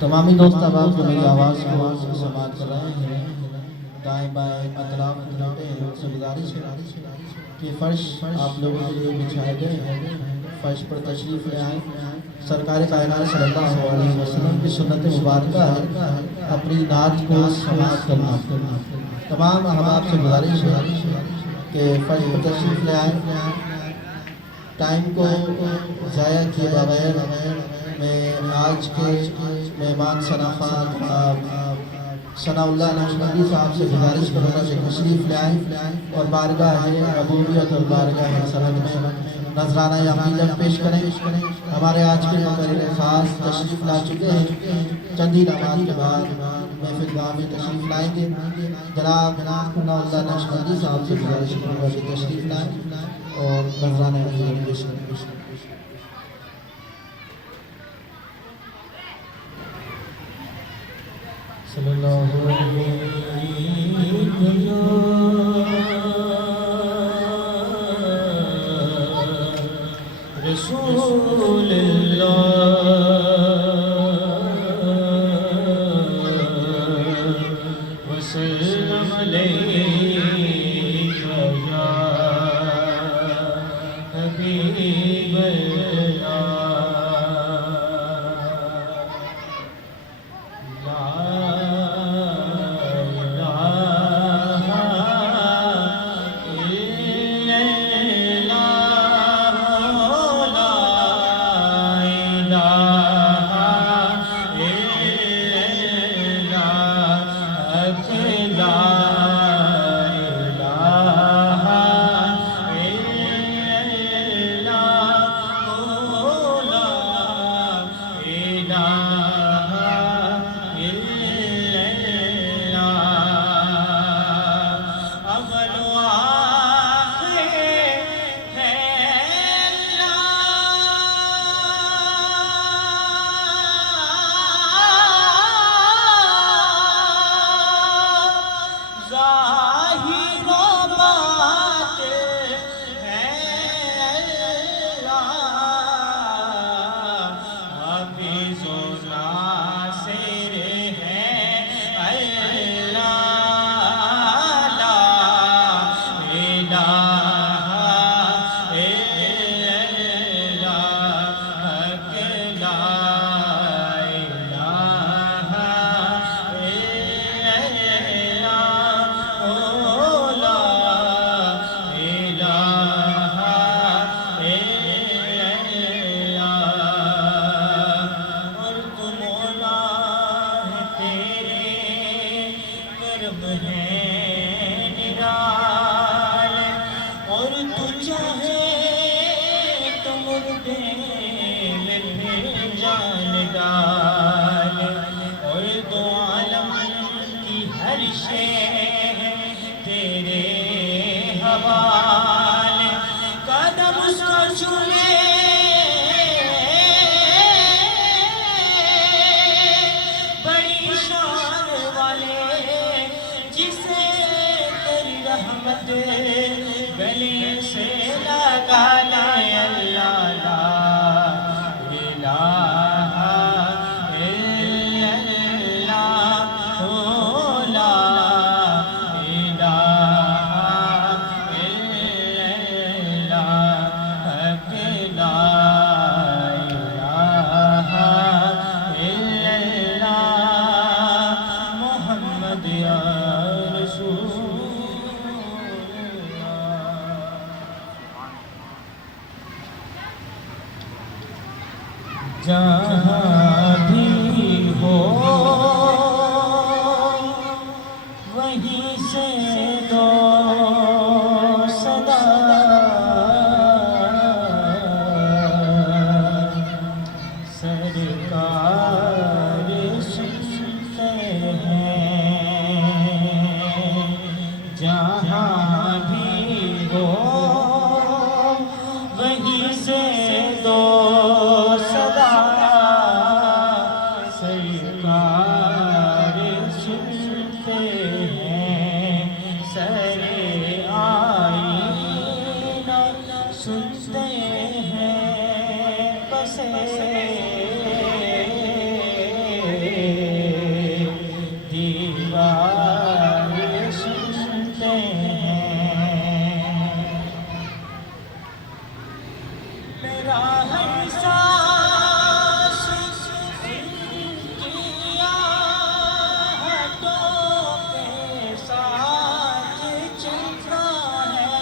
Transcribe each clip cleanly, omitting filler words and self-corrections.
تمامی دوست احباب جو میری آواز کو سماعت کر رہے ہیں، دائیں بائیں اطراف بیٹھے ہیں، ان سے گزارش ہے کہ فرش آپ لوگوں کے لیے بچھائے گئے ہیں، فرش پر تشریف لے آئیں۔ سرکار کائنات صلی اللہ علیہ وسلم کی سنت مبارکہ ہے اپنی نعت کو سماعت کرنا۔ تمام احباب سے گزارش ہے کہ فرش پر تشریف لے آئیں۔ ٹائم کو ضائع کیے بغیر میں آج کے مہمان شناخت ثناء اللہ نقشبندی صاحب سے گزارش کروں گا کہ تشریف لے آئیں اور بارگاہ ربوبیت اور بارگاہ رسالت میں نذرانہ عقیدت پیش کریں۔ ہمارے آج کے مقرر خاص تشریف لا چکے ہیں، چند ہی لمحات کے بعد محفل گاہ میں تشریف لائیں گے۔ جناب ثناء اللہ نقشبندی صاحب سے گزارش کروں گا کہ تشریف لائیں اور نذرانہ عقیدت پیش کریں۔ صلی اللہ علیہ رسول اللہ وسلم علیہ یا حبیب اللہ۔ گلے سے لگا لائے اللہ لا الہ الا اللہ لا الہ الا اللہ لا الہ الا اللہ محمد یا رسول جہاں بھی ہو وہیں سے دو صدا سرکار سنتے ہیں جہاں بھی ہو وہیں سے دو سنتے ہیں بسے میرا ہر سانس کی آہٹوں کے ساتھ چلتا ہے،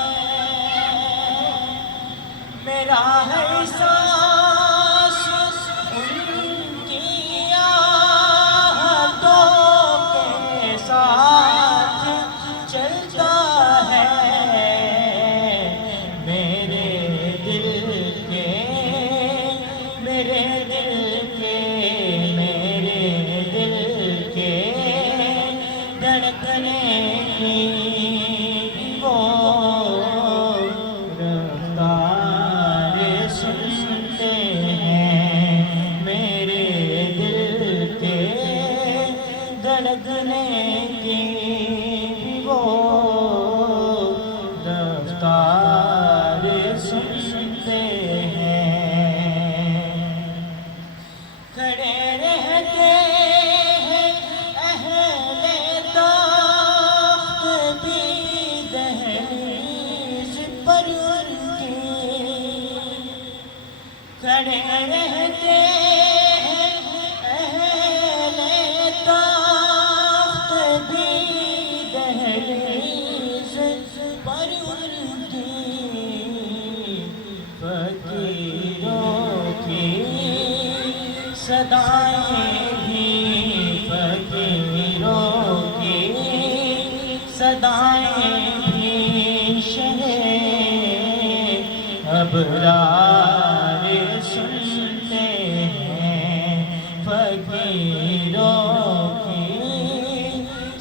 میرا ہر سانس ان کی آہٹوں کے ساتھ چلتا ہے، میرے دل کے دھڑکنے کی وہ رفتار سنتے ہیں، میرے دل کے دھڑکنے کی وہ رفتار سنتے ہیں، کھڑے رہتے ہیں اہل طاقت بھی دہلیز پر ان کی، کھڑے رہتے ہیں اہل طاقت بھی دہلیز پر ان کی، فقیروں کی صدائیں بھی، فقیروں کی صدائیں بھی شہ ابرار سنتے ہیں، فقیروں کی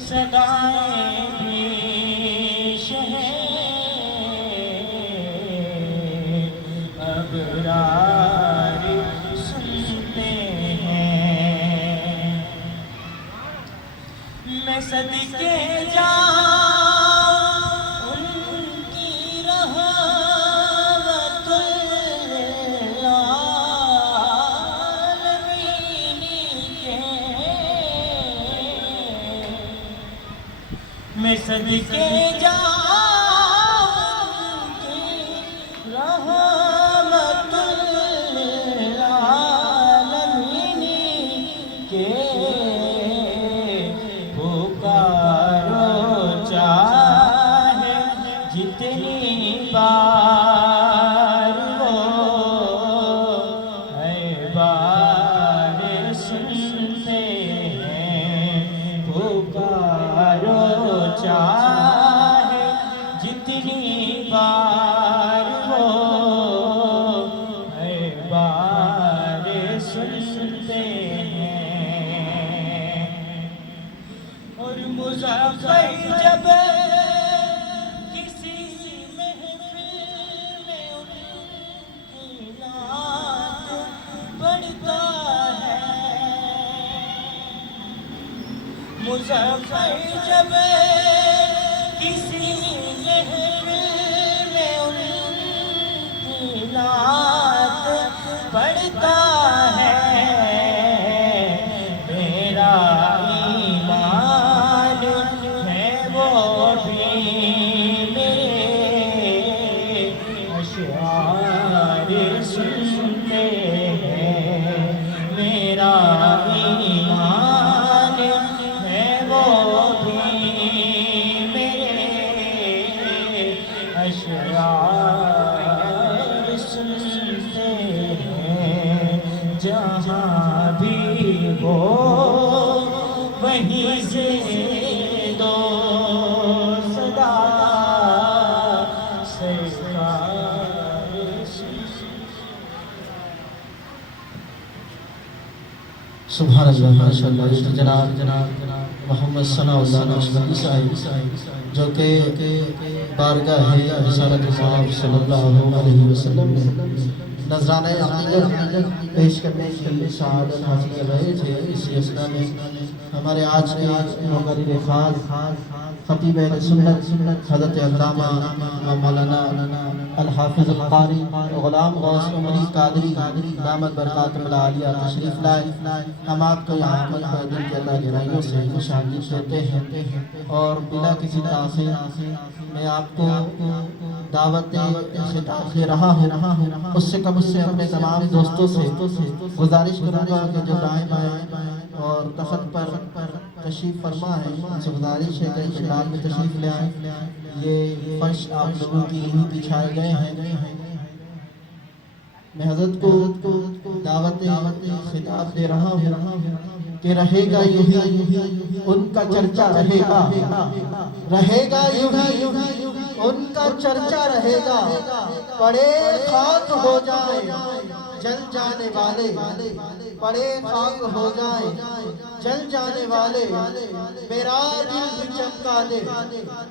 صدائیں بھی شہ ابرار سنتے ہیں، میں صدقے جاؤں ان کی رحمت للعالمین کے، میں صدقے جاؤں ان کی رحمت للعالمین کے، پکارو چاہے جتنی بار وہ اے بار سنتے ہیں، پکارو چاہے جتنی بار وہ اے بار سنتے ہیں، اور مظفر جب کسی محفل میں ان کی نعت پڑھتا ہے، مظفر جب کسی محفل میں ان کی نعت پڑھتا ہے، میرا ایمان ہے وہ بھی میرے اشعار سنتے ہیں، میرا ایمان ہے وہ بھی میرے اشعار سنتے ہیں، جہاں بھی ہو وہیں سے دو صدا سرکار سبحان اللہ، ماشاء اللہ۔ یہ جناب محمد ثناء اللہ نقشبندی صاحب جو کہ بارگاہ رسالت صاحب صلی اللہ علیہ وسلم میں نذرانہ عقیدت پیش کرنے کی سعادت حاصل کر رہے تھے، اسی اسنا میں ہمارے آج کے مقرر خاص خطیب اہل سنت حضرت علامہ مولانا الحافظ القاری غلام غوث عمری قادری دامت برکاتہ العالیہ تشریف لائے۔ ہم آپ کو یہاں پر دل کی اللہ گہرائیوں سے خوش آمدید کہتے ہیں، اور بلا کسی تاخیر میں آپ کو دعوت خطاب دے رہا ہوں اس سے قبل سے اپنے تمام دوستوں سے گزارش کروں گا کہ جو دائیں بائیں اور تخت پر تشریف فرما ہے ان سے گزارش ہے کہ پنڈال میں تشریف لے آئیں. یہ فرش آپ لوگوں کی یہیں بچھائے گئے ہیں. میں حضرت کو دعوت خطاب دے رہا ہوں کہ رہے گا یوں ہی ان کا چرچا رہے گا یوں ہی ان کا چرچا رہے گا. پڑے خاک ہو جائیں جل جانے والے, پڑے خاک ہو جائیں جل جانے والے, میرا دل بھی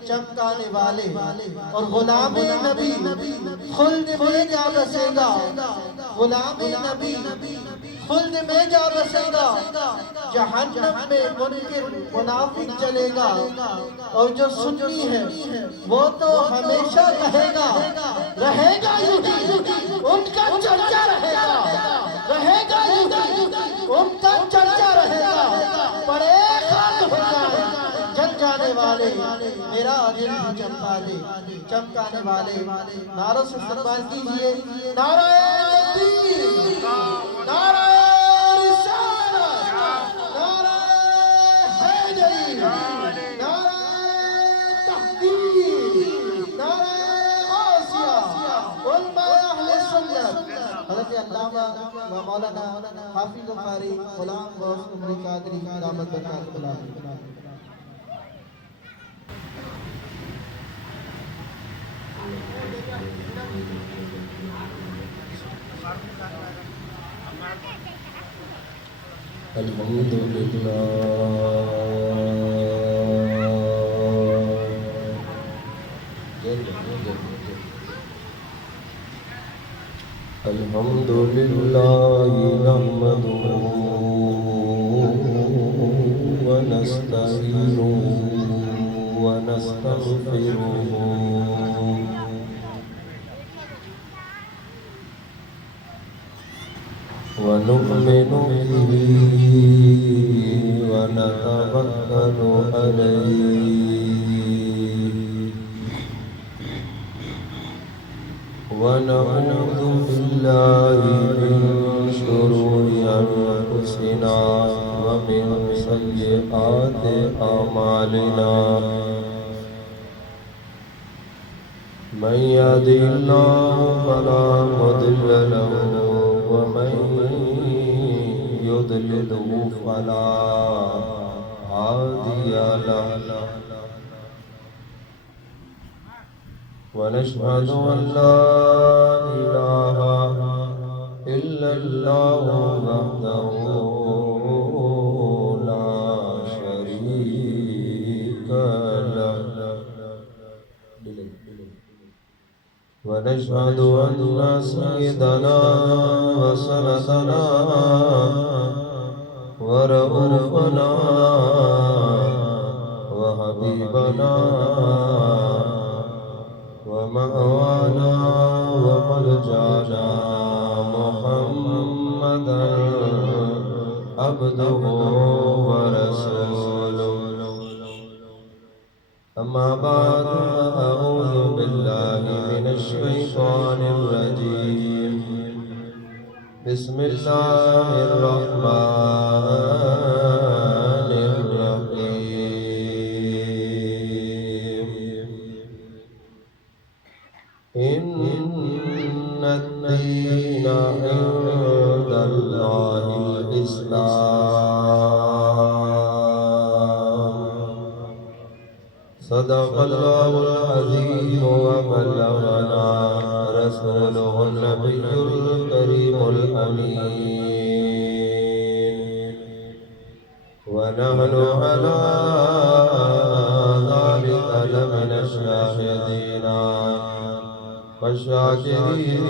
چمکانے والے, اور غلام نبی خلد میں جا بسے گا, غلام نبی خلد میں جا بسے گا. جہنم میں منکر منافق چلے گا, اور جو سنی ہے وہ تو ہمیشہ کہے گا رہے گا یوں ہی ان کا چرچا رہے گا, رہے گا یوں ہی ان کا چرچا رہے گا. پڑے خاک ہو جائے جل جانے والے, میرا دل بھی چمکانے والے. نعروں سے استقبال کیجئے نعرہ تکبیر, نعرہ رسالت, نعرہ حیدری, نعرہ تحقیق, نعرہ غوثیہ, علماء اہل سنت حضرت علامہ و مولانا حافظ قاری غلام غوث عمری قادری دامت برکاتہ العالیہ. الحمدللہ الحمدللہ نحمدہ ونستعینہ ونستغفرہ ونؤمن به ونتوکل علیہ ونعوذ باللہ من شرور انفسنا ومن سیئات اعمالنا من يهده الله فلا مضل له ومن يضلله فلا هادي له ونشهد أن لا إله إلا الله وحده لا شريك له ونشهد أن سيدنا وسندنا ورؤوفنا وحبيبنا ومأوانا وملجانا محمدا عبده ورسوله. أما بعد فأعوذ بالله من الشيطان الرجيم. بسم الله الرحمن الرحيم. إن الدين عند الله الإسلام. صدق الله العظيم وبلغنا رسوله النبي الكريم الأمين. ونحن على ذلك لمن الشاهدين والشاكرين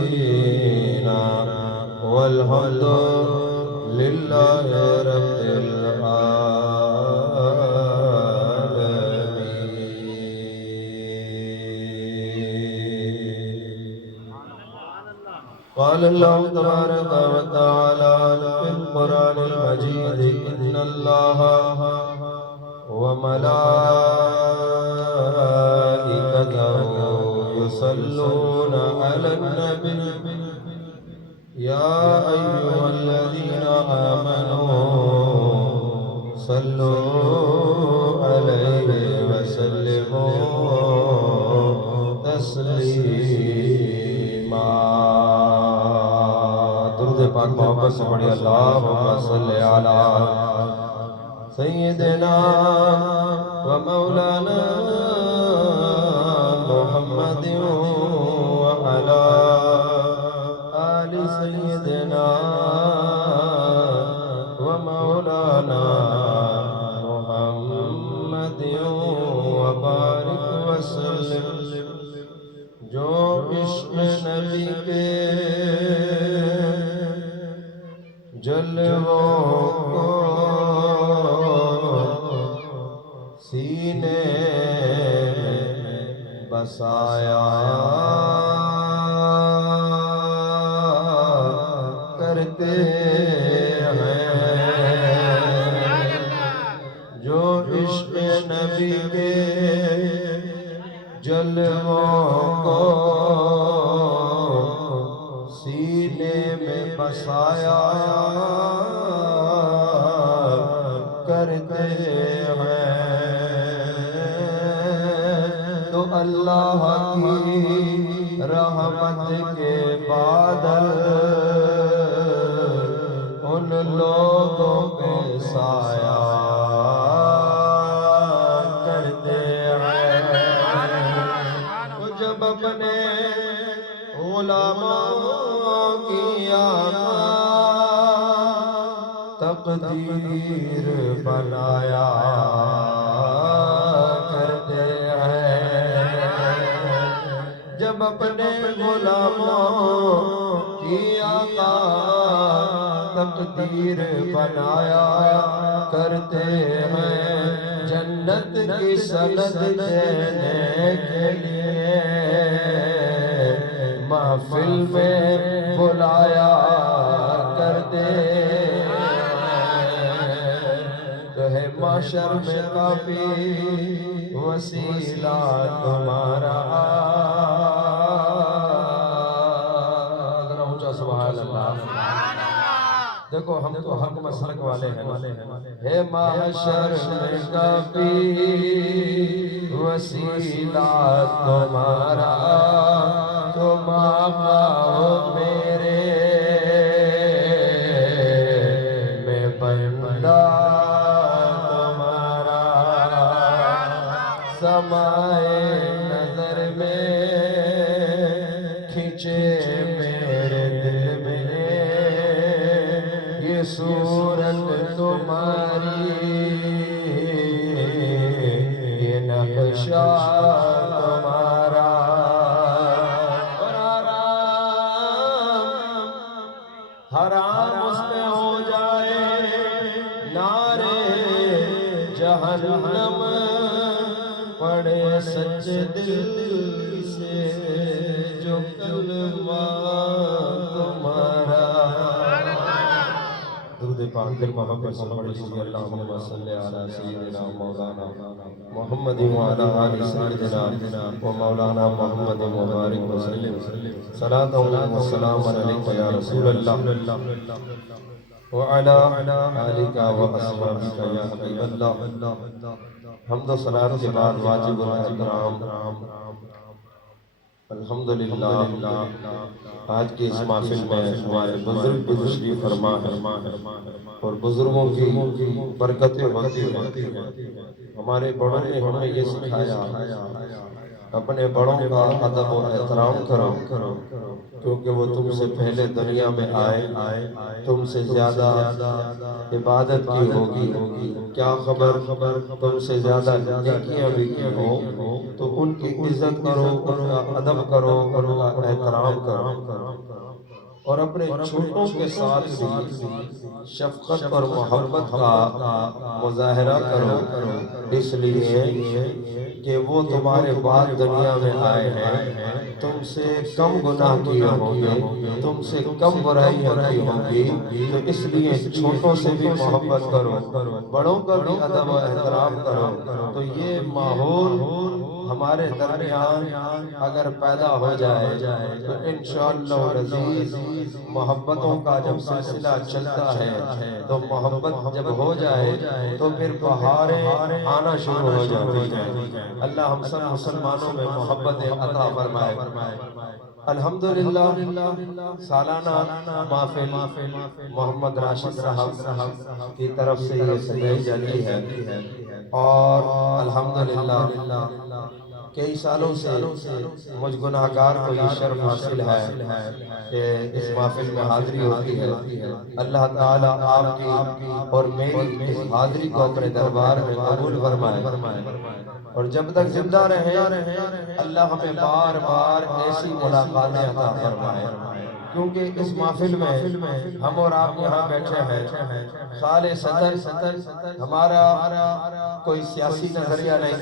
والحمد لله رب العالمين. قال الله تبارك وتعالى في القرآن المجيد إن الله وملائكته يصلون على النبي يا أيها الذين آمنوا صلوا عليه وسلموا تسلیما درود پاک محبت سے پڑھی اللہم صلی علی سیدنا و مولانا محمد وعلی آل سیدنا و مولانا محمد وبارک وسلم جو عشق نبی کے جلووں کو سینے میں بسایا کرتے ہیں جو عشق نبی کے جلووں کو سینے میں بسایا کرتے ہیں تو اللہ کی رحمت کے بادل ان لوگوں کے سایہ کرتے ہیں تو جب اپنے علماء کی آقا تقدیر بنایا کرتے ہیں جب اپنے غلاموں کی آقا تقدیر بنایا کرتے ہیں جنت کی سند دینے کے لیے محفل میں بلایا کرتے تو ہے معاشر میں کافی وسیلہ تمہارا ذرا اونچا سبحان اللہ دیکھو ہم تو حق مسلک والے ہیں ہے معاشر میں کافی وسیلہ تمہارا تم آقا ہو میرے میں بندہ تمہارا سمائے نظر میں کھینچے میرے دل میں یہ صورت تمہاری یہ نقشہ تمہارا حرام اس میں ہو جائے نارے جہنم پڑے سچ دل سے جو کلمہ تمہارا درود پاک دل محبت سے پڑھی صلی اللہم صلی علی سیدنا مولانا محمد وعلی آل سیدنا و مولانا محمد مبارک وسلم صلاۃ و سلام علیک یا رسول اللہ وعلی آلک و اصحابک یا حبیب اللہ حمد و صلاۃ کے بعد واجب الاحترام الحمدللہ آج کی اس محفل میں ہمارے بزرگ بھی تشریف فرما ہے اور بزرگوں کی برکتیں ہوتی ہیں ہمارے بڑوں نے ہمیں یہ سکھایا اپنے بڑوں کا ادب و احترام کرو کیونکہ وہ تم سے پہلے دنیا میں آئے تم سے زیادہ عبادت کی ہوگی کیا خبر تم سے زیادہ نیکیاں بھی کی ہو تو ان کی عزت کرو ان کا ادب کرو ان کا احترام کرو اور اپنے چھوٹوں کے ساتھ بھی شفقت اور محبت کا مظاہرہ کرو اس لیے کہ وہ تمہارے بعد دنیا میں آئے ہیں تم سے کم گناہ کیے ہوں گے تم سے کم برائیاں کی ہوں گی تو اس لیے چھوٹوں سے بھی محبت کرو بڑوں کا بھی ادب و احترام کرو تو یہ ماحول ہمارے درمیان اگر پیدا ہو جائے تو انشاءاللہ العزیز محبتوں کا جب سلسلہ چلتا ہے تو محبت جب ہو جائے تو پھر بہاریں آنا شروع ہو جاتی ہیں۔ اللہ ہم سب مسلمانوں میں محبت عطا فرمائے۔ الحمدللہ سالانہ محفل محمد راشد صاحب کی طرف سے یہ سجائی جاتی ہے اور الحمدللہ کئی سالوں سے مجھ گناہگار کو یہ شرف حاصل ہے کہ اس محفل میں حاضری ہوتی ہے۔ اللہ تعالیٰ آپ کی اور میری اس حاضری کو اپنے دربار میں قبول فرمائے اور جب تک زندہ رہے اللہ ہمیں بار بار ایسی ملاقاتیں عطا فرمائے، کیونکہ اس محفل میں ہم اور آپ یہاں بیٹھے ہیں خالصتاً ہمارا کوئی سیاسی نظریہ نہیں،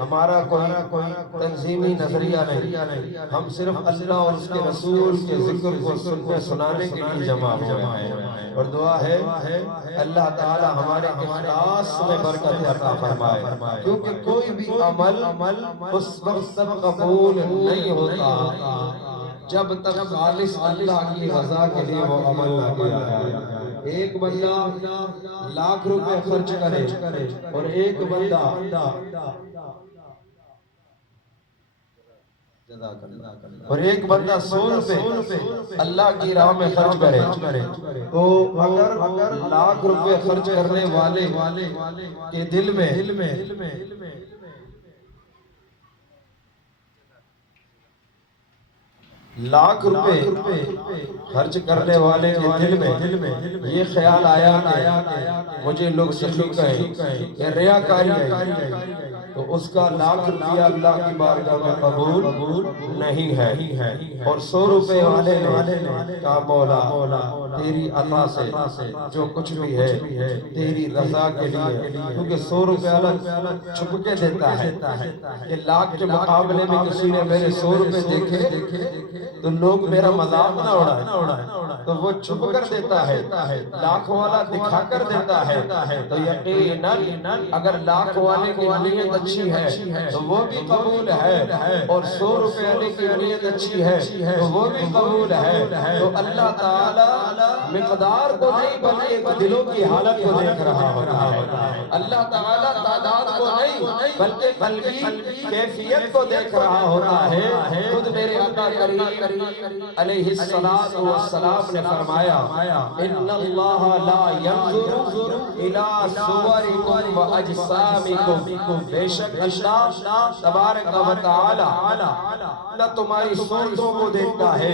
ہمارا کوئی تنظیمی نظریہ نہیں، ہم صرف اللہ اور اس کے رسول کے ذکر کو سننے سنانے کے لیے جمع ہوئے ہیں اور دعا ہے اللہ تعالی ہمارے اخلاص میں برکت عطا فرمائے، کیونکہ کوئی بھی عمل اس وقت تک قبول نہیں ہوتا جب تک خالص اللہ کی رضا کے لیے وہ عمل نہ کیا جائے۔ ایک بندہ لاکھ روپے خرچ کرے اور ایک بندہ اور ایک بندہ 100 روپے اللہ کی راہ میں خرچ کرے تو اگر لاکھ روپے خرچ کرنے والے کے دل میں لاکھ روپے خرچ کرنے والے کے دل میں یہ خیال آیا کہ مجھے لوگ سخی کہیں کہ ریاکاری ہے تو اس کا لاکھ روپیہ اللہ کی بارگاہ میں قبول نہیں ہے، اور 100 روپے والے نے کہا مولا تیری عطا سے جو کچھ بھی ہے تیری رضا کے لیے، کیونکہ 100 روپے الگ چھپ کے دیتا ہے کہ لاکھ کے مقابلے میں کسی نے میرے 100 روپے دیکھے تو لوگ میرا مذاق نہ اڑائیں تو وہ چھپ کر دیتا ہے، لاکھ والا دکھا کر دیتا ہے تو یقیناً اگر لاکھ والے کی نیت اچھی ہے تو وہ بھی قبول ہے اور 100 روپے والے کی نیت اچھی ہے تو وہ بھی قبول ہے، تو اللہ تعالی مقدار کو نہیں بلکہ دلوں کی حالت کو دیکھ رہا ہوتا ہے، اللہ تعالی تعداد کو نہیں بلکہ قلبی کیفیت کو دیکھ رہا ہوتا ہے۔ خود میرے آقا کریم علیہ السلام نے فرمایا ان اللہ لا ينظر الى صورکم و اجسامکم، بے شک اللہ تبارک و تعالی نہ تمہاری صورتوں کو دیکھتا ہے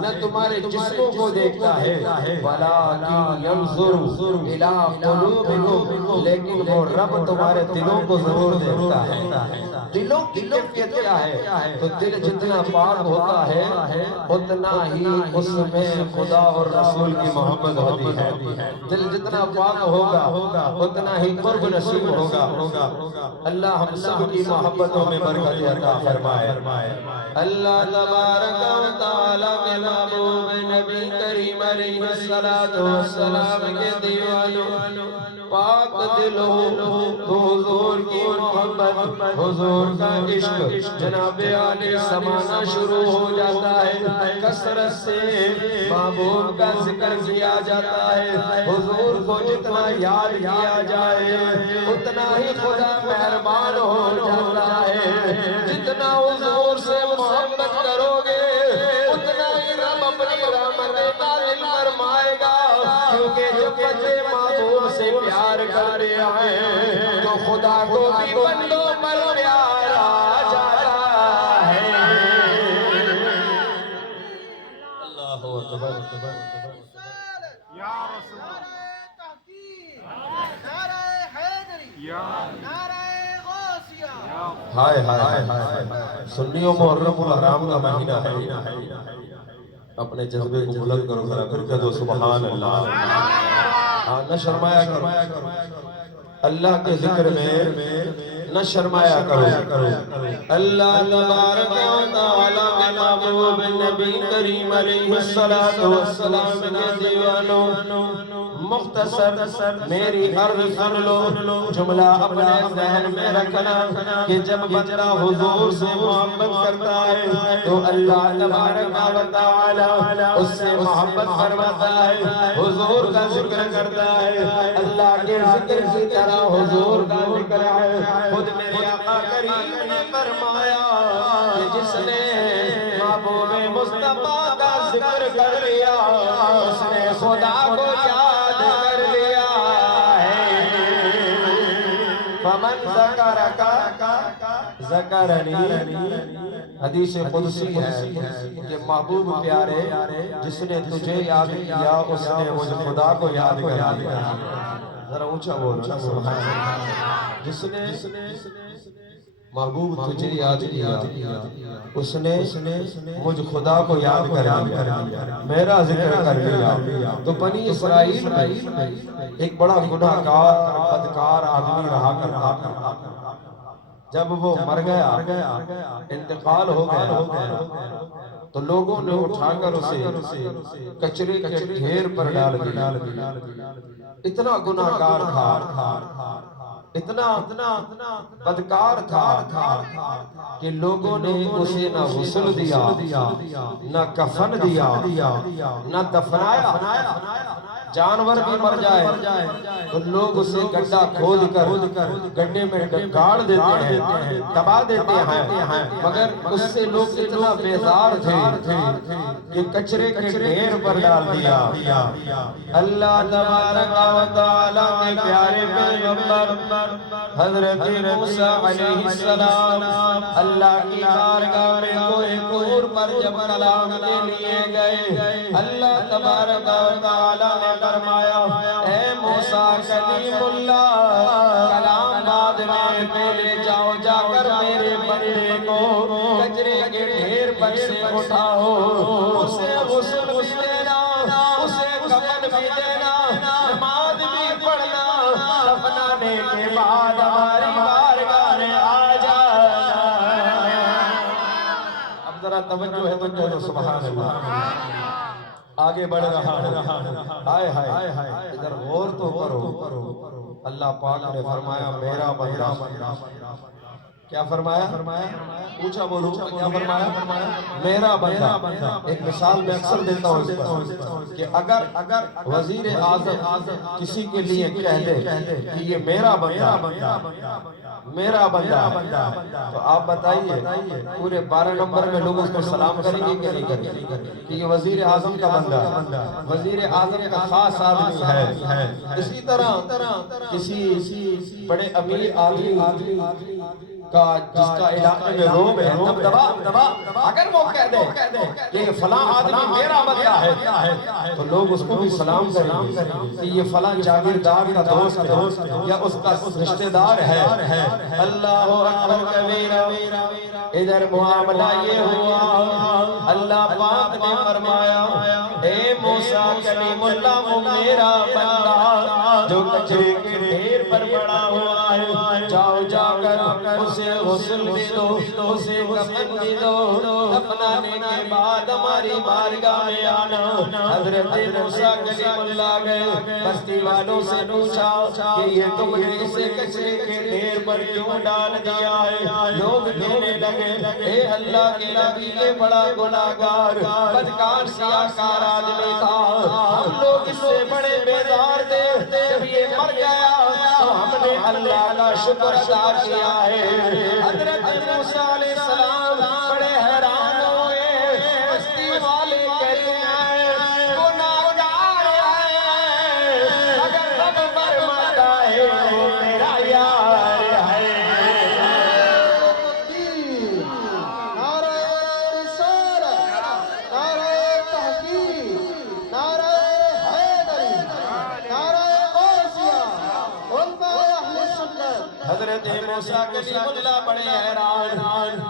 نہ تمہارے جسموں کو دیکھتا ہے، ولیکن ينظر الى قلوبکم، لیکن وہ رب تمہارے دلوں کو ضرور دیکھتا ہے۔ دلوں کی کیفیت کیا ہے؟ تو دل جتنا پاک ہوتا ہے اتنا ہی اس میں خدا اور رسول کی محبت ہوتی ہے، دل جتنا پاک ہوگا اتنا ہی قرب نصیب ہوگا۔ اللہ ہم سب کی محبتوں میں برکت عطا فرمائے۔ اللہ تبارک و تعالی کے محبوب نبی کریم علیہ السلام کے دیوانوں پاک دل ہو تو حضور کی محبت حضور کا عشق جناب عالی سمانا شروع ہو جاتا ہے، کثرت سے محبوب کا ذکر کیا جاتا ہے، حضور کو جتنا یاد کیا جائے اتنا ہی خدا مہربان ہو جاتا ہے، جتنا حضور سے محبت کرو گے اتنا ہی رب اپنی رحمت نازل فرمائے گا، کیونکہ جب بندے محبوب سے پیار کرتے ہیں تو خدا کو بھی بندوں پر پیار آ جاتا ہے۔ اللہ اکبر یا رسول نعرہ حیدری، نعرہ غوثیہ، ہائے ہائے ہائے، سنیوں محرم الحرام کا مہینہ ہے، اپنے جذبے کو بلند کرو ذرا کر کے دو سبحان اللہ، نہ شرمایا کرو۔ اللہ کے ذکر میں نہ شرمایا کرو۔ اللہ تبارک و تعالی کے محبوب نبی کریم علیہ السلام کے دیوانوں، مختصر میری عرض سن لو، جملہ اپنے ذہن میں رکھنا کہ جب بندہ حضور سے محبت کرتا ہے تو اللہ تبارک و تعالی اس سے محبت فرماتا ہے، حضور کا ذکر کرتا ہے، اللہ کے ذکر کی طرح حضور کا ذکر ہے۔ خود میرے آقا کریم نے فرمایا کہ جس نے محبوب مصطفیٰ کا ذکر کر لیا اس نے خدا کو یاد کر لیا ہے۔ فمن ذکرک ذکرنی، حدیث قدسی ہے کہ محبوب پیارے جس نے تجھے یاد کیا اس نے مجھ خدا کو یاد کر لیا۔ ذرا اونچا بولو سبحان اللہ۔ جس نے محبوب تجھے یاد کیا اس نے مجھ خدا کو یاد کر لیا، میرا ذکر کر لیا۔ تو بنی اسرائیل میں ایک بڑا گناہگار بدکار آدمی رہا کرتا تھا، جب وہ مر گیا، انتقال ہو گیا تو لوگوں نے اٹھا کر اسے کچرے کے ڈھیر پر ڈال دیا۔ اتنا گناہگار تھا، اتنا بدکار تھا کہ لوگوں نے اسے نہ غسل دیا، نہ کفن دیا، نہ دفنایا۔ جانور بھی مر جائے تو لوگ اسے گڈھا کھود کر گڈھے میں گاڑ دیتے ہیں، دبا دیتے ہیں، مگر اس سے لوگ اتنا بیزار تھے کہ کچرے کے ڈھیر پر ڈال دیا۔ اللہ تبارک و تعالی کے پیارے پیغمبر حضرت موسیٰ علیہ السلام اللہ کی بارگاہ میں کوہ طور پر جب کلام کے لیے گئے، اللہ تبارک و تعالی نے فرمایا اے موسیٰ کلیم اللہ، کلام بعد میں پہلے جاؤ، جا کر میرے بندے کو کچرے کے ڈھیر پر سے اٹھاؤ، اسے غسل بھی دینا، اسے کفن بھی دینا، نماز بھی پڑھنا، دفنانے کے بعد ہماری بارگاہ میں آ جانا۔ اب ذرا توجہ ہے تو کہو سبحان اللہ۔ آگے بڑھ رہا ہوں، ہائے ہائے ادھر غور تو کرو۔ اللہ پاک نے فرمایا میرا بندہ، کیا فرمایا؟ پوچھا بولو کیا فرمایا؟ میرا بندہ۔ ایک مثال میں اکثر دیتا ہوں اس پر کہ اگر وزیر اعظم کسی کے لیے کہہ دے کہ یہ میرا بندہ، میرا بندہ، تو آپ بتائیے پورے 12 نمبر میں لوگ اس کو سلام کریں گے کہ نہیں کریں گے کہ یہ وزیر اعظم کا بندہ، وزیر اعظم کا خاص آدمی ہے۔ اسی طرح کسی بڑے امیر آدمی کا جس کا علاقے میں روب ہے، دبا، اگر وہ کہہ دے کہ فلاں آدمی میرا بندہ ہے تو لوگ اس کو بھی سلام کریں گے کہ یہ فلاں جاگیردار کا دوست ہے یا اس کا رشتہ دار ہے۔ اللہ اکبر کبیرہ۔ ادھر معاملہ یہ ہوا، اللہ پاک نے فرمایا اے موسیٰ کلیم اللہ وہ میرا بندہ جو کچرے کے ڈھیر پر پڑا ہوا ہے، جاؤ جا کر اسے غسل بھی دو، اسے کفن بھی دو، دفنانے کے بعد ہماری بارگاہ میں آنا۔ حضرت موسیٰ کلیم اللہ گئے، بستی والوں سے پوچھا کہ یہ تم نے اسے کچرے کے ڈھیر پر کیوں ڈال دیا ہے؟ لوگ کہنے لگے اے اللہ کے نبی یہ بڑا گناہگار بدکار سیاہکار آدمی تھا، ہم لوگ اس سے بڑے بیزار تھے، جب یہ مر گیا تو ہم نے اللہ کا شکر ادا کیا ہے۔ حضرت موسیٰ علیہ السلام بڑے حیران ہوئے، بستی والے کہتے ہیں گناہگار ہے، اگر رب فرماتا ہے وہ میرا یار ہے۔ نعرہ رسالت، نعرہ تحقیق، نعرہ حیدری، نعرہ غوثیہ، علماء اہل سنت۔ حضرت موسیٰ کلیم اللہ بڑے حیران،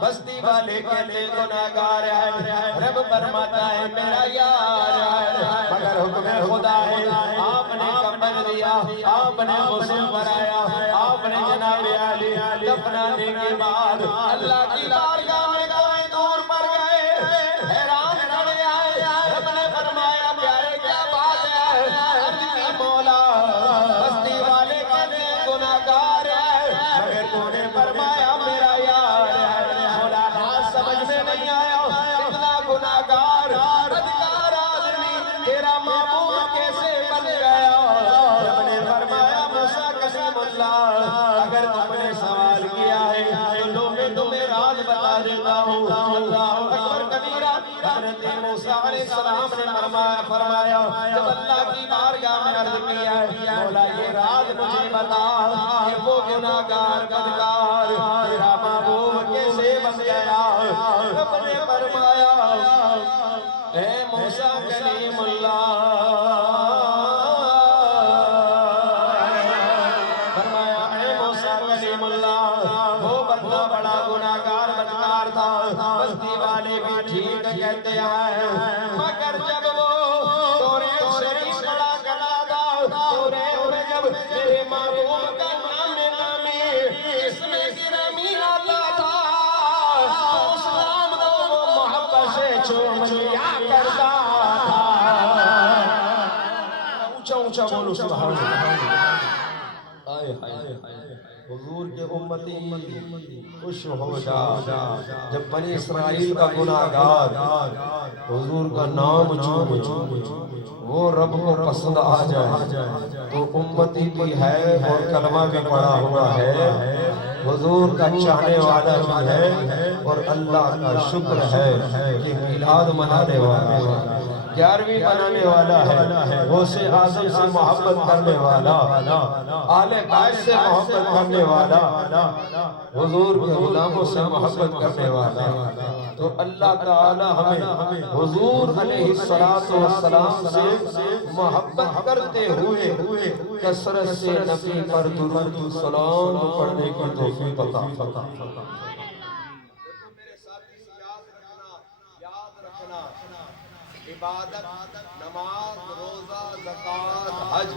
بستی والے کہتے گناہگار ہے، رب فرماتا ہے میرا یار ہے، مگر حکم خدا ہے، آپ نے کفن دیا، آپ نے غسل کرایا، آپ نے جناب عالی اپنانے کے بعد اللہ کی بارگاہ میں کوئی دور پر گئے، حیران کھڑے آئے، رب نے فرمایا پیارے کیا بات ہے؟ عرض کی مولا بستی والے کہتے ہیں گناہگار ہے، مگر تو نے فرمایا میرا یار ہے۔ مولا بات سمجھ میں نہیں آیا، اتنا گناہگار بدکار آدمی تیرا معبود کیسے بن گیا؟ رب نے فرمایا موسیٰ کلیم اللہ، اگر تم نے سوال کیا ہے تو لو میں تمہیں راز بتا دیتا ہوں۔ اللہ اکبر کبیرہ۔ حضرت موسیٰ علیہ السلام نے فرمایا جب اللہ کی بارگاہ میں عرض کیا ہے مولا یہ راز مجھے بتا کہ وہ گناہگار بدکار تیرا محبوب کیسے بن گیا؟ رب نے فرمایا اے موسیٰ کلیم اللہ، فرمایا اے موسیٰ کلیم اللہ، وہ بندہ بڑا گناہگار بدکار تھا، بستی والے بھی ٹھیک کہتے ہیں، مگر جب وہ توریت شریف پڑھا کرتا تھا، توریت میں جب میرے محبوب کا نام نامی اس میں گرامی آتا تھا، تو اس نام کو وہ محبت سے چوم لیا کرتا تھا۔ اونچا اونچا بولو سبحان اللہ۔ آئے حضور کے امتی خوش ہو جا جب بنی اسرائیل کا گناہگار حضور کا نام چوم وہ رب کو پسند آ جائے تو امتی بھی ہے اور کلمہ بھی پڑا ہوا ہے، حضور کا چاہنے والا بھی ہے، اور اللہ کا شکر ہے کہ میلاد منانے والا ہے، 11ویں بنانے والا ہے، غوث اعظم سے محبت کرنے والا، آل بیت سے محبت کرنے والا، حضور کے غلاموں سے محبت کرنے والا۔ تو اللہ تعالی ہمیں حضور علیہ السلام سے محبت کرتے ہوئے کثرت سے نبی پر درود و سلام پڑھنے کی توفیق عطا فرمائے۔ عبادت، نماز، روزہ، زکوٰۃ، حج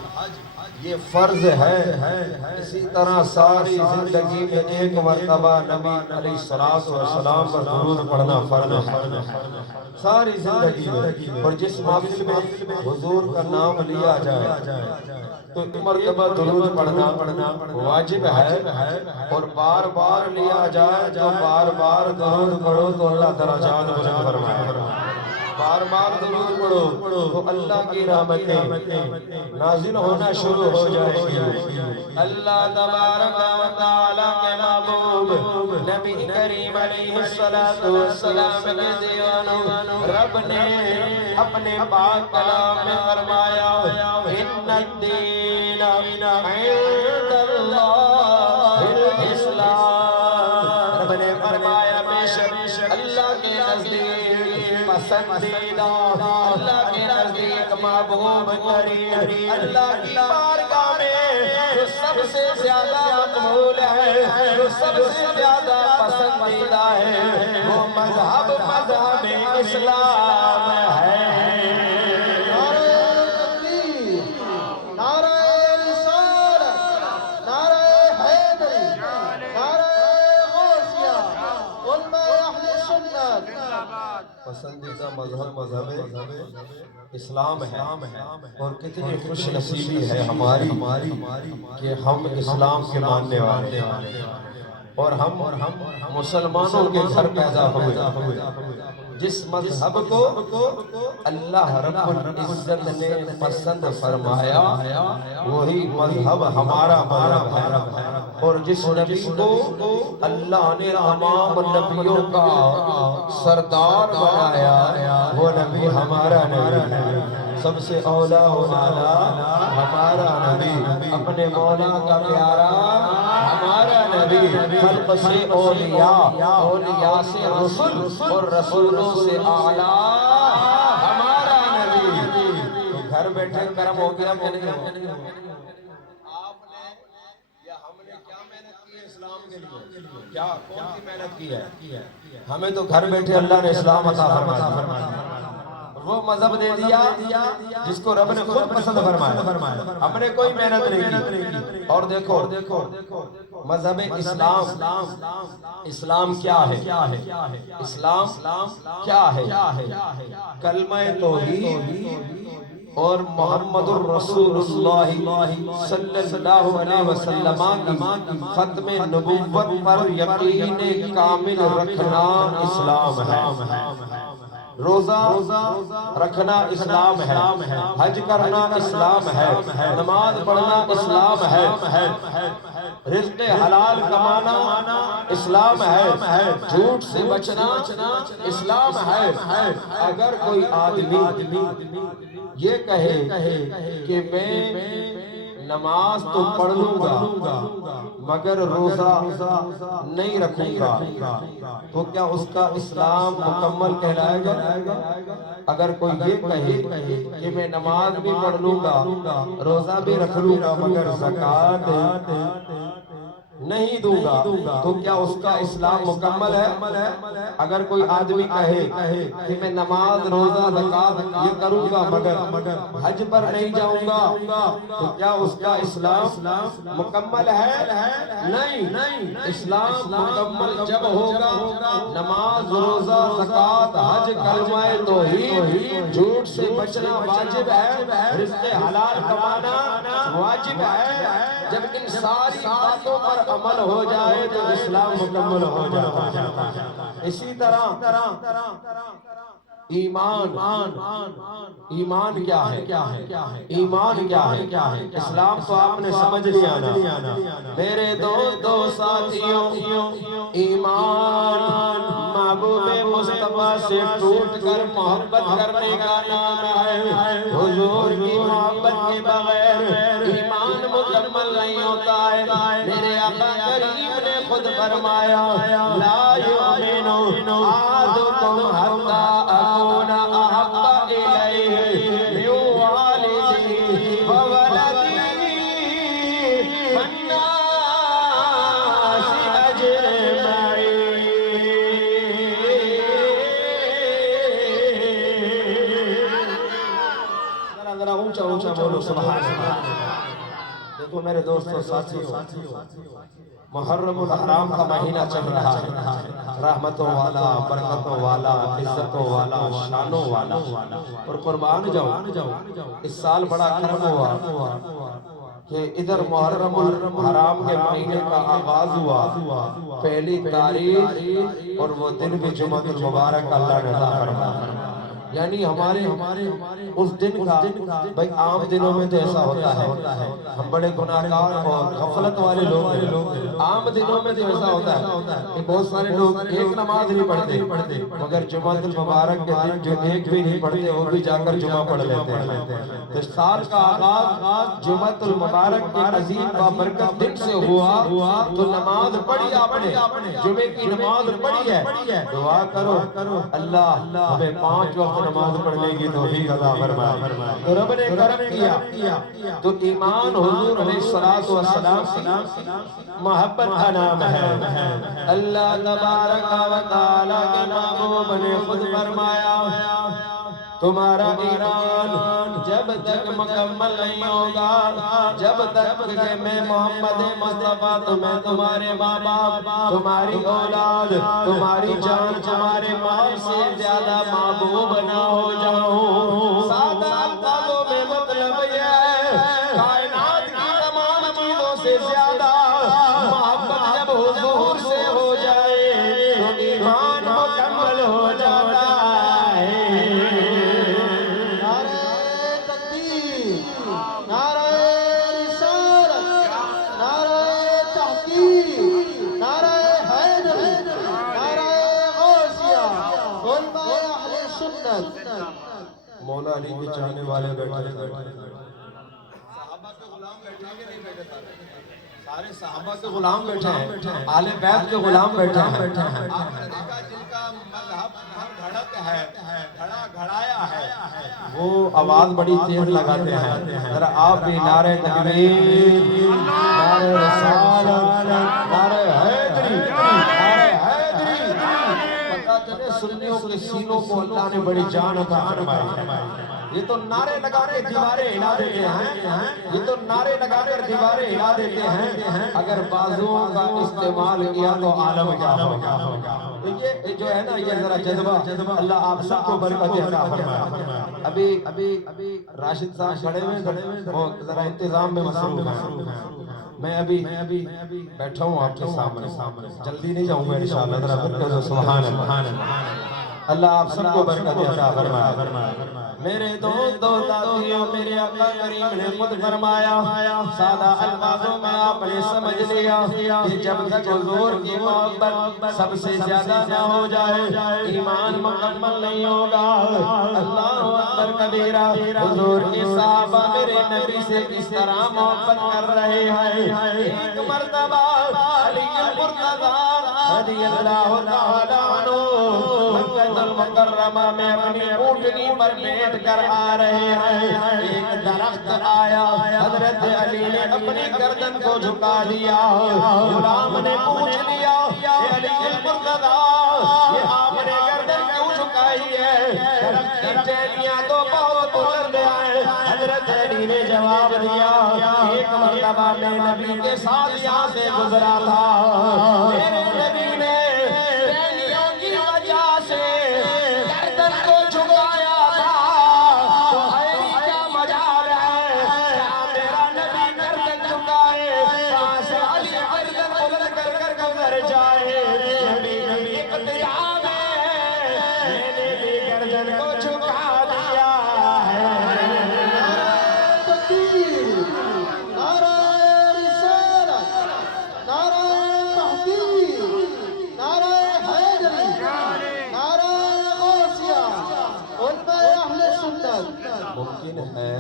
یہ فرض ہے، اسی طرح ساری زندگی میں ایک مرتبہ نبی علیہ السلام پر درود پڑھنا فرض ہے ساری زندگی میں، اور جس محفل میں حضور کا نام لیا جائے تو ایک مرتبہ درود پڑھنا واجب ہے، اور بار بار لیا جائے جو بار بار درود پڑھو تو اللہ درجات بلند فرمائے، بار بار درود پڑھو تو اللہ کی رحمتیں نازل ہونا شروع ہو جائے گی۔ اللہ تبارک و تعالی کے محبوب نبی کریم علیہ السلام کے دیوانوں، رب نے اپنے پاک کلام میں فرمایا ان الدین عند اللہ الاسلام، رب نے فرمایا بے شک اللہ کے نزدیک پسندیدہ، اللہ کے نزدیک محبوب ترین، اللہ کی بارگاہ میں جو سب سے زیادہ مقبول ہے، جو سب سے زیادہ پسندیدہ ہے، وہ مذہب اسلام ہے۔ پسندیدہ مذہب اسلام ہے، اور کتنی خوش نصیبی ہے ہماری کہ ہم اسلام کے ماننے والے ہیں، اور ہم مسلمانوں کے گھر پیدا ہوئے، جس مذہب کو اللہ رب العزت نے پسند فرمایا وہی مذہب ہمارا مذہب ہے، اور جس نبی کو اللہ نے تمام نبیوں کا سردار بنایا وہ نبی ہمارا نبی ہے، سب سے اولا و اعلیٰ ہمارا نبی، اپنے مولا کا پیارا ہمارا نبی، خلق سے اولیاء، اولیاء سے رسول، اور رسولوں سے اعلیٰ ہمارا نبی۔ تو گھر بیٹھے کرم ہو گیا کہ نہیں ہو؟ آپ نے یا ہم نے کیا محنت کی ہے اسلام کے لیے؟ کیا کون سی محنت کی ہے؟ ہمیں تو گھر بیٹھے اللہ نے اسلام عطا فرمایا، وہ مذہب دے دیا جس کو رب نے خود پسند فرمایا، ہم نے کوئی محنت نہیں کی۔ اور دیکھو مذہب اسلام کیا ہے؟ اسلام کیا ہے؟ کلمہ توحید اور محمد الرسول اللہ صلی اللہ علیہ وسلم کی ختم نبوت پر یقین کامل رکھنا اسلام ہے۔ روزہ رکھنا اسلام ہے، حج کرنا اسلام ہے، نماز پڑھنا اسلام ہے، رزق حلال کمانا اسلام ہے، جھوٹ سے بچنا اسلام ہے۔ اگر کوئی آدمی یہ کہے کہ میں نماز تو پڑھ لوں گا مگر روزہ نہیں رکھوں گا، تو کیا اس کا اسلام مکمل کہلائے گا؟ اگر کوئی یہ کہے کہ میں نماز بھی پڑھ لوں گا، روزہ بھی رکھ لوں گا مگر زکوٰۃ نہیں دوں گا، تو کیا اس کا اسلام مکمل ہے؟ اگر کوئی آدمی کہے کہ میں نماز روزہ زکوٰۃ یہ کروں گا مگر حج پر نہیں جاؤں گا، تو کیا اس کا اسلام مکمل ہے؟ نہیں، اسلام مکمل جب ہوگا نماز روزہ زکوٰۃ حج کلمہ توحید جھوٹ سے بچنا واجب ہے، رزق حلال کمانا واجب ہے۔ جب ان ساری باتوں پر عمل ہو جائے تو اسلام مکمل ہو جاتا ہے۔ اسی طرح ایمان کیا ہے؟ ایمان کیا ہے؟ اسلام تو آپ نے سمجھ لیا نا میرے دوستو ساتھیوں، ایمان محبوب مصطفیٰ سے ٹوٹ کر محبت کرنے کا نام ہے۔ حضور کی محبت کے بغیر ایمان مکمل نہیں ہوتا ہے۔ میرے آقا کریم نے خود فرمایا لا یؤمن احدکم حتی اکون احب الیہ من والدہ وولدہ والناس اجمعین۔ ذرا اونچا بولو سبحان اللہ۔ دیکھو میرے دوستو ساتھیوں، محرم الحرام کا مہینہ چل رہا ہے، رحمتوں والا، برکتوں والا، عزتوں والا، شانوں والا، اور قربان جاؤ اس سال بڑا کرم ہوا کہ ادھر محرم الحرام کے مہینے کا آغاز ہوا، پہلی تاریخ اور وہ دن بھی جمعہ المبارک اللہ نے عطا فرمایا۔ یعنی ہمارے اس دن کا بھائی عام دنوں میں تو ایسا ہوتا ہے، ہم بڑے گناہگار اور غفلت والے لوگ ہیں، عام دنوں میں تو ایسا ہوتا ہے کہ بہت سارے لوگ ایک نماز نہیں پڑھتے مگر جمعہ المبارک کے دن جو ایک بھی نہیں پڑھتے وہ بھی جا کر جمعہ پڑھ لیتے ہیں۔ تو سال کا آغاز جمعہ المبارک کے عظیم بابرکت دن سے ہوا تو نماز پڑھی آپ نے، جمعے کی نماز پڑھی ہے، دعا کرو اللہ ہمیں 5 وقت نماز پڑھنے کی توفیق عطا فرمائے۔ تو رب نے کرم کیا تو ایمان حضور علیہ السلام محبت کا نام ہے۔ اللہ تبارک و تعالی کے محبوب نے خود فرمایا تمہارا ایمان جب تک مکمل نہیں ہوگا جب تک کہ میں محمد مصطفیٰ تمہیں تمہارے ماں باپ، تمہاری اولاد، تمہاری جان، تمہارے مال سے زیادہ محبوب نہ ہو جاؤں۔ سادہ الفاظوں میں مطلب یہ ہے کائنات کی تمام چیزوں سے زیادہ محبت جب حضور سے ہو جائے تو ایمان مکمل ہو جاتا ہے۔ نعرہ رسالت، نعرہ تحقیق، نعرہ حیدری، نعرہ غوثیہ، علماء اہل سنت۔ مولا علی کے چاہنے والے بیٹھے ہیں، سارے صحابہ کے غلام بیٹھے ہیں، آل بیت کے غلام بیٹھے ہیں۔ آپ نے دیکھا جن کا مذہب دھڑک ہے، گھڑایا ہے، وہ آواز بڑی تیز لگاتے ہیں۔ ذرا آپ بھی نعرہ تکبیر، نعرہ رسالت، نعرہ حیدری، نعرہ حیدری، پتہ چلے سنیوں کے سینوں کو اللہ نے بڑی جان عطا فرمائی ہے۔ یہ تو نعرے لگا کے دیواریں ہلا دیتے ہیں، یہ تو نعرے لگا کر دیواریں ہلا دیتے ہیں، اگر بازوؤں کا استعمال کیا تو عالم کیا ہوگا۔ یہ جو ہے نا یہ ذرا جذبہ، اللہ آپ سب کو برکت عطا فرمائے۔ ابھی راشد صاحب کھڑے ہوئے وہ ذرا انتظام میں مصروف ہیں، میں ابھی بیٹھا ہوں آپ کے سامنے، جلدی نہیں جاؤں گا انشاءاللہ، ذرا برکت و سبحان اللہ۔ اللہ آپ سب کو برکت عطا فرمائے۔ میرے دوست و ساتھیوں، میرے آقا کریم نے خود فرمایا، سادہ الفاظوں میں آپ نے سمجھ لیا کہ جب تک حضور کی محبت سب سے زیادہ نہ ہو جائے ایمان مکمل نہیں ہوگا۔ اللہ اکبر کبیرہ، حضور کے صحابہ میرے نبی سے کس طرح محبت کر رہے ہیں۔ ایک مرتبہ علی المرتضی رضی اللہ تعالیٰ عنہ مکہ المکرمہ میں اپنی اونٹنی پر بیٹھ کر آ رہے ہیں، ایک درخت آیا، حضرت علی نے اپنی گردن کو جھکا دیا، غلام نے پوچھ لیا اے علی المرتضی یہ آپ نے گردن کیوں جھکائی ہے؟ درخت کی ٹہنیاں تو بہت بلند ہیں۔ حضرت علی نے جواب دیا ایک مرتبہ میں نبی کے ساتھ یہاں سے گزرا تھا، میرے نبی نے ٹہنیوں کی وجہ سے گردن کو جھکایا تھا، تو ایسی کیا مجال ہے میرا نبی گردن جھکائے، وہاں سے علی گردن بلند کر کر گزر جائے۔ نبی اختیار میں میں نے بھی گردن کو جھکا دیا ہے۔ تکبیر، نعرہ رسالت، نعرہ تحقیق، نعرہ حیدری، نعرہ غوثیہ، علماء اہل سنت۔ ممکن ہے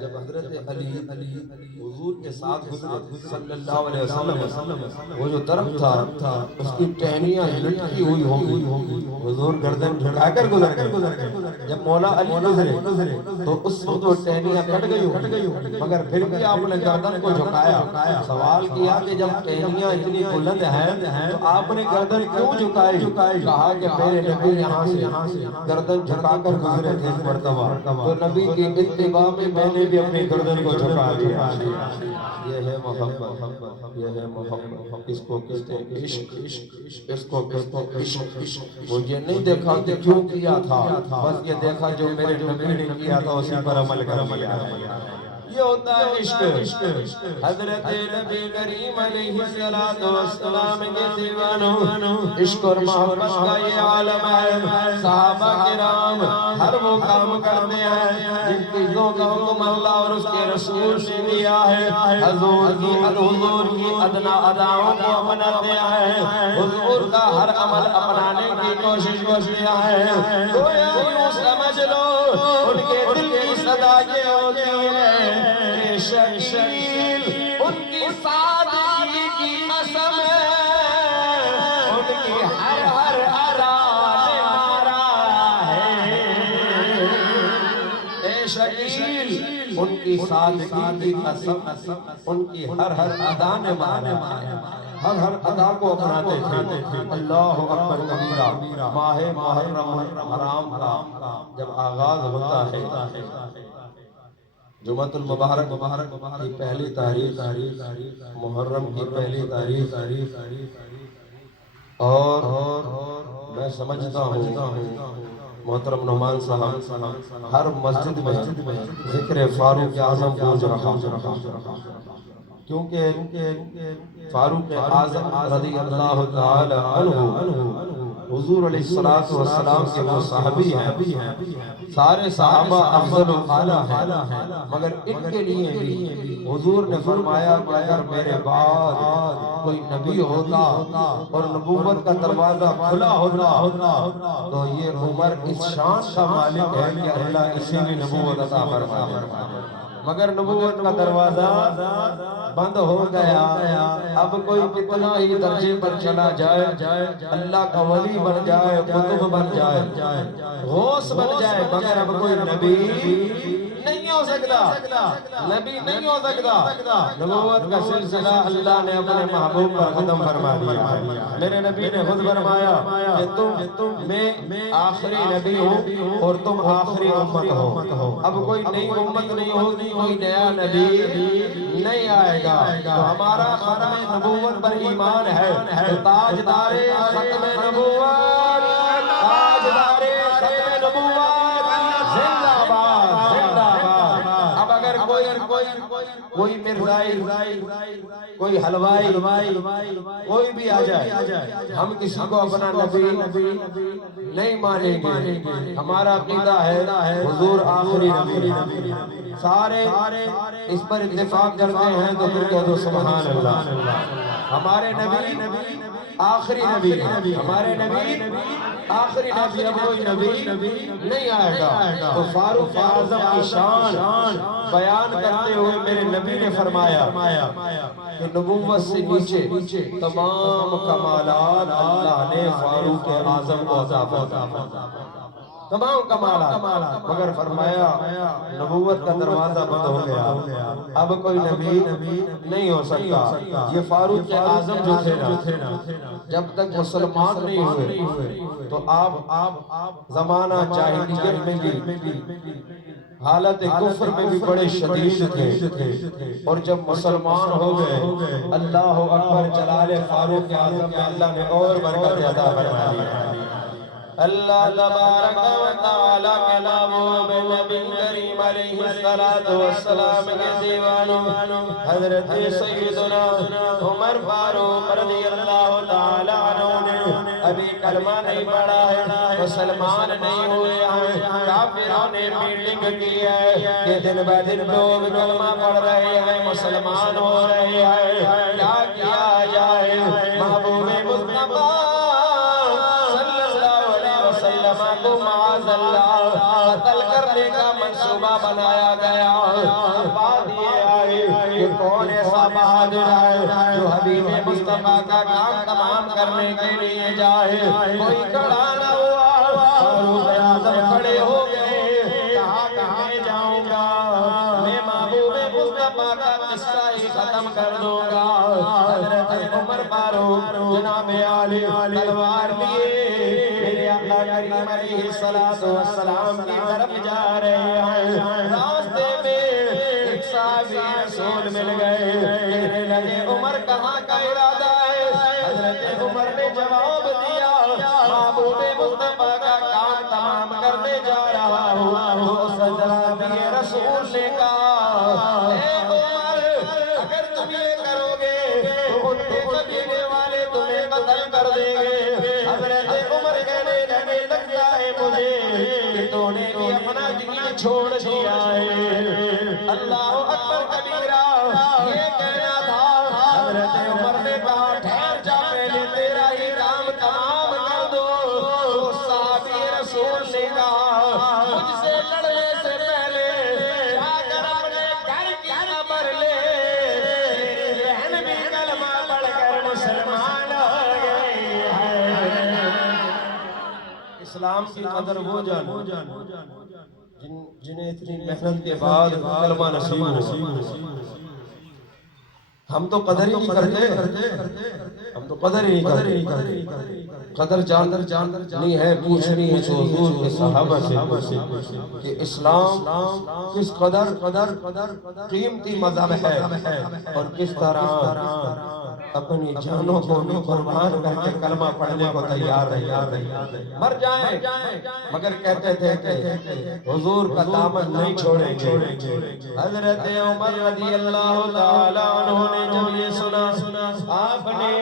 جب حضرت علی حضور کے ساتھ گزرے صلی اللہ علیہ وسلم، وہ جو درخت تھا اس کی ٹہنیاں لٹکی ہوئی ہوں گی، حضور گردن جھکا کر گزر گئے۔ جب مولا علی گزرے تو اس وقت وہ ٹہنیاں کٹ گئی ہوں، مگر پھر بھی آپ نے گردن کو جھکایا۔ سوال کیا کہ جب ٹہنیاں اتنی بلند ہیں تو آپ نے گردن کیوں جھکائی؟ کہا کہ میرے نبی یہاں سے گردن جھکا کر گزرے تھے ایک مرتبہ، تو نبی کی اتباع میں میں نے بھی اپنی گردن کو جھکا دیا۔ یہ ہے محبت، یہ ہے محبت، اس کو کہتے ہیں عشق، اس کو کہتے ہیں عشق۔ وہ یہ نہیں دیکھا کہ کیوں کیا تھا، بس یہ دیکھا جو میرے نبی نے کیا تھا اسی پر عمل کر لیا ہے۔ یہ ہوتا ہے عشق۔ حضرت نبی کریم علیہ السلام کے دیوانوں، عشق اور محبت کا یہ عالم ہے۔ صحابہ کرام ہر وہ کام کرتے ہیں جن چیزوں کا حکم اللہ اور اس کے رسول نے دیا ہے، حضور کی ادنا اداؤں کو اپناتے ہیں، حضور کا ہر عمل اپنانے کی کوشش کرتے ہیں۔ گویا یوں سمجھ لو ان کے دل کی صدا یہ ہوتی ہے، شکیل ان کی سادگی کی قسم ہے، ان کی ہر ادا نے مارا ہے۔ اے شکیل ان کی سادگی کی قسم، ان کی ہر ادا نے مارا ہے، ہر ادا کو اپناتے تھے۔ اللہ اکبر کبیرہ، ماہ محرم حرام کا جب آغاز ہوتا ہے، جمعۃ المبارک کی پہلی تاریخ، محرم کی پہلی تاریخ، اور میں سمجھتا ہوں محترم نعمان صاحب ہر مسجد میں ذکر فاروق اعظم گونج رہا، کیونکہ فاروق اعظم رضی اللہ تعالی عنہ حضور علیہ السلام کے وہ صحابی ہیں، سارے صحابہ افضل و اعلیٰ ہیں، مگر ان کے لیے بھی حضور نے فرمایا کہ اگر میرے بعد کوئی نبی ہوتا اور نبوت کا دروازہ کھلا ہوتا تو یہ عمر اس شان کا مالک ہے کہ اللہ اسے بھی نبوت عطا فرمائے، مگر نبوت کا دروازہ بند ہو گیا۔ اب کوئی کتنا ہی درجے پر چلا جائے، اللہ کا ولی بن جائے، قطب بن جائے، غوث بن جائے، مگر اب کوئی نبی نہیں ہو سکتا نبی نہیں ہو سکتا نبوت کا سلسلہ اللہ نے اپنے محبوب پر ختم فرما دیا ہے میرے نبی نے خود فرمایا کہ میں آخری نبی ہوں اور تم آخری امت ہو اب کوئی نئی امت نہیں ہوگی کوئی نیا نبی نہیں آئے گا تو ہمارا ختم نبوت پر ایمان ہے تاجدار ختم نبوت تاجدار ختم نبوت زندہ باد زندہ باد اب اگر کوئی مرزائی کوئی حلوائی کوئی بھی آ جائے ہم کسی کو اپنا نبی نہیں مانیں گے ہمارا عقیدہ ہے حضور آخری نبی سارے اس پر اتفاق کرتے ہیں تو پھر کہہ دو سبحان اللہ ہمارے نبی آخری نبی ہمارے نبی آخری نبی اب کوئی نبی نہیں آئے گا تو فاروق اعظم کی شان بیان کرتے ہوئے میرے نبی نے فرمایا کہ نبوت سے نیچے تمام کمالات اللہ نے فاروق اعظم کو عطا فرمایا تمام کمالات مگر فرمایا نبوت کا دروازہ بند ہو گیا اب کوئی نبی نہیں ہو سکتا یہ فاروق اعظم جو تھے نا جب تک مسلمان نہیں ہوئے تو آپ زمانہ جاہلیت میں بھی حالت کفر میں بھی بڑے شدید تھے اور جب مسلمان ہو گئے اللہ اکبر جلال فاروق اعظم میں اللہ نے اور برکت عطا فرما دی اللہ تبارک و تعالی کے محبوب نبی کریم علیہ السلام کے دیوانوں حضرت سیدنا عمر فاروق رضی اللہ تعالی عنہ نے ابھی کلمہ نہیں پڑھا ہے مسلمان نہیں ہوئے ہیں کافروں نے میٹنگ کی ہے کہ دن بہ دن لوگ کلمہ پڑھ رہے ہیں مسلمان ہو رہے ہیں کیا کیا جائے محبوب مصطفیٰ کو معاذ اللہ قتل کرنے کا منصوبہ بنایا گیا بات یہ آئی کہ کون ایسا بہادر ہے جو حبیب مصطفیٰ کا کام تمام کرنے کے لیے جائے کوئی کھڑا نہ ہوا فاروق اعظم کھڑے ہو گئے کہاں جاؤں گا میں محبوب مصطفیٰ کا قصہ ہی ختم کر دوں گا حضرت عمر فاروق جناب عالی تلوار لیے میرے آقا کریم علیہ السلام کی طرف جا رہے ہیں راستے میں ایک صحابی رسول مل گئے کہنے لگے عمر کہاں کا ارادہ ہے حضرت عمر نے جواب دیا محبوب مصطفیٰ کا کام تمام کرنے جا رہا ہوں اس صحابی رسول نے کہا اے عمر اگر تم یہ کرو گے تو ان کے قبیلے والے تمہیں قتل کر دیں گے حضرت عمر کہنے لگے لگتا ہے مجھے کہ تو نے بھی اپنا دین چھوڑ دیا ہے اللہ اکبر کبیرہ یہ کہنا تھا حضرت عمر نے کہا ٹھہر جا پہلے تیرا ہی کام تمام کر دو اس صحابی رسول نے کہا مجھ سے لڑنے سے پہلے جا کر اپنے گھر کی خبر لے میری بہن بھی کلمہ پڑھ کر مسلمان ہو گئی ہے اسلام کی قدر وہ جانو جنہیں اتنی محنت کے بعد کلمہ نصیب ہو ہم تو قدر ہی نہیں کرتے ہم تو قدر ہی نہیں کرتے قدر جاننی ہے پوچھنی ہے حضور کے صحابہ سے کہ اسلام کس قدر قیمتی مذہب ہے اور کس طرح اپنی جانوں کو بھی قربان کر کے کلمہ پڑھنے کو تیار رہے مر جائیں مگر کہتے تھے کہ حضور کا دامن نہیں چھوڑیں گے حضرت عمر رضی اللہ تعالیٰ عنہ نے جب یہ سنا آپ نے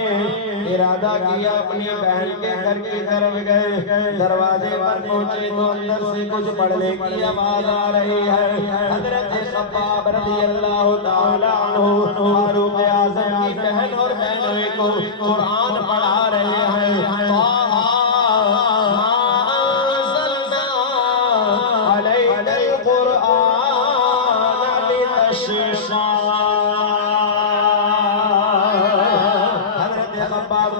ارادہ کیا اپنی بہن کے گھر کی طرف گئے دروازے پر پہنچے تو اندر سے کچھ پڑھنے کی آواز آ رہی ہے حضرت خباب رضی اللہ تعالیٰ عنہ فاروق اعظم کی بہن اور بہنوئی کو قرآن پڑھا رہے ہیں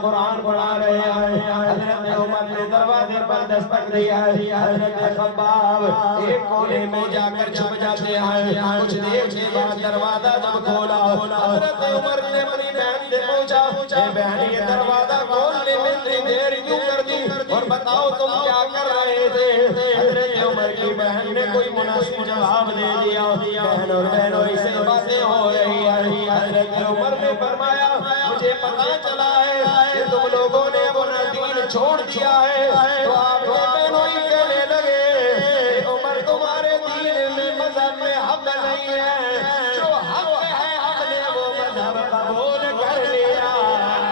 قرآن پڑھا رہے ہیں حضرت عمر نے دروازے پر دستک دیا ہے حضرت خباب ایک کونے میں جا کر چھپ جاتے ہیں کچھ دیر کے بعد دروازہ جب کھولا حضرت عمر نے اپنی بہن سے پوچھا اے بہن یہ دروازہ کھولنے میں اتنی دیر کیوں کر دی اور بتاؤ تم کیا کر رہے تھے حضرت عمر کی بہن نے کوئی مناسب جواب دے دیا بہن اور بہنوں اسے باتیں ہو رہی ہیں حضرت عمر نے فرمایا مجھے پتا چلا ہے کہ تم لوگوں نے اپنا دین چھوڑ دیا ہے تو آپ نے بہنوں ہی کہنے لگے عمر تمہارے دین میں مذہب میں حق نہیں ہے جو حق ہے ہم نے وہ مذہب قبول کر لیا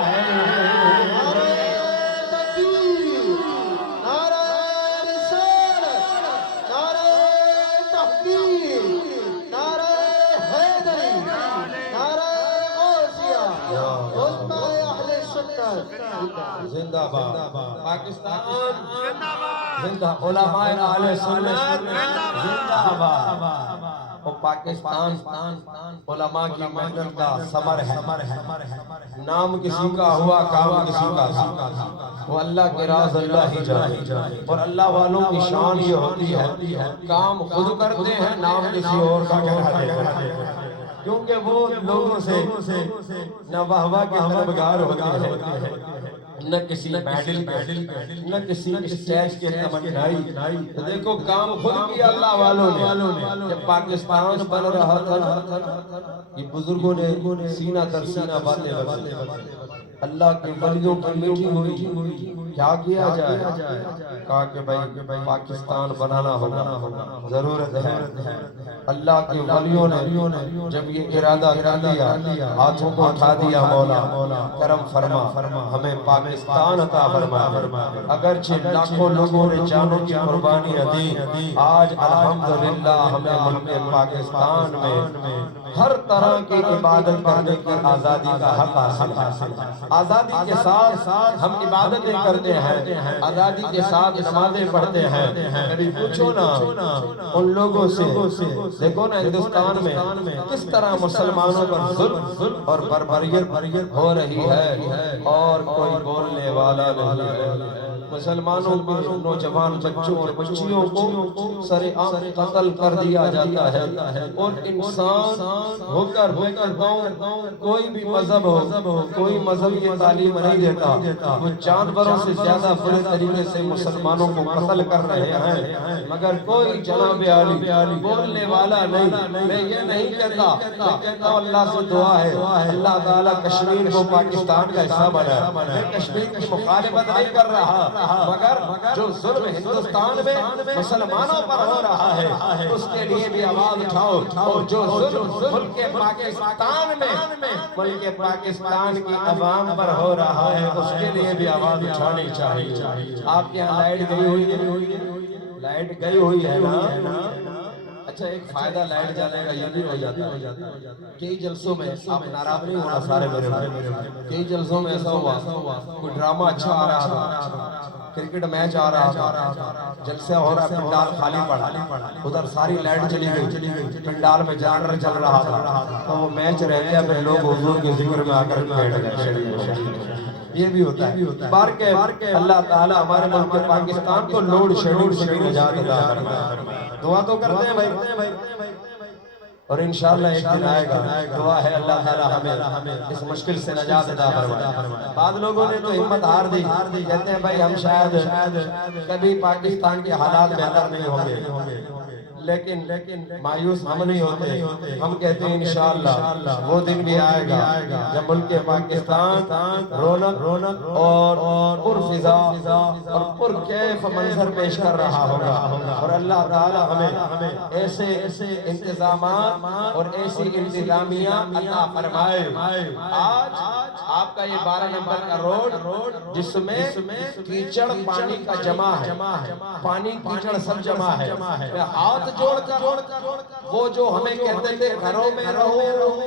ہے نعرہ تکبیر، نعرہ رسالت، نعرہ تحقیق، نعرہ حیدری، نعرہ غوثیہ، عظمہ اہل سنت زندہ باد پاکستان زندہ علماء اہل سنت زندہ باد اور پاکستان علماء کی محنت کا ثمر ہے نام کسی کا ہوا کام کسی کا تھا وہ اللہ کے راز اللہ ہی جانے اور اللہ والوں کی شان یہ ہوتی ہے کام خود کرتے ہیں نام کسی اور کا کہتے ہیں کیونکہ وہ لوگوں سے نہ واہ کے طلبگار ہوتے ہیں نہ کسی میڈل نہ کسی اسٹیج کے تمنائی دیکھو کام خود کیا اللہ والوں نے جب پاکستان بن رہا تھا یہ بزرگوں نے سینہ در سینہ باتیں اللہ کے ولیوں کی میٹنگ ہوئی کیا کیا جائے کہا کہ بھائی پاکستان بنانا ہوگا ضرورت ہے اللہ کے ولیوں نے جب یہ ارادہ کر دیا ہاتھوں کو اٹھا دیا مولا کرم فرما ہمیں پاکستان عطا فرما اگرچہ لاکھوں لوگوں نے جانوں کی قربانیاں دی آج الحمدللہ ہمیں ملک پاکستان میں ہر طرح کی عبادت کرنے کی آزادی کا حق حاصل ہے آزادی کے ساتھ ہم عبادتیں کرتے ہیں آزادی کے ساتھ نمازیں پڑھتے ہیں کبھی پوچھو نا ان لوگوں سے دیکھو نا ہندوستان میں کس طرح مسلمانوں پر ظلم اور بربریت ہو رہی ہے اور کوئی بولنے والا نہیں ہے مسلمانوں کے نوجوان بچوں اور بچیوں کو سر عام قتل کر دیا جاتا ہے اور انسان ہو کر کوئی بھی مذہب ہو کوئی مذہب یہ تعلیم نہیں دیتا وہ جانوروں سے زیادہ برے طریقے سے مسلمانوں کو قتل کر رہے ہیں مگر کوئی جناب عالی بولنے والا نہیں میں یہ نہیں کہتا میں کہتا ہوں اللہ سے دعا ہے اللہ تعالیٰ کشمیر کو پاکستان کا حصہ بنائے میں کشمیر کی مخالفت نہیں کر رہا مگر جو ظلم ہندوستان میں مسلمانوں پر ہو رہا ہے اس کے لیے بھی آواز اٹھاؤ جو ظلم ملک پاکستان میں ملک پاکستان کی عوام پر ہو رہا ہے اس کے لیے بھی آواز اٹھانی چاہیے آپ کے یہاں لائٹ گئی ہوئی ہے نا اچھا ایک فائدہ لائٹ جانے کا یہ بھی ہو جاتا ہے کئی جلسوں میں آپ ناراض نہیں ہونا سارے میرے بھائی کئی جلسوں میں ایسا ہوا کوئی ڈرامہ اچھا آ رہا تھا کرکٹ میچ آ رہا تھا جلسہ ہو رہا پنڈال خالی پڑا ادھر ساری لائٹ چلی گئی پنڈال میں جانور چل رہا تھا تو وہ میچ رہ گیا پھر لوگ حضور کے ذکر میں آ کر بیٹھ گئے یہ بھی ہوتا ہے بار کے اللہ تعالی ہمارے ملک پاکستان کو لوڈ شیڈنگ سے بھی نجات عطا فرمائے دعا تو کرتے ہیں بھائی اور انشاءاللہ ایک دن آئے گا دعا ہے اللہ تعالی ہمیں اس مشکل سے نجات عطا فرمائے بعض لوگوں نے تو ہمت ہار دی کہتے ہیں بھائی ہم شاید کبھی پاکستان کے حالات بہتر نہیں ہوں گے لیکن مایوس ہم نہیں ہوتے ہم کہتے ہیں انشاءاللہ وہ دن بھی آئے گا جب ملک پاکستان رونق اور پرفضا اور پرکیف منظر پیش کر رہا ہوگا اور اللہ تعالی ہمیں ایسے انتظامات اور ایسی انتظامیہ عطا فرمائے آج آپ کا یہ 12 نمبر کا روڈ جس میں کیچڑ پانی کا جمع ہے پانی کیچڑ سب جمع ہے ہاتھ جوڑ کر وہ جو ہمیں کہتے تھے گھروں میں رہو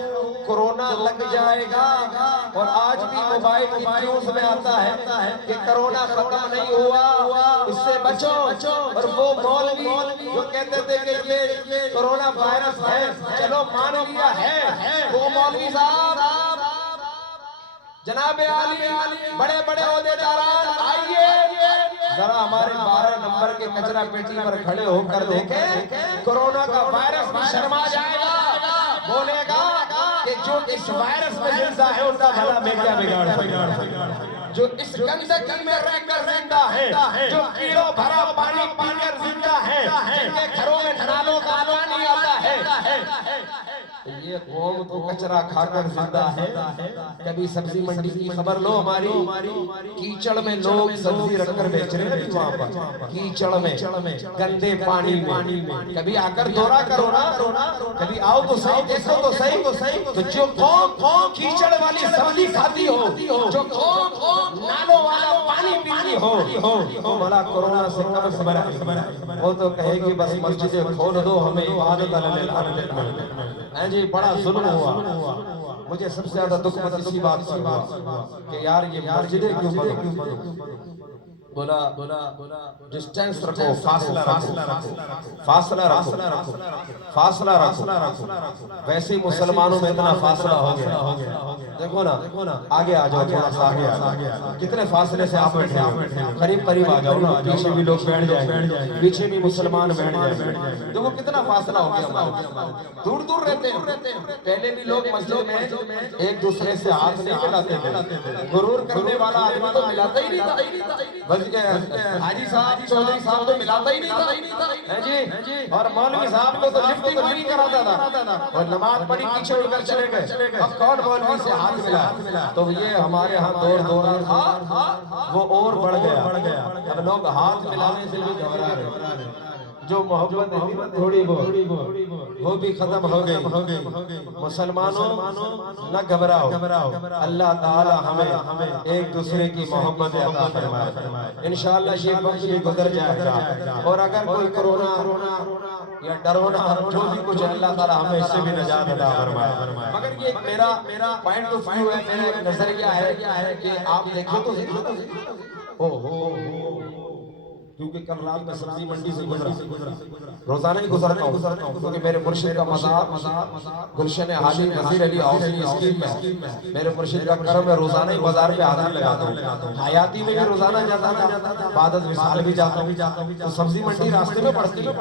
کرونا لگ جائے گا اور آج بھی موبائل کی نیوز میں آتا ہے کہ کرونا ختم نہیں ہوا اس سے بچو اور وہ مولوی جو کہتے تھے کہ یہ کرونا وائرس ہے چلو مان لیا ہے وہ مولوی صاحب جناب عالی بڑے عہدیداران آئیے ذرا ہمارے 12 نمبر کے کچرا پیٹی پر کھڑے ہو کر دیکھیں کورونا کا وائرس بھی شرما جائے گا، بولے گا کہ جو اس وائرس میں زندہ ہے ان کا بھلا میں کیا بگاڑ سکتا، جو اس گندگی میں رہ کر زندہ ہے، جو کیڑوں بھرا پانی پی کر زندہ ہے، جن کے گھروں میں نالوں کا پانی آتا ہے، یہ قوم تو کچرا کھا کر زندہ ہے۔ کبھی سبزی منڈی کی خبر لو ہماری، کیچڑ میں لوگ سبزی رکھ کر بیچ رہے ہیں وہاں پر، کیچڑ میں، گندے پانی میں۔ کبھی آ کر دورہ کرو نا، کبھی آؤ تو صحیح، دیکھو تو صحیح، تو جو قوم کیچڑ والی سبزی کھاتی ہو، جو قوم نالوں والا پانی پیتی ہو، بھلا کورونا سے کب خبر ہے؟ وہ تو کہے گی بس مسجدیں کھول دو، ہمیں عبادت اللہ جی بڑا ظلم ہوا۔ مجھے سب سے زیادہ دکھ اسی بات پر ہوا کہ یار یہ مسجدیں کیوں بنو؟ بولا ڈسٹینس رکھو، فاصلہ رکھو۔ ویسے مسلمانوں میں اتنا فاصلہ ہو گیا، دیکھو نا آگے آ جاؤ، تھوڑا سا آگے، کتنے فاصلے سے آپ بیٹھے ہیں، قریب آ جاؤ نا، پیچھے بھی لوگ بیٹھ جائیں، پیچھے بھی مسلمان بیٹھ جائیں، دیکھو کتنا فاصلہ ہو گیا ہمارا، دور رہتے ہیں۔ پہلے بھی لوگ مسجد میں ایک دوسرے سے ہاتھ نہیں ملاتے تھے، غرور کرنے والا آدمی تو ملاتا ہی نہیں تھا، حاجی صاحب چودھری صاحب تو ملاتا ہی نہیں تھا جی، اور مولوی صاحب کو تو لفٹنگ نہیں کراتا تھا، اور نماز پڑھی پیچھے اڑ کر چلے گئے، اب کون مولوی سے ہاتھ ملا؟ تو یہ ہمارے ہاں دورہ تھا وہ اور بڑھ گیا، اب لوگ ہاتھ ملانے سے بھی گھبرا رہے، جو محبت ہے تھوڑی وہ بھی ختم ہو گئی۔ مسلمانوں نہ گھبراؤ، اللہ تعالی ہمیں ایک دوسرے کی محبت عطا فرمائے، انشاءاللہ یہ وقت بھی گزر جائے گا، اور اگر کوئی کرونا یا ڈرونا جو بھی کچھ ہے اللہ تعالی ہمیں اس سے بھی نجات عطا فرمائے۔ مگر یہ میرا پوائنٹ آف ویو ہے، میرا نظریہ ہے کہ آپ دیکھو تو کیونکہ کل رات میں سبزی منڈی سے گزرا، روزانہ ہی گزرتا ہوں کیونکہ میرے مرشد کا مزار گلشن حاجی نذیر علی ہاؤسنگ اسکیم میں، میرے مرشد کا کرم ہے، روزانہ ہی بازار پہ حاضری لگاتا ہوں، حیاتی میں بھی روزانہ جاتا تھا، بعد وصال بھی جاتا ہوں، تو سبزی منڈی راستے میں پڑتی ہے،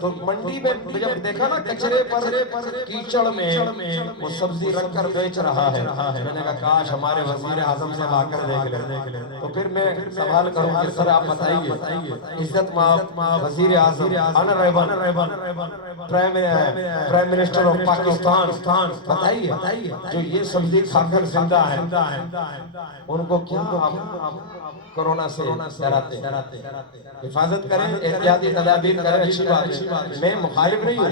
تو منڈی میں جب دیکھا نا کچرے پر کیچڑ میں وہ سبزی رکھ کر بیچ رہا ہے، میں نے کہا کاش ہمارے وزیر اعظم سے آ کر دیکھ لیں، تو پھر میں سوال کروں کہ سر آپ بتائیے عزت مآب وزیر اعظم honourable Prime Minister of Pakistan, بتائیے جو یہ سبزی کھا کر زندہ ہے ان کو کیا آپ کورونا سے ڈراتے ہیں؟ حفاظت کریں، احتیاطی تدابیر کریں، اچھی بات ہے، میں مخالف نہیں ہوں،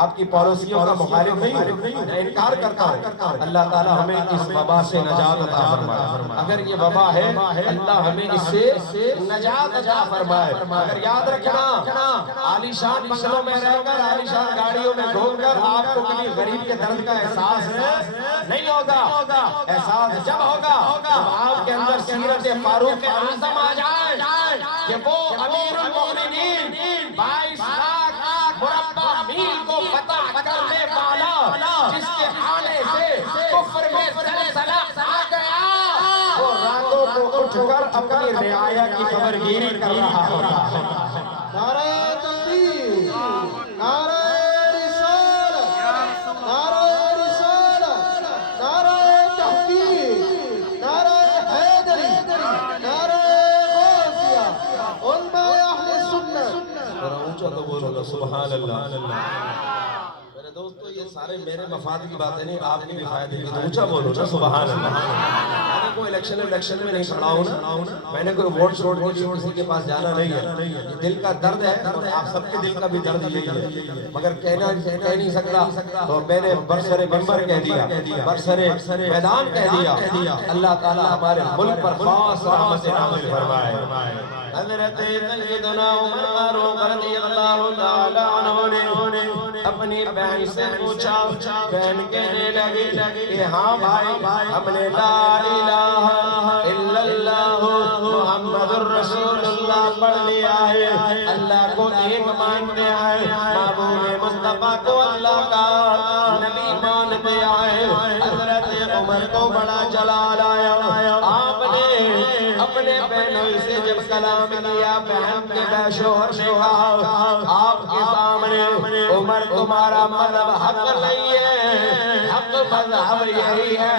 آپ کی پالیسیوں کا مخالف نہیں ہوں، میں انکار کرتا ہوں، اللہ تعالی ہمیں اس وبا سے نجات عطا فرمائے، اگر یہ وبا ہے اللہ ہمیں اس سے نجات عطا فرمائے۔ اگر یاد رکھنا عالیشان بنگلوں میں رہ کر، عالیشان گاڑیوں میں گھوم کر آپ کو کبھی غریب کے درد کا احساس نہیں ہوگا، احساس جب ہوگا جب آپ کے اندر سیرت فاروق اعظم آ جائے کہ وہ امیر المومنین 22 لاکھ مربع میل کو فتح کرنے والا جس کے آنے سے کفر میں زلزلہ آ گیا، وہ راتوں کو اٹھ کر اپنی رعایا کی خبر گیری کر رہا ہوتا۔ نعرہ تکبیر، نعرہ رسالت، نعرہ رسالت، نعرہ تحقیق، نعرہ حیدری، نعرہ غوثیہ، علماء اہل سنت۔ ذرا اونچا تو بولو سبحان اللہ۔ میرے دوستو یہ سارے میرے مفاد کی باتیں نہیں، آپ کی بھی فائدے کی، تو اونچا بولو نا سبحان اللہ۔ میں نے کوئی الیکشن میں نہیں کھڑا ہوں نا، میں نے کوئی ووٹ شوٹ کے لیے کسی کے پاس جانا نہیں ہے، یہ دل کا درد ہے اور آپ سب کے دل کا بھی درد یہی ہے، مگر کہہ نہیں سکتا تو میں نے برسر منبر کہہ دیا، برسر میدان کہہ دیا، اللہ تعالیٰ ہمارے ملک پر خاص رحمت نازل فرمائے۔ حضرت سیدنا عمر فاروق رضی اللہ تعالی عنہ نے اپنی بہن سے پوچھا، بہن کہنے لگی کہ ہاں بھائی ہم نے لا الہ الا اللہ محمد الرسول اللہ پڑھ لیا ہے، اللہ کو ایک مانتے ہیں، محبوب مصطفیٰ کو اللہ کا نبی مانتے ہیں۔ حضرت عمر کو بڑا جلال آیا، آپ نے اپنے بہنوں سے جب کلام کیا بہن کے شوہر نے کہا آپ کے سامنے عمر تمہارا مذہب حق نہیں ہے، حق مذہب یہی ہے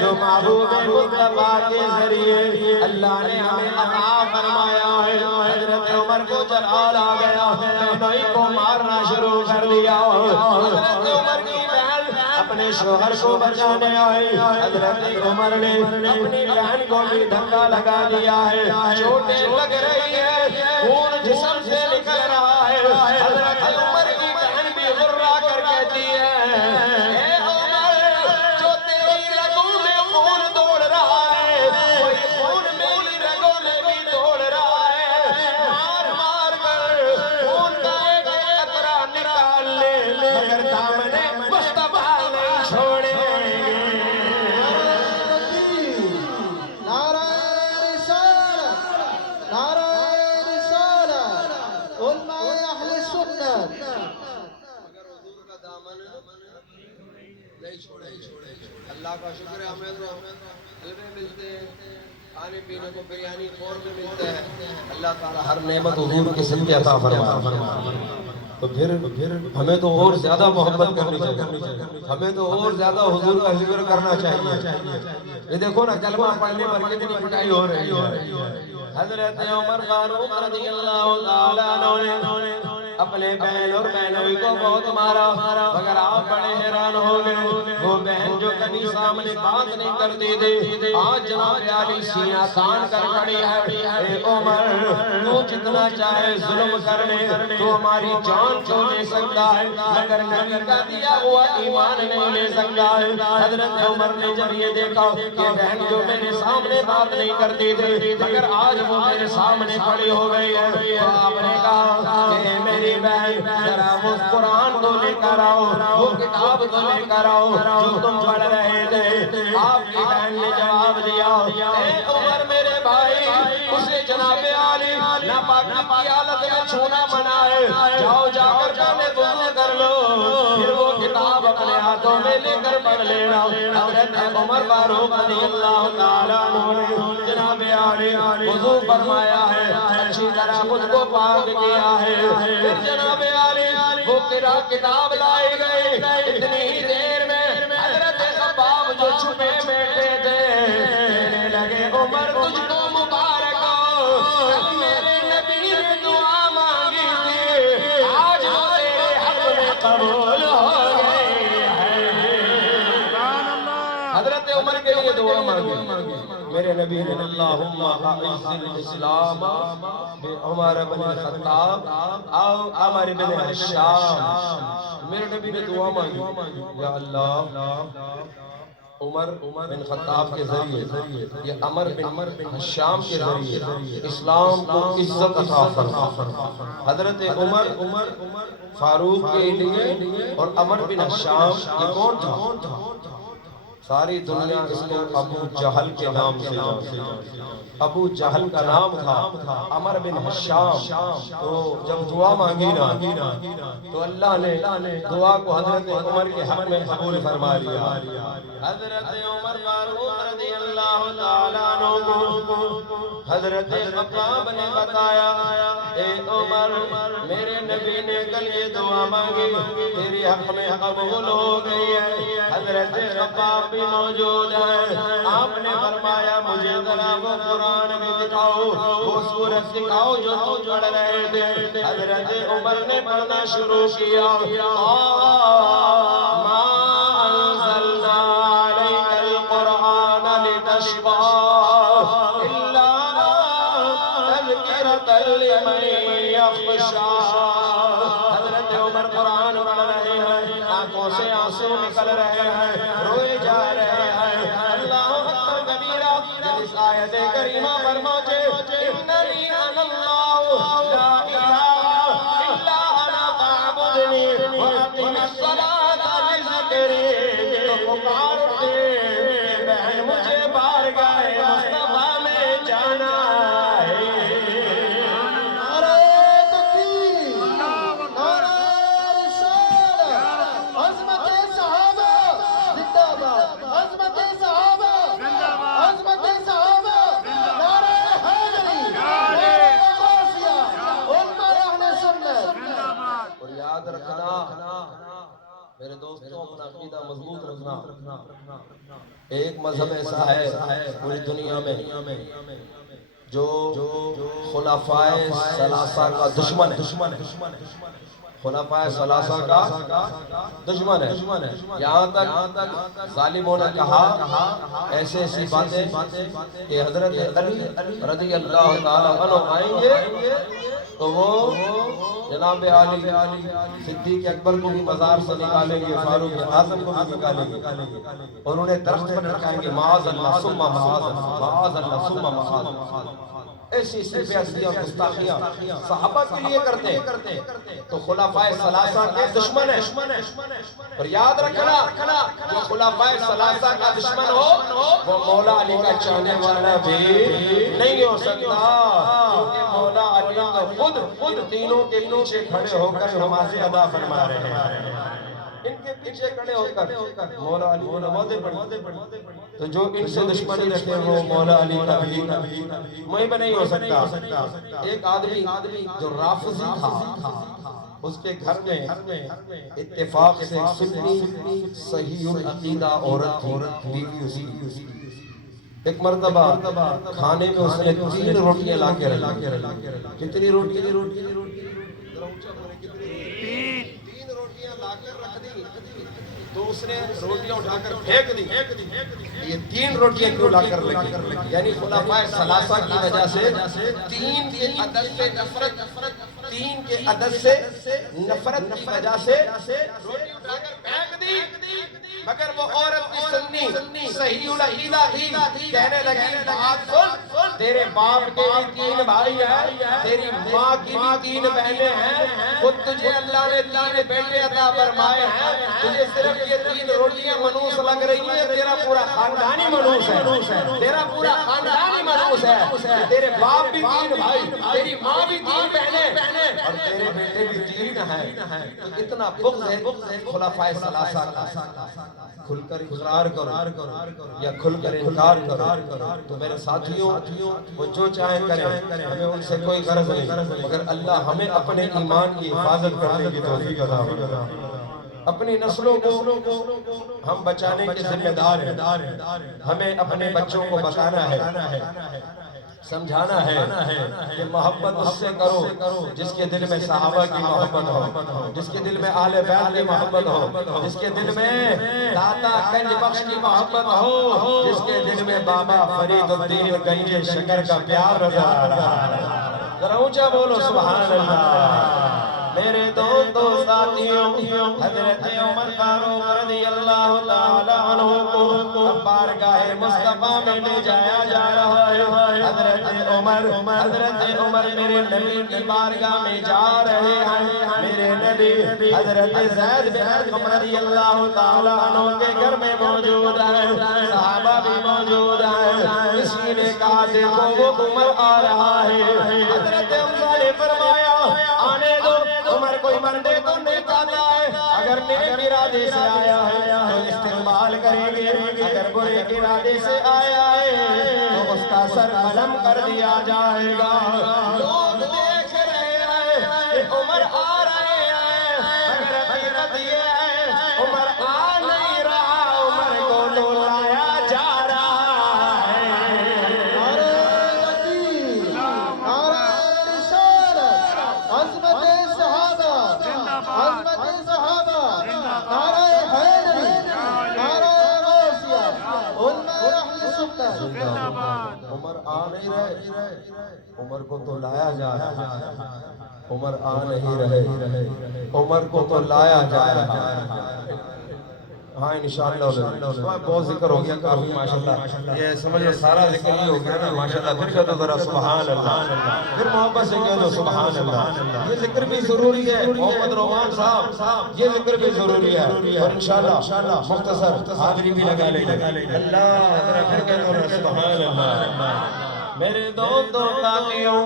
جو محبوب مصطفیٰ کے ذریعے اللہ نے ہمیں عطا فرمایا ہے۔ حضرت عمر کو جلال آ گیا، بہنوئی کو مارنا شروع کر دیا۔ حضرت عمر کی بہن اپنے شوہر کو بچانے آئی، حضرت عمر نے اپنی بہن کو بھی دھکا لگا دیا ہے، چوٹیں لگ رہی ہے، خون جسم سے نکل رہا ہے۔ حضرت عمر کی بہن بھی غرہ کر کہتی ہے اے عمر، جو تیری رگوں میں خون دوڑ رہا ہے وہی خون میری رگوں میں بھی دوڑ رہا ہے، مار مار کر خون کا ایک قطرہ نکال لے مگر دامن مصطفیٰ نہیں چھوڑے۔ نعرہ رسالت، نعرہ رسالت، علماء اہل سنت۔ نہیں چھوڑے۔ اللہ کا شکر ہے ہمیں تو حلوے ملتے ہیں، کھانے پینے کو بریانی قورمے ملتے ہیں، اللہ تعالیٰ ہر نعمت حضور کے صدقے عطا فرمائے۔ تو پھر ہمیں تو اور زیادہ محبت کرنی چاہیے، ہمیں تو اور زیادہ حضور کا ذکر کرنا چاہیے۔ یہ دیکھو نا کلمہ پڑھنے پر کتنی پٹائی ہو رہی ہے۔ حضرت عمر فاروق رضی اللہ تعالیٰ عنہ نے اپنے بہن اور بہنوئی کو بہت مارا، مگر آپ بڑے حیران ہو گئے۔ وہ بہن جو کبھی سامنے بات نہیں کرتی تھی آج جناب علی سینہ تان کر کھڑی ہے۔ اے عمر، تو جتنا چاہے ظلم کر لے، تو ہماری جان چھو لے سکتا ہے مگر نبی کا دیا ہوا ایمان نہیں لے سکتا ہے۔ حضرت عمر نے جب یہ دیکھا کہ بہن جو میرے سامنے بات نہیں کرتی تھی مگر آج وہ میرے سامنے کھڑی ہو گئی ہے، تو آپ نے کہا کہ میری بہن ذرا وہ قرآن تو لے کر آؤ، وہ کتاب تو لے کر آؤ جو تم پڑھ رہے تھے۔ آپ کی بہن نے جواب دیا اے عمر میرے بھائی، اسے جناب علی ناپاکی کی حالت میں چھونا منع ہے، جاؤ جا کر پہلے وضو کر لو پھر وہ کتاب اپنے ہاتھوں میں لے کر پڑھ لینا۔ حضرت عمر فاروق رضی اللہ تعالیٰ عنہ نے جناب علی وضو فرمایا ہے، اچھی طرح خود کو پاک کیا ہے، پھر جناب علی وہ کتاب لائی گئی۔ اتنی ہی دیر میں حضرت خباب جو چھپے بیٹھے تھے کہنے لگے عمر تجھ کو مبارک ہو، میرے نبی نے دعا مانگی تھی آج وہ تیرے حق میں قبول ہو گئی ہے۔ حضرت عمر کے لیے دعا مانگی میرے نبی نے اللہم اعز الاسلام عمر بن الخطاب او عمر بن حشام۔ میرے نبی نے دعا مانگی یا اللہ عمر بن خطاب کے ذریعے یا عمر بن حشام کے ذریعے اسلام کو عزت عطا فرما۔ حضرت عمر فاروق کے لیے اور عمر بن حشام یہ کون تھا؟ ساری دنیا اس کو ابو جہل کے نام سے جانتی ہے۔ ابو جہل کا نام تھا عمر بن حشام۔ تو جب دعا مانگی نا تو اللہ نے دعا کو حضرت عمر کے حق میں قبول فرما لیا۔ حضرت عمر فاروق رضی اللہ تعالیٰ عنہ کو حضرت خباب نے بتایا اے عمر میرے نبی نے کل یہ دعا مانگی تیرے حق میں قبول ہو گئی ہے۔ حضرت خباب بھی موجود ہے، آپ نے فرمایا مجھے ذرا وہ قرآن بھی دکھاؤ، وہ سورت دکھاؤ جو تو پڑھ رہے تھے۔ حضرت عمر نے پڑھنا شروع کیا ما انزلنا علیک القرآن لتشقى الا تذکرۃ لمن یخشی۔ حضرت عمر قرآن پڑھ رہے ہیں، آنکھوں سے آنسو نکل رہے ہیں، روئے جا رہے ہیں۔ اللہ اکبر کبیرہ جب اس آیت کریمہ پر پہنچے اننی انا اللہ لا الہ الا انا فاعبدنی واقم الصلاۃ لذکری، تو پکار اٹھے کہ بہن مجھے بارگاہ مصطفیٰ میں جانا ہے۔ دوستوں اپنا عقیدہ مضبوط رکھنا. ایک مذہب ایسا ہے پوری دنیا میں جو خلفائے ثلاثہ کا دشمن ہے. خلفائے ثلاثہ کا دشمن ہے. یہاں تک ظالموں نے کہا ایسے ایسی باتیں کہ حضرت علی رضی اللہ تعالیٰ عنہ آئیں گے تو وہ جناب علی صدیق اکبر کو بھی مزار سے نکالیں گے, فاروق اعظم کو بھی نکالیں گے اور انہیں درخت پر لٹکائیں گے. معاذ اللہ ثم معاذ اللہ, معاذ اللہ ثم معاذ اللہ. ایسی سرفیاں گستاخیاں صحابہ کے لیے کرتے ہیں تو خلفائے ثلاثہ کے دشمن ہیں. اور یاد رکھنا جو خلفائے ثلاثہ کا دشمن ہو وہ مولا علی کا چاہنے والا بھی نہیں ہو سکتا, کیونکہ مولا علی تو خود تینوں کے پیچھے کھڑے ہو کر نمازیں ادا فرما رہے ہیں. ان کے پیچھے کھڑے ہو کر مولا علی کو نمازیں پڑھی. تو جو ان سے دشمنی رکھتے ہیں وہ مولا علی کا بھی محب نہیں ہو سکتا. ایک آدمی جو رافضی تھا اس کے گھر میں اتفاق سے سنی صحیح العقیدہ عورت بیوی اسی. ایک مرتبہ کھانے میں اس نے 3 روٹیاں لا کے رکھی. کتنی روٹیاں؟ 3 روٹیاں لا کر رکھ دی تو اس نے روٹیاں اٹھا کر پھینک دی. یہ 3 روٹیاں کیوں لا کر رکھی؟ یعنی خلفائے ثلاثہ کی وجہ سے 3 کے عدد سے نفرت کی وجہ سے روٹی اٹھا کر پھینک دی. مگر وہ عورت بھی سنی صحیح العقیدہ تھی, کہنے لگی بات سن, تیرے باپ کے بھی 3 بھائی ہیں, تیری ماں کی بھی 3 بہنیں ہیں, خود تجھے اللہ نے 3 بیٹے عطا فرمائے ہیں, تجھے صرف یہ 3 روٹیاں منوس لگ رہی ہیں, تیرا پورا خاندانی منوس ہے, تیرا پورا خاندانی منوس ہے. تیرے باپ بھی 3 بھائی, تیری ماں بھی 3 بہنیں اور تیرے بیٹے بھی 3 ہیں. تو اتنا بغض ہے خلفائے ثلاثہ کا. کھل کر اقرار کرو یا کھل کر انکار کرو. تو میرے ساتھیوں وہ جو چاہیں کریں, ہمیں ان سے کوئی غرض نہیں, مگر اللہ ہمیں اپنے ایمان کی حفاظت کرنے کی توفیق عطا فرمائے. اپنی نسلوں کو ہم بچانے کے ذمہ دار ہیں. ہمیں اپنے بچوں کو بتانا ہے, سمجھانا ہے کہ محبت اس سے کرو جس کے دل میں صحابہ کی محبت ہو, جس کے دل میں اہل بیت کی محبت ہو, جس کے دل میں داتا گنج بخش کی محبت ہو, جس کے دل میں بابا فرید الدین گنج شکر کا پیار رضا آ رہا ہے. ذرا اونچا بولو سبحان اللہ. میرے دوستو ساتھیوں, حضرت عمر فاروق رضی اللہ تعالیٰ عنہ کو بارگاہ مصطفیٰ میں لے جایا جا رہا ہے. حضرت عمر میرے نبی کی بارگاہ میں جا رہے ہیں. میرے نبی حضرت زید بن ارقم رضی اللہ تعالیٰ عنہ کے گھر میں موجود ہیں, صحابہ بھی موجود ہیں. کسی نے کہا دیکھو وہ عمر آ رہا ہے. حضرت حمزہ نے فرمایا آنے دو, عمر کوئی بندے تو نہیں چاہتا ہے, اگر نیک ارادے سے آیا ہے تو استقبال کریں گے, اگر برے ارادے سے آیا ہے تو اس کا سر قلم کر دیا جائے گا. لوگ دیکھ رہے ہیں کہ عمر آ رہے ہیں, مگر حقیقت یہ ہے عمر آ نہیں رہا, عمر کو لولایا جا رہا ہے. عمر آ نہیں رہے, عمر کو تو لایا جا رہا ہے. عمر آ نہیں رہے, عمر کو تو لایا جا رہا ہے. ہاں انشاءاللہ بہت ذکر ہو گیا کافی ماشاءاللہ. یہ سمجھے سارا ذکر ہی ہو گیا نا ماشاءاللہ. پھر کہہ دو ذرا سبحان اللہ, پھر محبت سے کہہ دو سبحان اللہ. یہ ذکر بھی ضروری ہے محمد رومان صاحب, یہ ذکر بھی ضروری ہے. اور انشاءاللہ مختصر حاضری بھی لگا لیں گے. اللہ پھر کہہ دو سبحان اللہ. میرے دوستوں ساتھیوں,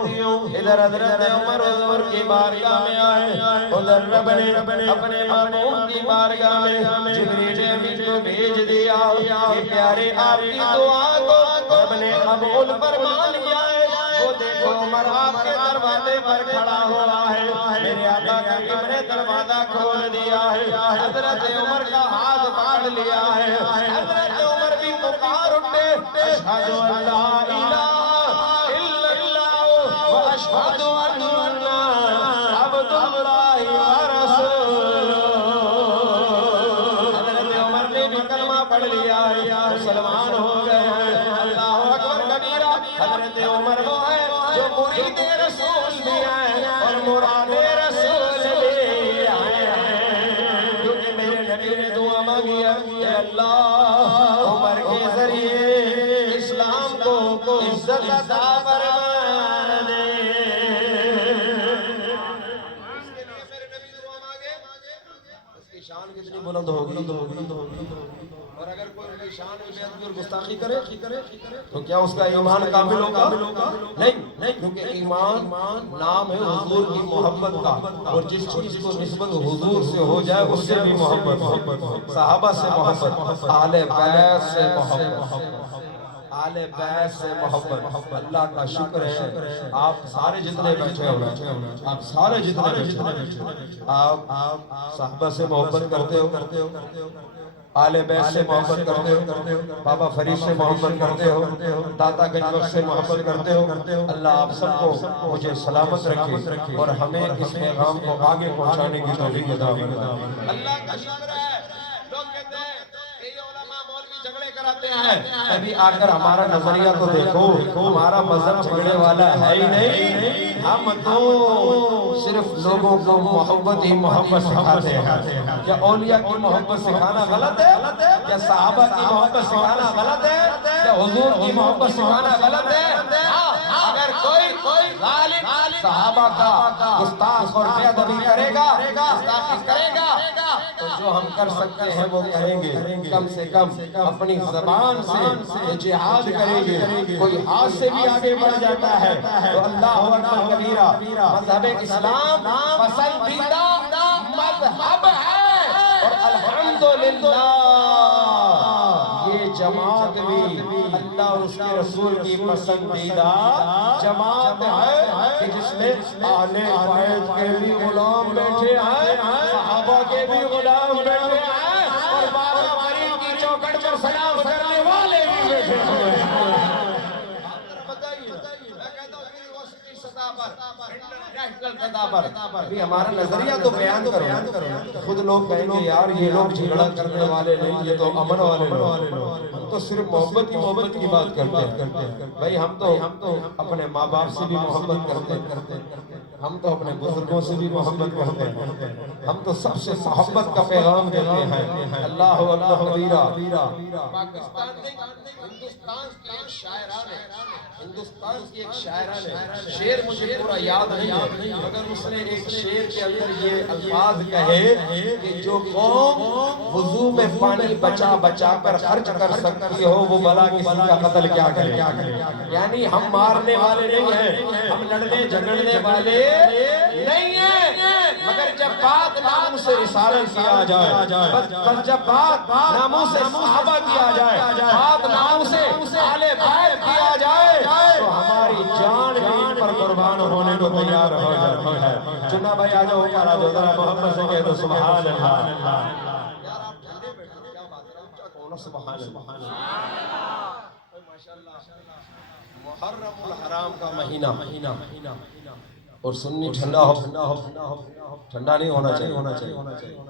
ادھر حضرت عمر حضور کی بارگاہ میں آئے, ادھر رب نے اپنے محبوب کی بارگاہ میں جبریل امین کو بھیج دیا کہ پیارے آپ کی دعا کو رب نے قبول فرما لیا ہے. وہ دیکھو عمر آپ کے دروازے پر کھڑا ہوا ہے. میرے آقا کا ابن کر وعدہ کھول دیا ہے. حضرت عمر کا ہاتھ پکڑ لیا ہے. حضرت عمر بھی پکار اٹھے, اشہد ان لا الہ الا اللہ و اشہد ان عبد اللہ و رسولہ. حضرت عمر نے بھی کلمہ پڑھ لیا ہے, مسلمان ہو گئے ہیں. اللہ اکبر کبیرہ. حضرت عمر وہ ہے جو مرید رسول بھی ہیں اور مراد رسول بھی ہیں, کیونکہ میرے نبی نے دعا مانگی ہے, اے اللہ عمر کے ذریعے اسلام کو عزت عطا فرما دے. اس کے لیے میرے نبی دعا مانگے, اس کی شان کتنی بلند ہوگی. اور اگر کوئی ان کی شان میں بے اور گستاخی کرے تو کیا اس کا ایمان کامل ہوگا؟ نہیں, کیونکہ ایمان نام ہے حضور کی محبت کا, اور جس چیز کو نسبت حضور سے ہو جائے اس سے بھی محبت, صحابہ سے محبت, اہل بیت سے محبت, آل بیت سے محبت. اللہ کا شکر ہے آپ سارے جتنے بیٹھے ہوئے, آپ سارے جتنے بیٹھے ہوئے, آپ صحابہ سے محبت کرتے ہو, آل بیت سے محبت کرتے ہو, بابا فرید سے محبت کرتے ہو, داتا گنج بخش سے محبت کرتے ہو. اللہ آپ سب کو مجھے سلامت رکھے اور ہمیں اس پیغام کو آگے پہنچانے کی توفیق عطا فرمائے. اللہ کا شکر ہے. لوگ کہتے ہیں کہ یہ علماء مولوی جھگڑے کراتے ہیں, ابھی آ کر ہمارا نظریہ تو دیکھو, ہمارا مذہب جھگڑے والا ہے ہی نہیں. ہم تو صرف لوگوں کو محبت ہی محبت سکھاتے ہیں. کیا اولیاء کی محبت سکھانا غلط ہے؟ کیا صحابہ کی محبت سکھانا غلط ہے؟ کیا حضور کی محبت سکھانا غلط ہے؟ اگر کوئی غالب صحابہ کا گستاخ اور بے ادبی کرے گا, گستاخی کرے گا, تو جو ہم کر سکتے ہیں وہ کریں گے. کم سے کم اپنی زبان سے جہاد کریں گے. کوئی ہاتھ سے بھی آگے بڑھ جاتا ہے تو اللہ اکبر کبیرہ. مذہب اسلام پسندیدہ مذہب ہے, اور الحمدللہ یہ جماعت بھی اللہ اور اس کے رسول کی پسندیدہ جماعت ہے کہ جس میں اہل بیت کے بھی غلام بیٹھے ہیں, صحابہ کے بھی غلام بیٹھے ہیں, اور بابا فرید کی چوکھٹ پر سلام کرنے والے بھی بیٹھے ہیں. بھی ہمارا نظریہ تو بیان کرو. خود لوگ کہیں گے یار یہ لوگ جھگڑا کرنے والے نہیں, یہ تو امن والے لوگ. ہم تو صرف محبت کی بات کرتے ہیں. بھائی ہم تو اپنے ماں باپ سے بھی محبت کرتے ہیں, ہم تو اپنے بزرگوں سے بھی محبت کرتے ہیں, ہم تو سب سے محبت کا پیغام دیتے ہیں. اللہ اکبر کبیرہ. پاکستان میں ہندوستان کی ایک شاعرہ نے شعر مجھے پورا یاد نہیں ہے, مگر اس نے ایک شعر کے اندر یہ الفاظ کہے کہ جو قوم وضو میں پانی بچا بچا کر خرچ کر سکتی ہو وہ بھلا کسی کا قتل کیا کرے. یعنی ہم مارنے والے نہیں ہیں, ہم لڑنے جھگڑنے والے نہیں ہیں, مگر جب بات نام سے رسالت کیا جائے, بس جب بات ناموں سے صحابہ کیا جائے, بات نام سے اہل بیت کیا جائے, تو ہماری جان بھی ان پر قربان ہونے کو تیار ہو جاتی ہے. چنا بھائی آ جاؤ, اوپر آ جاؤ, ذرا محبت سے کہہ دو سبحان اللہ. یار آپ ٹھنڈے بیٹھے, کیا بات ہے, اونچا کہو نا سبحان اللہ. ماشاءاللہ محرم الحرام کا مہینہ, اور سنی ٹھنڈا ہو, ٹھنڈا نہیں ہونا چاہیے,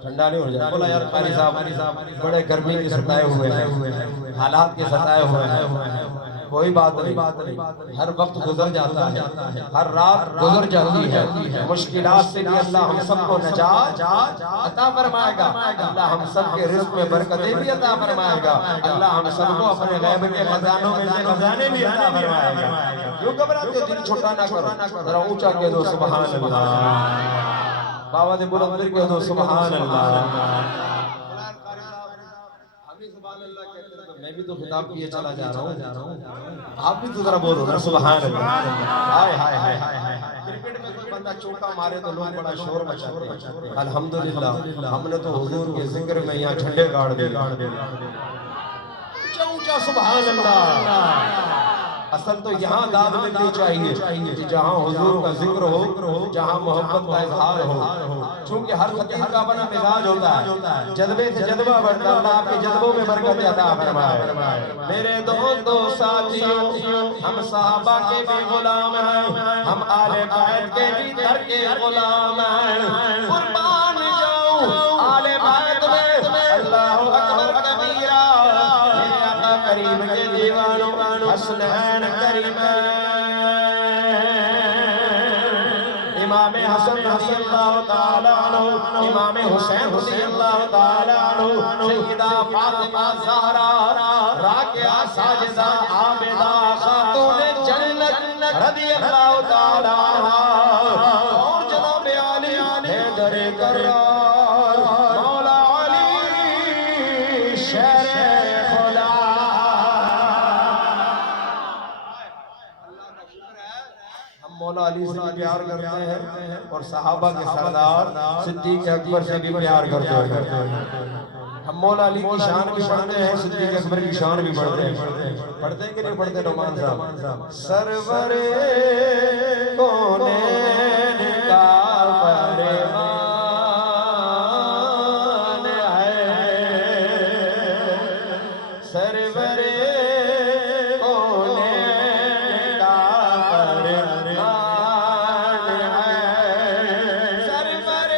ٹھنڈا نہیں ہونا چاہیے. بولا یار قاری صاحب بڑے گرمی کے ستائے ہوئے ہیں, حالات کے ستائے ہوئے ہیں. کوئی بات نہیں, ہر وقت گزر جاتا ہے, ہر رات گزر جاتی ہے. مشکلات سے بھی اللہ ہم سب کو نجات عطا فرمائے گا. اللہ ہم سب کے رزق میں برکتیں بھی عطا فرمائے گا. اللہ ہم سب کو اپنے غیب کے خزانوں میں سے خزانے بھی عطا فرمائے گا. کیوں گھبراتے, دل چھوٹا نہ کرو, ذرا اونچا کہہ دو سبحان اللہ. بابا نے بلند کہہ دو سبحان اللہ. میں بھی تو خطاب کیے چلا جا رہا ہوں, آپ بھی تو ذرا بولو نا سبحان اللہ. ہائے ہائے ہائے ہائے. کرکٹ میں کوئی بندہ چوکا مارے تو لوگ بڑا شور مچاتے ہیں. الحمدللہ ہم نے تو حضور کے ذکر میں یہاں جھنڈے گاڑ دیے. اونچا اونچا سبحان اللہ. اصل تو یہاں داد ملنی چاہیے کہ جہاں حضور کا ذکر ہو، جہاں محبت کا اظہار ہو. چونکہ ہر خطیب کا اپنا مزاج ہوتا ہے، جذبے سے جذبہ بڑھتا ہے. اللہ آپ کے جذبوں میں برکت عطا فرمائے. میرے دوستو ساتھیوں، ہم صحابہ کے بھی غلام ہیں، ہم آل بیت کے بھی در کے غلام ہیں. قربان جاؤں آل بیت میں، اللہ اکبر کبیرہ. میرے آقا کریم کے دیوانوں حسنین کریمین، امام حسن رضی اللہ تعالیٰ عنہ، امام حسین رضی اللہ تعالیٰ عنہ، سیدہ فاطمہ زہرا راکعہ ساجدہ عابدہ خاتون جنت رضی اللہ تعالیٰ عنہ، اور جناب علی حیدر کرار مولا علی شیر خدا. ہم مولا علی سے بھی پیار کرتے ہیں اور صحابہ کے سردار صدیق اکبر سے بھی پیار کرتے ہیں. ہم مولا علی کی شان بھی پڑھتے ہیں، صدیق اکبر کی شان بھی پڑھتے ہیں. پڑھتے ہیں کہ نہیں پڑھتے نعمان صاحب؟ سرور کونین کا فرمان ہے، سرور کونین کا فرمان ہے، سرور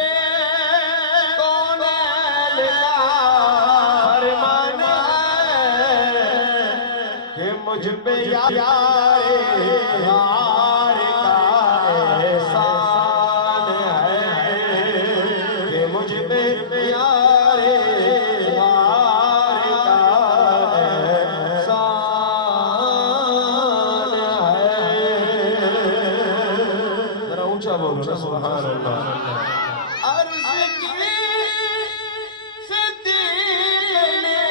کونین کا فرمان ہے کہ مجھ پہ یار کا احسان ہے، کہ مجھ پہ یار کا احسان ہے. ذرا اونچا بولو سبحان اللہ. عرض کی صدیق نے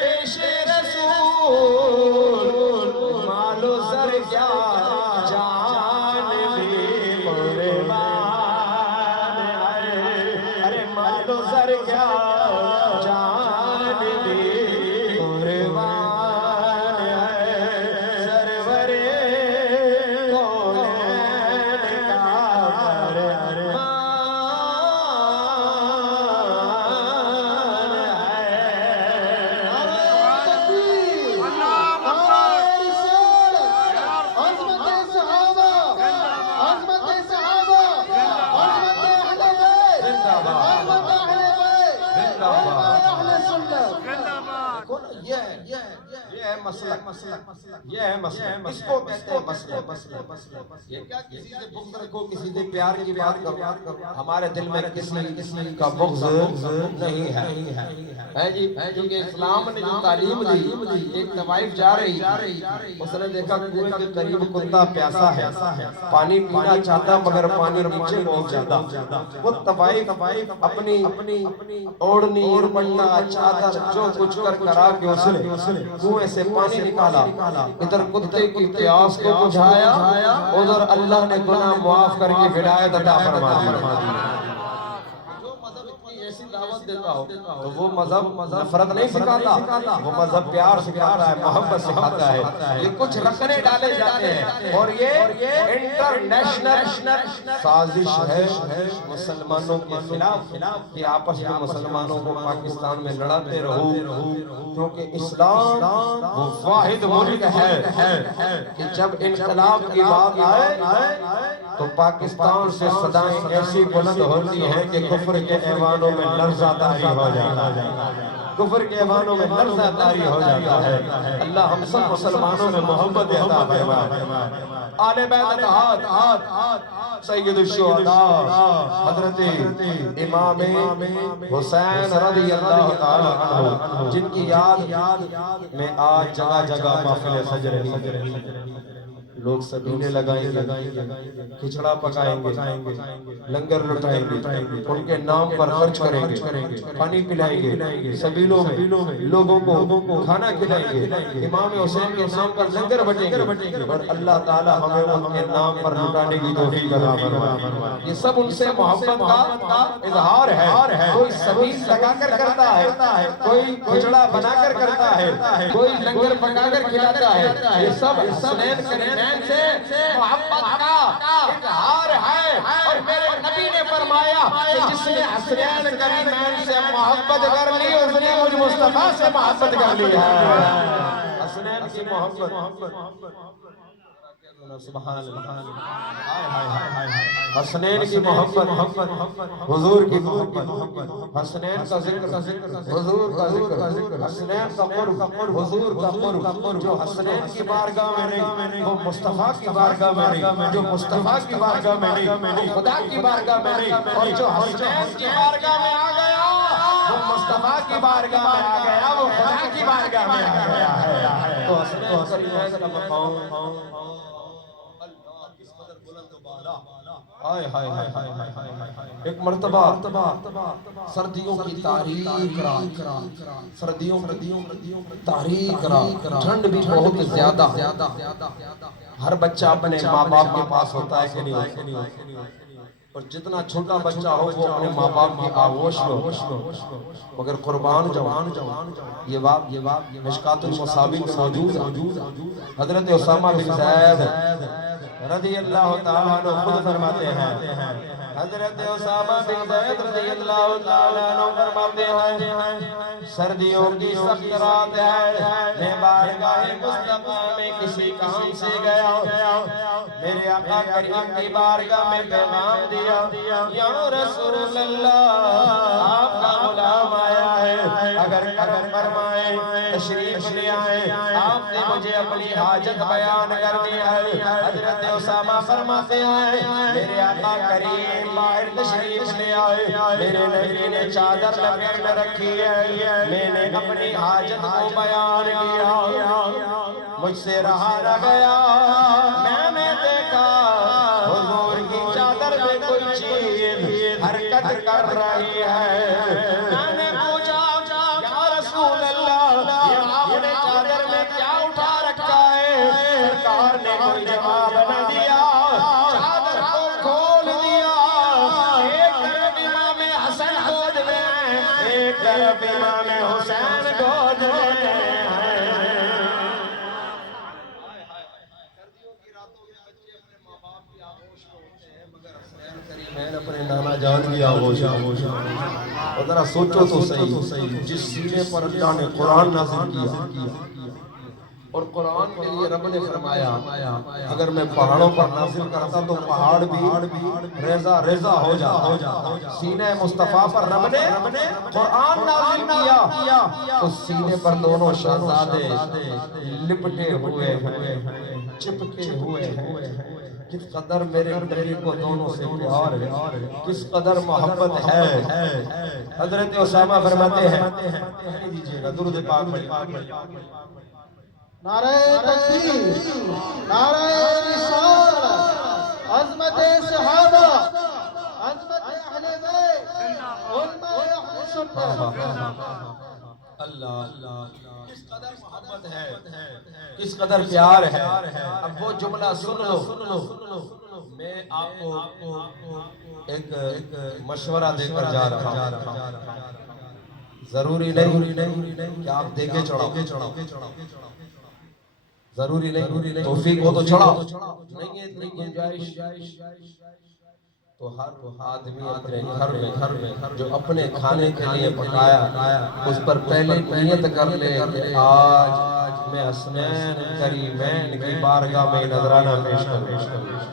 پیش رسول، مالو سر کیا جان بھی قربان ہے. ارے مالو سر کیا جان بھی قربان ہے، سرور کونین کا فرمان یہ ہے مسلک، یہ ہے مسلک. اس کو کہتے ہیں مسلک. یہ کیا کسی سے بغض رکھو، کسی سے پیار کی بات کرو. ہمارے دل میں کسی کا بغض نہیں ہے جی. کیونکہ اسلام نے جو تعلیم دی، ایک طوائف جا رہی، اس نے دیکھا کنویں کے قریب کتا پیاسا ہے، پانی پینا چاہتا مگر پانی نیچے پہنچ جاتا. وہ طوائف اپنی اوڑھنی پٹا چادر جو کچھ کرا کے اس نے کنویں سے پانی نکالا. ادھر کتے کی پیاس کو بجھایا، ادھر اللہ نے گناہ معاف کر کے ہدایت عطا فرما دی. ایسی دعوت دیتا ہو تو وہ مذہب نفرت نہیں سکھاتا، وہ مذہب پیار سکھاتا ہے، محبت سکھاتا ہے. یہ کچھ رکھنے ڈالے جاتے ہیں اور یہ انٹرنیشنل سازش ہے مسلمانوں کے خلاف کہ آپس میں مسلمانوں کو پاکستان میں لڑاتے رہو. کیونکہ اسلام وہ واحد ملک ہے کہ جب انقلاب کی بات آئے تو پاکستان سے صدائیں ایسی بلند ہوتی ہیں کہ کفر کے ایوانوں میں لرزہ طاری ہو جاتا ہے، کفر کے ایوانوں میں لرزہ طاری ہو جاتا ہے. اللہ ہم سب مسلمانوں میں محبت عطا فرمائے. آل بیت اتحاد سید الشہداء حضرت امام حسین رضی اللہ تعالی عنہ، جن کی یاد میں آج جگہ جگہ محفلیں سج رہی ہیں. لوگ سبیلے لگائیں گے، کھچڑا پکائیں گے، لنگر لٹائیں گے، ان کے نام پر خرچ کریں گے، پانی پلائیں گے، سبیلوں میں لوگوں کو کھانا کھلائیں گے، امام حسین کے نام پر لنگر بٹیں گے، اور اللہ تعالی ہمیں ان کے نام پر لٹانے کی توفیق عطا فرمائے۔ یہ سب ان سے محبت کا اظہار ہے۔ کوئی سبیل لگا کر کرتا ہے، کوئی کھچڑا بنا کر کرتا ہے، کوئی لنگر پکا کر کھلاتا ہے، یہ سب حسنین کریمین سے محبت کا اظہار ہے۔ اور میرے نبی نے فرمایا کہ جس نے حسنین کریمین سے محبت کر لی اس نے مجھ مصطفیٰ سے محبت کر لی ہے۔ حسنین کی محبت، سبحان اللہ، حسنین کی محبت، حضور کی محبت، حسنین کا ذکر، حضور کا ذکر، حسنین کا قرب، حضور کا قرب، جو حسنین کی بارگاہ میں نہیں وہ مصطفیٰ کی بارگاہ میں نہیں، جو مصطفیٰ کی بارگاہ میں نہیں وہ خدا کی بارگاہ میں نہیں، اور جو حسنین کی بارگاہ میں آ گیا وہ مصطفیٰ کی بارگاہ میں آ گیا، وہ خدا کی بارگاہ میں آ گیا ہے۔ تو حسنین کریمین کا مقام ایک مرتبہ سردیوں کی تاریک رات، سردیوں کی تاریک رات، ٹھنڈ بھی بہت زیادہ، ہر بچہ اپنے ماں باپ کے پاس ہوتا ہے کہ نہیں، اور جتنا چھوٹا بچہ ہو وہ اپنے ماں باپ کی آغوش میں، مگر قربان جوان یہ بات مشکات المصابین میں موجود ہے۔ حضرت اسامہ بن زید رضی اللہ تعالیٰ عنہ خود فرماتے ہیں، حضرت اسامہ بن زید رضی اللہ تعالیٰ عنہ فرماتے ہیں، سردیوں کی سخت رات ہے، میں بارگاہ مصطفیٰ میں کسی کام سے گیا، میرے آقا کریم کی بارگاہ میں پیغام دیا، یا رسول اللہ آپ کا غلام آیا ہے، اگر کرم فرمائیں تشریف لے آئیں، آپ نے مجھے اپنی حاجت بیان کرنی ہے۔ حضرت اسامہ فرماتے ہیں، میرے آقا کریم باہر تشریف لے آئے، میرے نبی نے چادر لپیٹ میں رکھی ہے، میں نے اپنی حاجت کو بیان کیا، مجھ سے رہا نہ گیا، میں نے دیکھا حضور کی چادر میں کوئی چیز حرکت کر رہی ہے، میں نے پوچھا یا رسول اللہ یہ آپ نے چادر میں کیا اٹھا رکھا ہے؟ سرکار نے کوئی جواب نہ دیا، چادر کو کھول دیا، ایک طرف امام حسن گود میں ہیں، ایک طرف امام حسین گود میں ہیں۔ سردیوں کی راتوں میں بچے اپنے ماں باپ کی آغوش میں ہوتے ہیں، مگر حسنین کریمین اپنے نانا جان کی آغوش میں۔ اور ذرا سوچو تو صحیح، جس سینے پر اللہ نے قرآن نازل کیا، اور قرآن کے لیے رب نے فرمایا اگر میں پہاڑوں پر نازل کرتا تو پہاڑ بھی ریزہ ہو جاتا، سینے مصطفیٰ پر رب نے قرآن نازل کیا، اس سینے پر دونوں شہزادے لپٹے ہوئے ہیں، چپکے ہوئے ہیں۔ کس قدر میرے نبی کو دونوں سے پیار ہے، کس قدر محبت ہے۔ حضرت اسامہ فرماتے ہیں، دیجئے گا درود پاک پڑھیں، نعرہ تکبیر، نعرہ رسالت، عظمت صحابہ، عظمت اہل بیت، علماء اہل سنت۔ اللہ کس قدر محبت ہے، کس قدر پیار ہے۔ اب وہ جملہ سن لو، میں آپ کو ایک مشورہ دے کر جا رہا ہوں، ضروری نہیں کہ آپ دیکھے چڑھاؤ، ضروری نہیں توفیق ہو تو چڑھاؤ، نہیں ہے اتنی گنجائش تو ہر آدمی اپنے گھر میں جو اپنے کھانے کے لیے پکایا اس پر پہلے نیت کر لے کہ آج میں حسنین کریمین کی بارگاہ میں نذرانہ پیش کروں،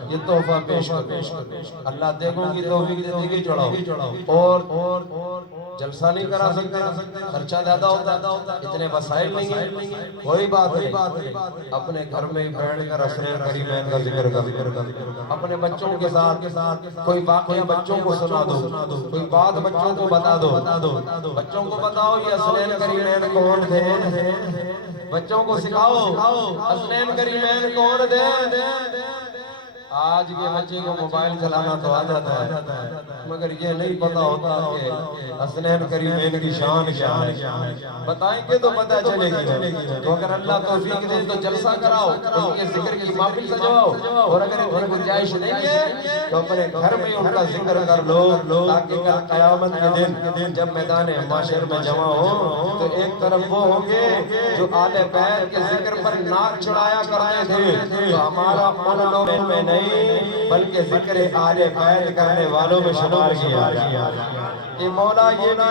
یہ تحفہ پیش کروں، اللہ دیکھوں کی توفیق دے گی چڑھاؤ۔ اور جلسہ نہیں کرا سکتے، خرچہ زیادہ ہوتا، اتنے وسائل نہیں ہیں، کوئی بات نہیں، اپنے گھر میں بیٹھ کر حسنین کریمین کا ذکر کر، اپنے بچوں کے ساتھ کوئی واقعہ بچوں کو سنا دو، کوئی بات بچوں کو بتا دو، بچوں کو بتاؤ یہ حسنین کریمین کون تھے، بچوں کو سکھاؤ حسنین کریمین کون تھے۔ آج کے بچے کو موبائل چلانا تو آ جاتا ہے مگر یہ نہیں پتا ہوتا کہ حسنین کریمین کی شان کیا ہے، بتائیں گے تو پتہ چلے گی، تو اگر اللہ توفیق دے تو جلسہ کراؤ، ان کے ذکر کی محفل سجاؤ، اور اگر اتنی گنجائش نہیں ہے تو اپنے گھر میں ان کا ذکر کر لو، تاکہ کل قیامت کے دن جب میدان محشر میں جمع ہو تو ایک طرف وہ ہوں گے جو آل بیت کے ذکر پر ناک چڑھایا کرتے تھے، تو ہمارا ان لوگوں میں نہیں بلکہ ذکر آل بیت کرنے والوں میں شمار کیا گیا کہ مولا یہ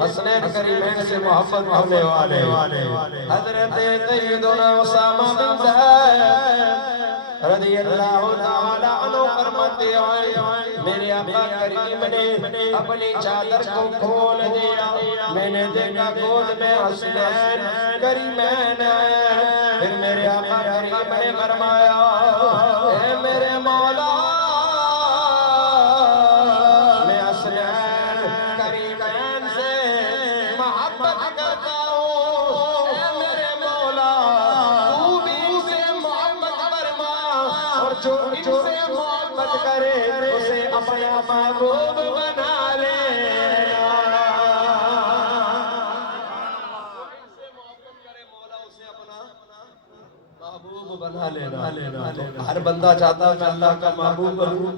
حسنین کریمین سے محبت کرنے والے حضرت سیدنا اسامہ بن زید رضی اللہ تعالی عنہ فرماتے ہیں میرے آقا کریم نے اپنی چادر کو کھول دیا، میں نے دیکھا گود میں حسنین کریمین ہے، پھر میرے آقا کریم نے فرمایا اے میرے مولا میں حسنین کریمین سے محبت کرتا ہوں، اے میرے مولا تو بھی سے محبت فرما، اور جو ان سے محبت کرے اسے اپنا محبوب بنا لینا۔ محبوب بنا لینا، ہر بندہ چاہتا ہے کہ اللہ کا محبوب بنوں،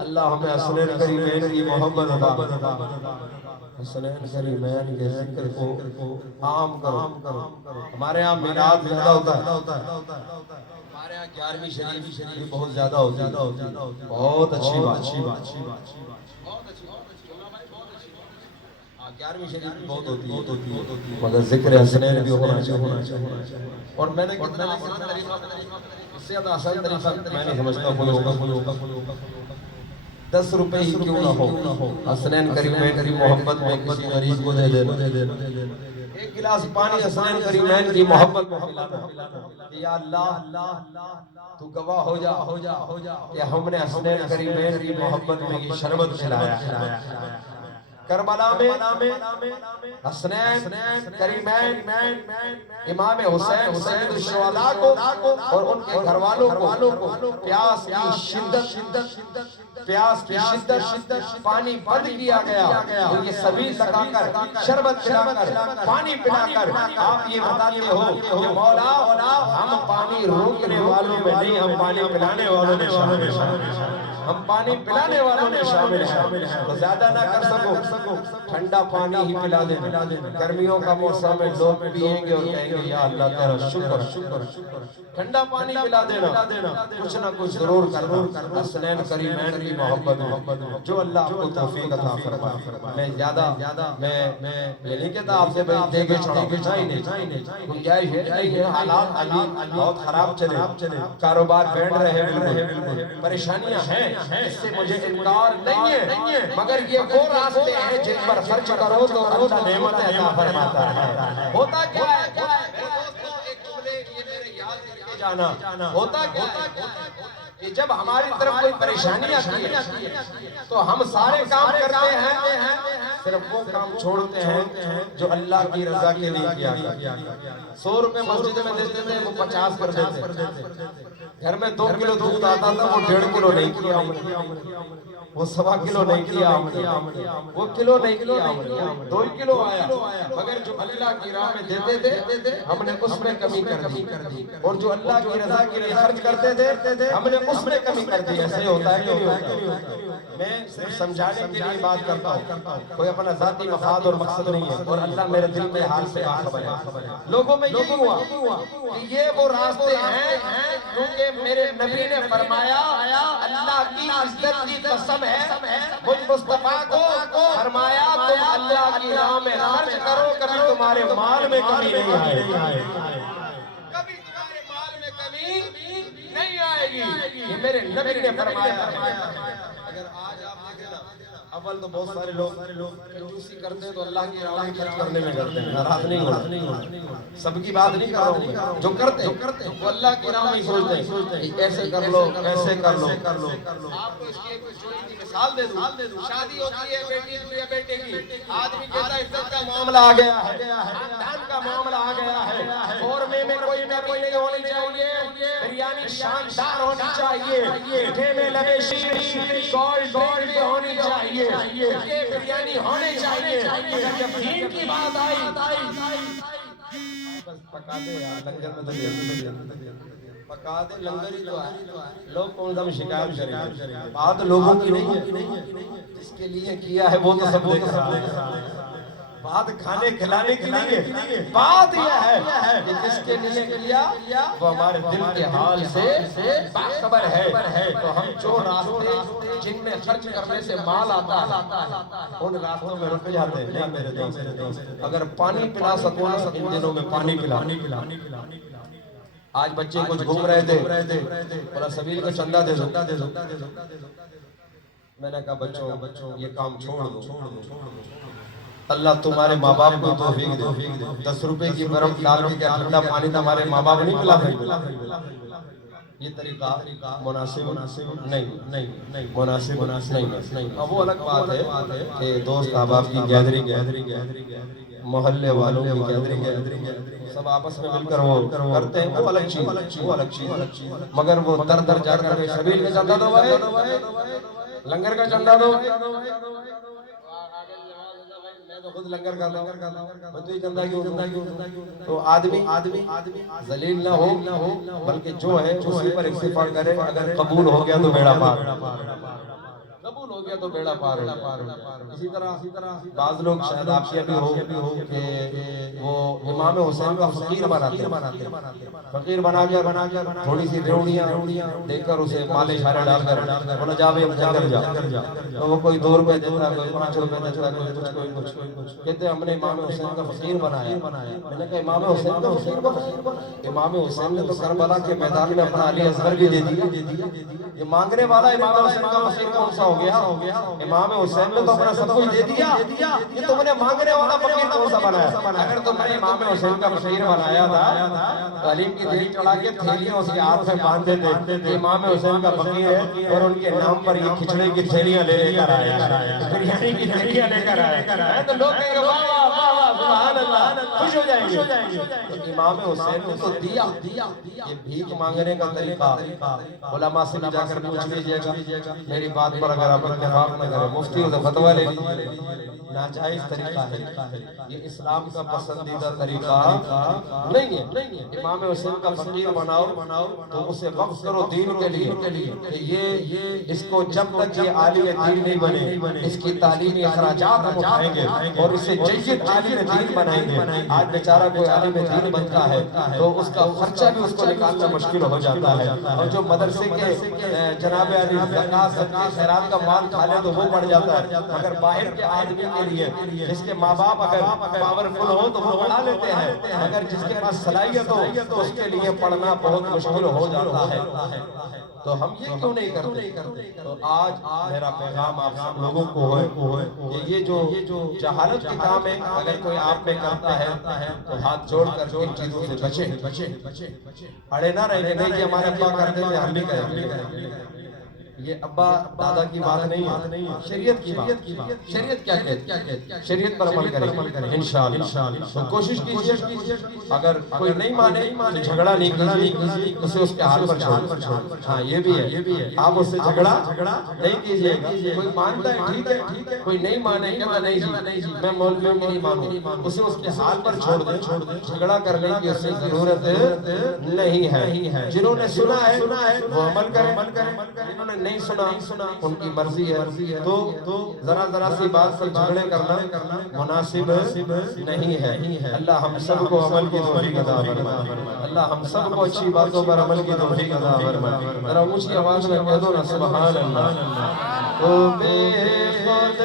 اللہ ہمیں حسنین کریمین کی محبت عطا، حسنین کریمین کے ذکر کو عام کرو۔ ہمارے ہاں میلاد زیادہ ہوتا ہے، ہمارے ہاں 11ویں شریف بہت زیادہ ہوتی ہے، بہت اچھی بات، 11ویں شریف بہت ہوتی ہے مگر ذکر حسنین بھی ہونا چاہیے، اور میں نے کتنا آسان طریقہ اس سے زیادہ آسان طریقہ میں نہیں سمجھتا کوئی ہوگا، 10 روپے ہی کیوں نہ ہو حسنین کریمین کی محبت میں کسی غریب کو دے دینا، ایک گلاس پانی حسنین کریمین کی محبت میں پلانا، یا اللہ تو گواہ ہو جا کہ ہم نے حسنین کریمین کی محبت میں یہ شربت کھلایا۔ کربلا میں حسنین کریمین امام حسین سید الشہداء کو اور ان کے گھر والوں کو پیاس کی شدت پانی بند کیا گیا، تو یہ سبھی لگا کر شربت پلا کر پانی پلا کر آپ یہ بتاتے ہو کہ مولا ہم پانی روکنے والوں میں نہیں، ہم پانی پلانے والوں میں شامل ہیں، ہم پانی پلانے والوں میں شامل ہیں، تو زیادہ نہ کر سکو ٹھنڈا پانی ہی پلا دینا، گرمیوں کا موسم ہے لوگ پیئیں گے اور کہیں گے یا اللہ تیرا شکر، ٹھنڈا پانی پلا دینا، کچھ نہ کچھ ضرور کرنا حسنین کریمین کی محبت میں، جو اللہ آپ کو توفیق عطا فرمائے۔ میں یہ نہیں کہتا آپ سے بھائی دے گے چھوڑا نہیں، گنجائش ہے، حالات بہت خراب چلے، کاروبار بیٹھ رہے بالکل، پریشانیاں ہیں، اس سے مجھے انکار نہیں ہے، مگر یہ وہ راستے ہیں جن پر خرچ کرو تو اللہ نعمت عطا فرماتا ہے۔ ہوتا کیا ہے ایک جملے یہ میرے یاد کر کے جانا، ہوتا کیا ہے کہ جب ہماری طرف کوئی پریشانی آتی ہے تو ہم سارے کام کرتے ہیں، صرف وہ کام چھوڑتے ہیں جو اللہ کی رضا کے لیے کیا گیا۔ 100 روپے مسجد میں دیتے تھے وہ 50 کر دیتے، گھر میں 2 کلو دودھ آتا تھا وہ 1.5 کلو نہیں کیا ہم نے، وہ 1.25 کلو نہیں کیا ہم نے، وہ کلو نہیں کیا ہم نے، 2 کلو آیا، مگر جو اللہ کی راہ میں دیتے تھے ہم نے اس میں کمی کر دی، اور جو اللہ کی رضا کے لیے خرچ کرتے تھے ہم نے اس میں کمی کر دی۔ ایسے ہوتا ہے کہ نہیں ہوتا؟ میں صرف سمجھانے کے لیے بات کرتا ہوں، کوئی اپنا ذاتی مفاد اور مقصد نہیں ہے، اور اللہ میرے دل میں حال سے باخبر ہے۔ لوگوں میں یہی ہوا کہ یہ وہ راستے ہیں کیونکہ میرے نبی نے فرمایا اللہ کی عزت کی قسم ہے، مجھ مصطفیٰ کو فرمایا تم اللہ کی راہ میں خرچ کرو، کبھی تمہارے مال میں کمی نہیں آئے گی، کبھی تمہارے مال میں کمی نہیں آئے گی، یہ میرے نبی نے فرمایا۔ اگر آج آپ دیکھیں نا اول تو بہت سارے لوگ کنجوسی کرتے ہیں تو اللہ کی راہ میں خرچ کرنے میں کرتے ہیں، ناراض نہیں ہونا، سب کی بات نہیں کر رہا ہوں، جو کرتے ہیں وہ اللہ کی راہ میں سوچتے ہیں کہ ایسے کر لو ایسے کر لو۔ آپ کو اس کی ایک چھوٹی سی مثال دے دوں، شادی ہوتی ہے بیٹی یا بیٹے کی، آدمی کہتا ہے عزت کا معاملہ آ گیا ہے، خاندان کا معاملہ آ گیا ہے، قورمے میں کوئی کمی نہیں ہونی چاہیے، بریانی شاندار ہونی چاہیے، میٹھے میں لگے شیریں گولڈ ڈرنک میں ہونی چاہیے، یہ بریانی ہونی چاہیے، مگر جب دین کی بات آئی بس پکا دے یار، لنگر میں تو پکا دے، لنگر ہی تو ہے، لوگ کون سا میں شکایت کریں گے، بات لوگوں کی نہیں ہے، جس کے لیے کیا ہے وہ تو سب دیکھ رہا ہے، بات کھانے کھلانے کی نہیں ہے، بات یہ ہے کہ جس کے لیے کیا وہ ہمارے دل کے حال سے باخبر ہے، تو ہم جو راستے جن میں خرچ کرنے سے مال آتا ہے ان راستوں میں رک جاتے ہیں۔ نہیں میرے دوست، اگر پانی پلا سکو نا ان دنوں میں پانی پلا۔ آج بچے کچھ گھوم رہے تھے، بولا سبیل کا چندہ دے دو، میں نے کہا بچوں یہ کام چھوڑ دو، اللہ تمہارے ماں باپ کو توفیق دے، 10 روپے کی برف ڈال کے کیا ٹھنڈا پانی تمہارے ماں باپ نہیں پلا سکتے؟ یہ طریقہ مناسب نہیں، مناسب نہیں۔ اب وہ الگ بات ہے کہ دوست احباب کی گیدرنگ، محلے والوں کی گیدرنگ، سب آپس میں مل کر وہ کرتے ہیں، وہ الگ چیز، مگر وہ در جا کر شبیل کا چندہ دو بھائی، لنگر کا چندہ دو، میں تو خود لنگر کرتا ہوں، میں تو یہ چندہ کیوں دوں؟ تو آدمی ذلیل نہ ہو بلکہ جو ہے اسی پر اکتفا کرے، اگر قبول ہو گیا تو بیڑا پار، قبول ہو گیا تو بیڑا پار ہو۔ اسی طرح بعض لوگ شاید آپ کے بھی ہو کہ وہ امام حسین کا فقیر بناتے ہیں، فقیر بنا کر تھوڑی سی ریوڑیاں دے کر اسے مال اشارہ ڈال کر بولا جا بھائی اندر جا، تو وہ کوئی 2 روپے دیتا ہے، کوئی 5 روپے دیتا ہے، کوئی کچھ کہتے ہیں ہم نے امام حسین کا فقیر بنایا۔ میں نے کہا امام حسین کا فقیر بنایا؟ امام حسین نے تو کربلا کے میدان میں اپنا علی اصغر بھی دے دیا، یہ مانگنے والا امام حسین کا فقیر کون سا ہو گیا؟ امام حسین نے تو اپنا سب کچھ دے دیا، یہ تم نے مانگنے والا فقیر کون سا بنایا؟ اگر تم نے امام حسین کا فقیر بنایا تھا، علی کی دھیری چڑھا کے تھیلیاں اس کے ہاتھ میں باندھ دیتے کہ امام حسین کا فقیر ہے، اور ان کے نام پر یہ کھچڑے کی تھیلیاں لے کر آیا، بریانی کی تھیلیاں لے کر آیا، تو لوگ کہیں گے واہ واہ واہ واہ سبحان اللہ، خوش ہو جائیں گے۔ امام حسین نے تو دیا، یہ بھیک مانگنے کا طریقہ علماء سے جا کر پوچھ لیجئے گا، میری بات پر اگر آپ اتفاق نہ کریں مفتیوں سے فتویٰ لے لیجئے، ناجائز طریقہ ہے، یہ اسلام کا پسندیدہ طریقہ نہیں ہے۔ امام حسین کا فقیر بناؤ تو اسے وقف کرو دین کے لیے، کہ یہ اس کو جب تک یہ عالم دین نہیں بنے اس کی تعلیمی اخراجات ہم اٹھائیں گے اور اسے جید عالم دین بنائیں گے۔ آج بیچارہ کوئی عالم دین بنتا ہے تو اس کا خرچہ بھی اس کو نکالنا مشکل ہو جاتا ہے، اور جو مدرسے کے جناب علی زکوٰۃ صدقہ خیرات کا مال کھا لے تو وہ بڑھ جاتا ہے، مگر باہر کے آدمی کے لیے جس کے ماں باپ اگر پاورفل ہو تو وہ پڑھا لیتے ہیں، اگر جس کے پاس صلاحیت ہو تو اس کے لیے پڑھنا بہت مشکل ہو جاتا ہے، تو ہم یہ کیوں نہیں کرتے؟ تو آج میرا پیغام آپ سب لوگوں کو ہے کہ یہ جو جہالت کے کام ہے اگر کوئی آپ میں کرتا ہے تو ہاتھ جوڑ کر ان چیزوں سے بچیں، اڑے نہ رہیں کہ نہیں کہ ہمارے ابا کرتے تھے ہم بھی کریں۔ یہ ابا دادا کی بات نہیں ہے، شریعت کی بات، شریعت کیا کہتی ہے، شریعت پر عمل کریں انشاءاللہ۔ تو کوشش کیجئے، اگر کوئی نہیں مانے تو جھگڑا نہیں کیجئے، اسے اس کے حال پر چھوڑ، ہاں یہ بھی ہے، آپ اس سے جھگڑا نہیں کیجئے گا، کوئی مانتا ہے ٹھیک ہے، کوئی نہیں مانے کہتا نہیں جی میں مولویوں کی نہیں مانوں، اسے اس کے حال پر چھوڑ دیں، جھگڑا کرنے کی اس سے ضرورت نہیں ہے۔ جنہوں نے سنا ہے وہ عمل کریں، جنہوں نے نہیں سنا ان کی مرضی ہے، تو ذرا سی بات پر جھگڑے کرنا مناسب نہیں ہے۔ اللہ ہم سب کو عمل کی توفیق عطا فرمائے، اللہ ہم سب کو اچھی باتوں پر عمل کی توفیق عطا فرمائے۔ ذرا اونچی آواز میں کہہ دو نا سبحان اللہ۔ او بے خود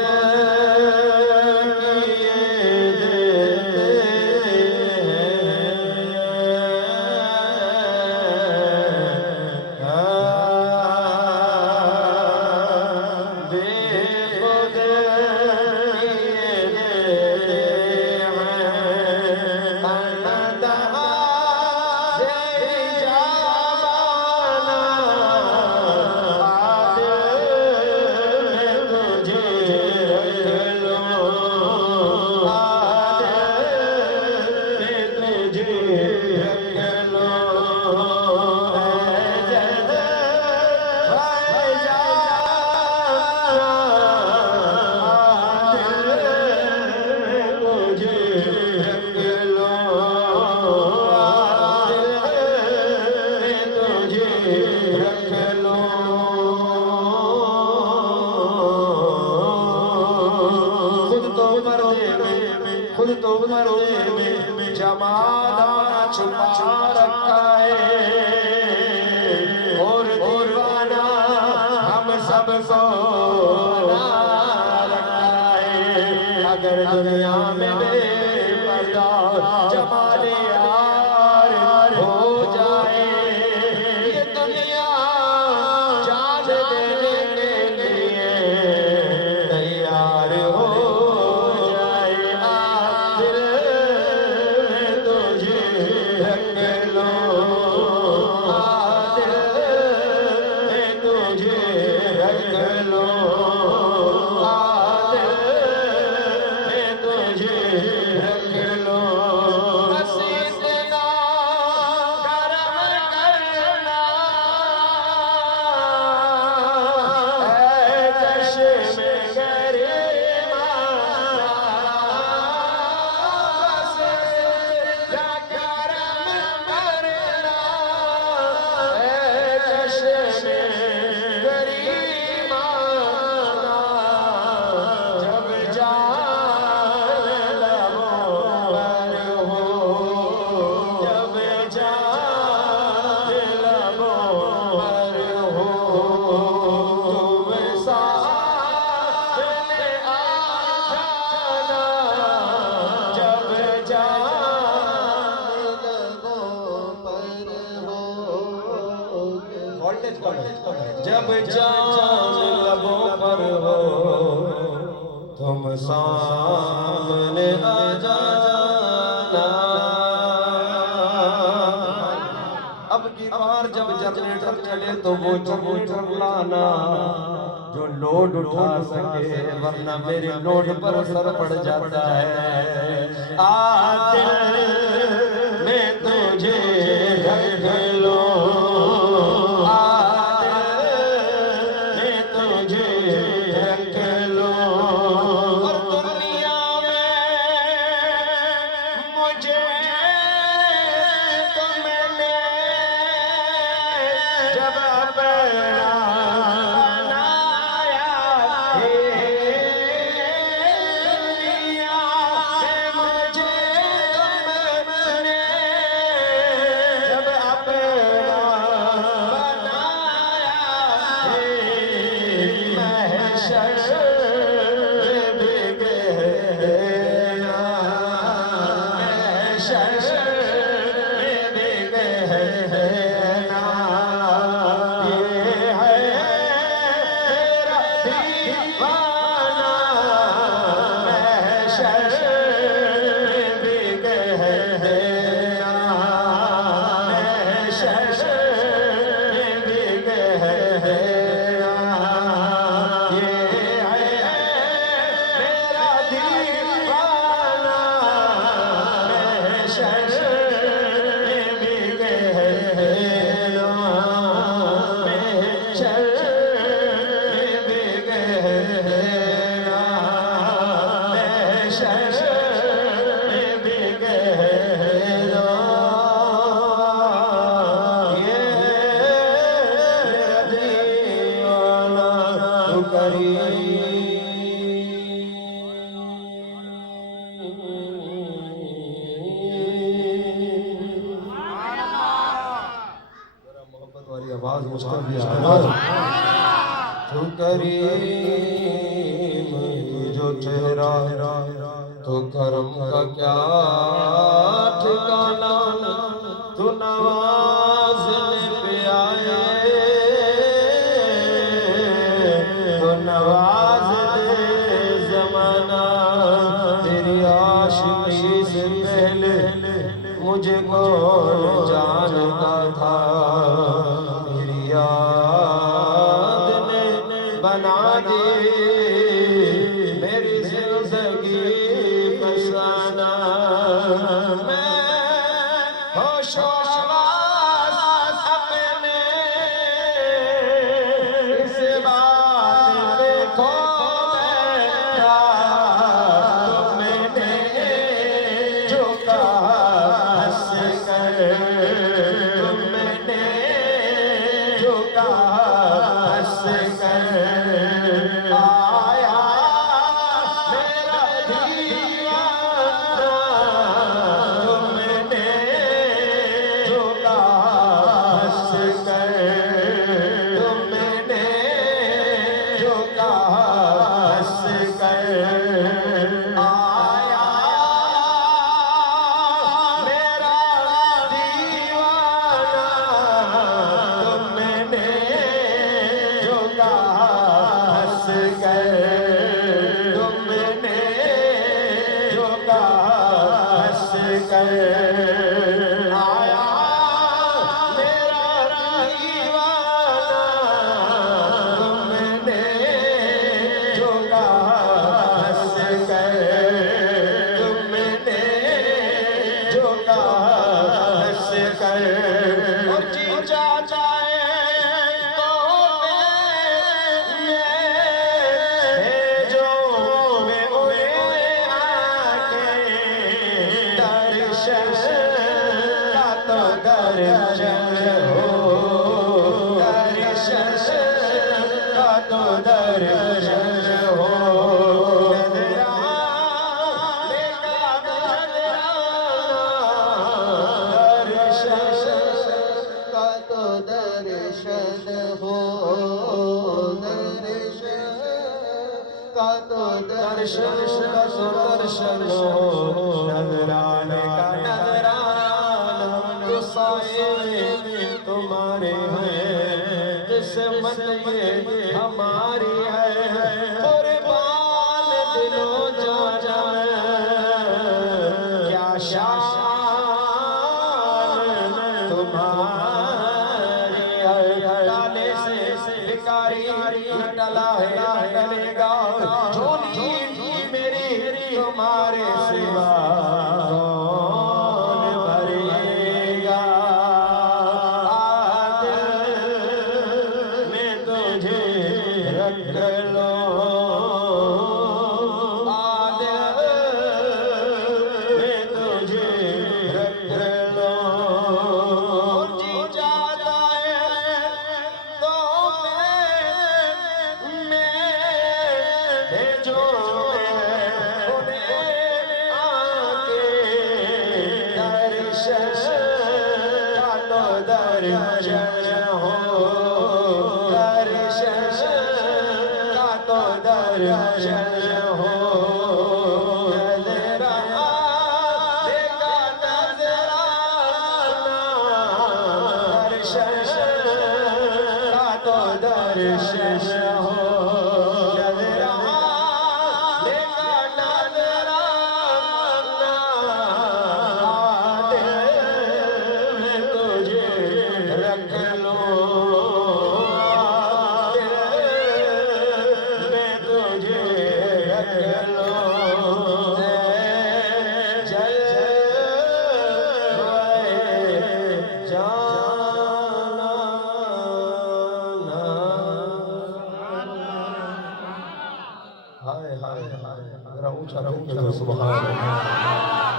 پردے میں جمال چھپا رکھا ہے اور دیوانہ ہم سب کو بنا رکھا ہے اگر دنیا میں بے پردہ جمال یار ہو جائے یہ دنیا جان دینے کے لیے تیار ہو جائے آخر میں تجھے رکھ لو آخر میں تجھے رکھ لو آخر میں تجھے رکھ لو بس اتنا کرم کرنا اے چشم گریما بس اتنا کرم کرنا اے چشم گریما جب جان لبوں پر ہو جب جان لبوں پر ہو تم سامنے آ جانا جب جان لبوں پر ہو جب جان لبوں پر ہو تم سامنے آ جانا اب کی بار جب جنریٹر چلے تو وہ جنریٹر لانا جو لوڈ اٹھا سکے ورنہ میرے لوڈ پر سر پڑ جاتا ہے آ دل میں تجھے رکھ لو آ دل میں تجھے رکھ لو اور دنیا میں مجھے تم نے جب اپنا بنایا دنیا میں مجھے تم نے جب اپنا بنایا محشر بھی گیا محشر بھی گیا یہ ہے تیرا دیوانہ محشر بھی گیا محشر بھی گیا یہ ہے میرا دیوانہ محشر بھی گیا محشر بھی گیا محشر بھی گیا یہ میرا دیوانہ تو محبت والی آواز مجھ کا بھی تو کریم جو چہرہ تو کرم کا کیا ٹھکانہ تو نوازنے پہ آئے تو نواز دے زمانہ تیری عاشقی سے پہلے مجھے کون جانتا تھا میری یاد نے بنا دی میری زندگی فسانہ میں ہوش و حواس اپنے اس بات پہ کھو بیٹھا تو میں نے جو کہا ہنس کر تو میں نے جو کہا ہنس کر آیا میرا دیوانہ کر آیا میرا دیوانہ تم نے جو کہا ہنس کر تم نے جو کہا ہنس کر اور جی چاچا درشن ہو نظرانے کا نظرانہ جو سائے تمہارے ہیں قسمت یہ ہماری ہے قربان دل و جان کیا شان تمہاری ہے ڈالے سے بھکاری ڈلا ہے ڈلے گا جھولی تمہارے سوا کون بھرے گا دل میں تجھے رکھ لو دل میں تجھے رکھ لو جی جاتا ہے تو میں جو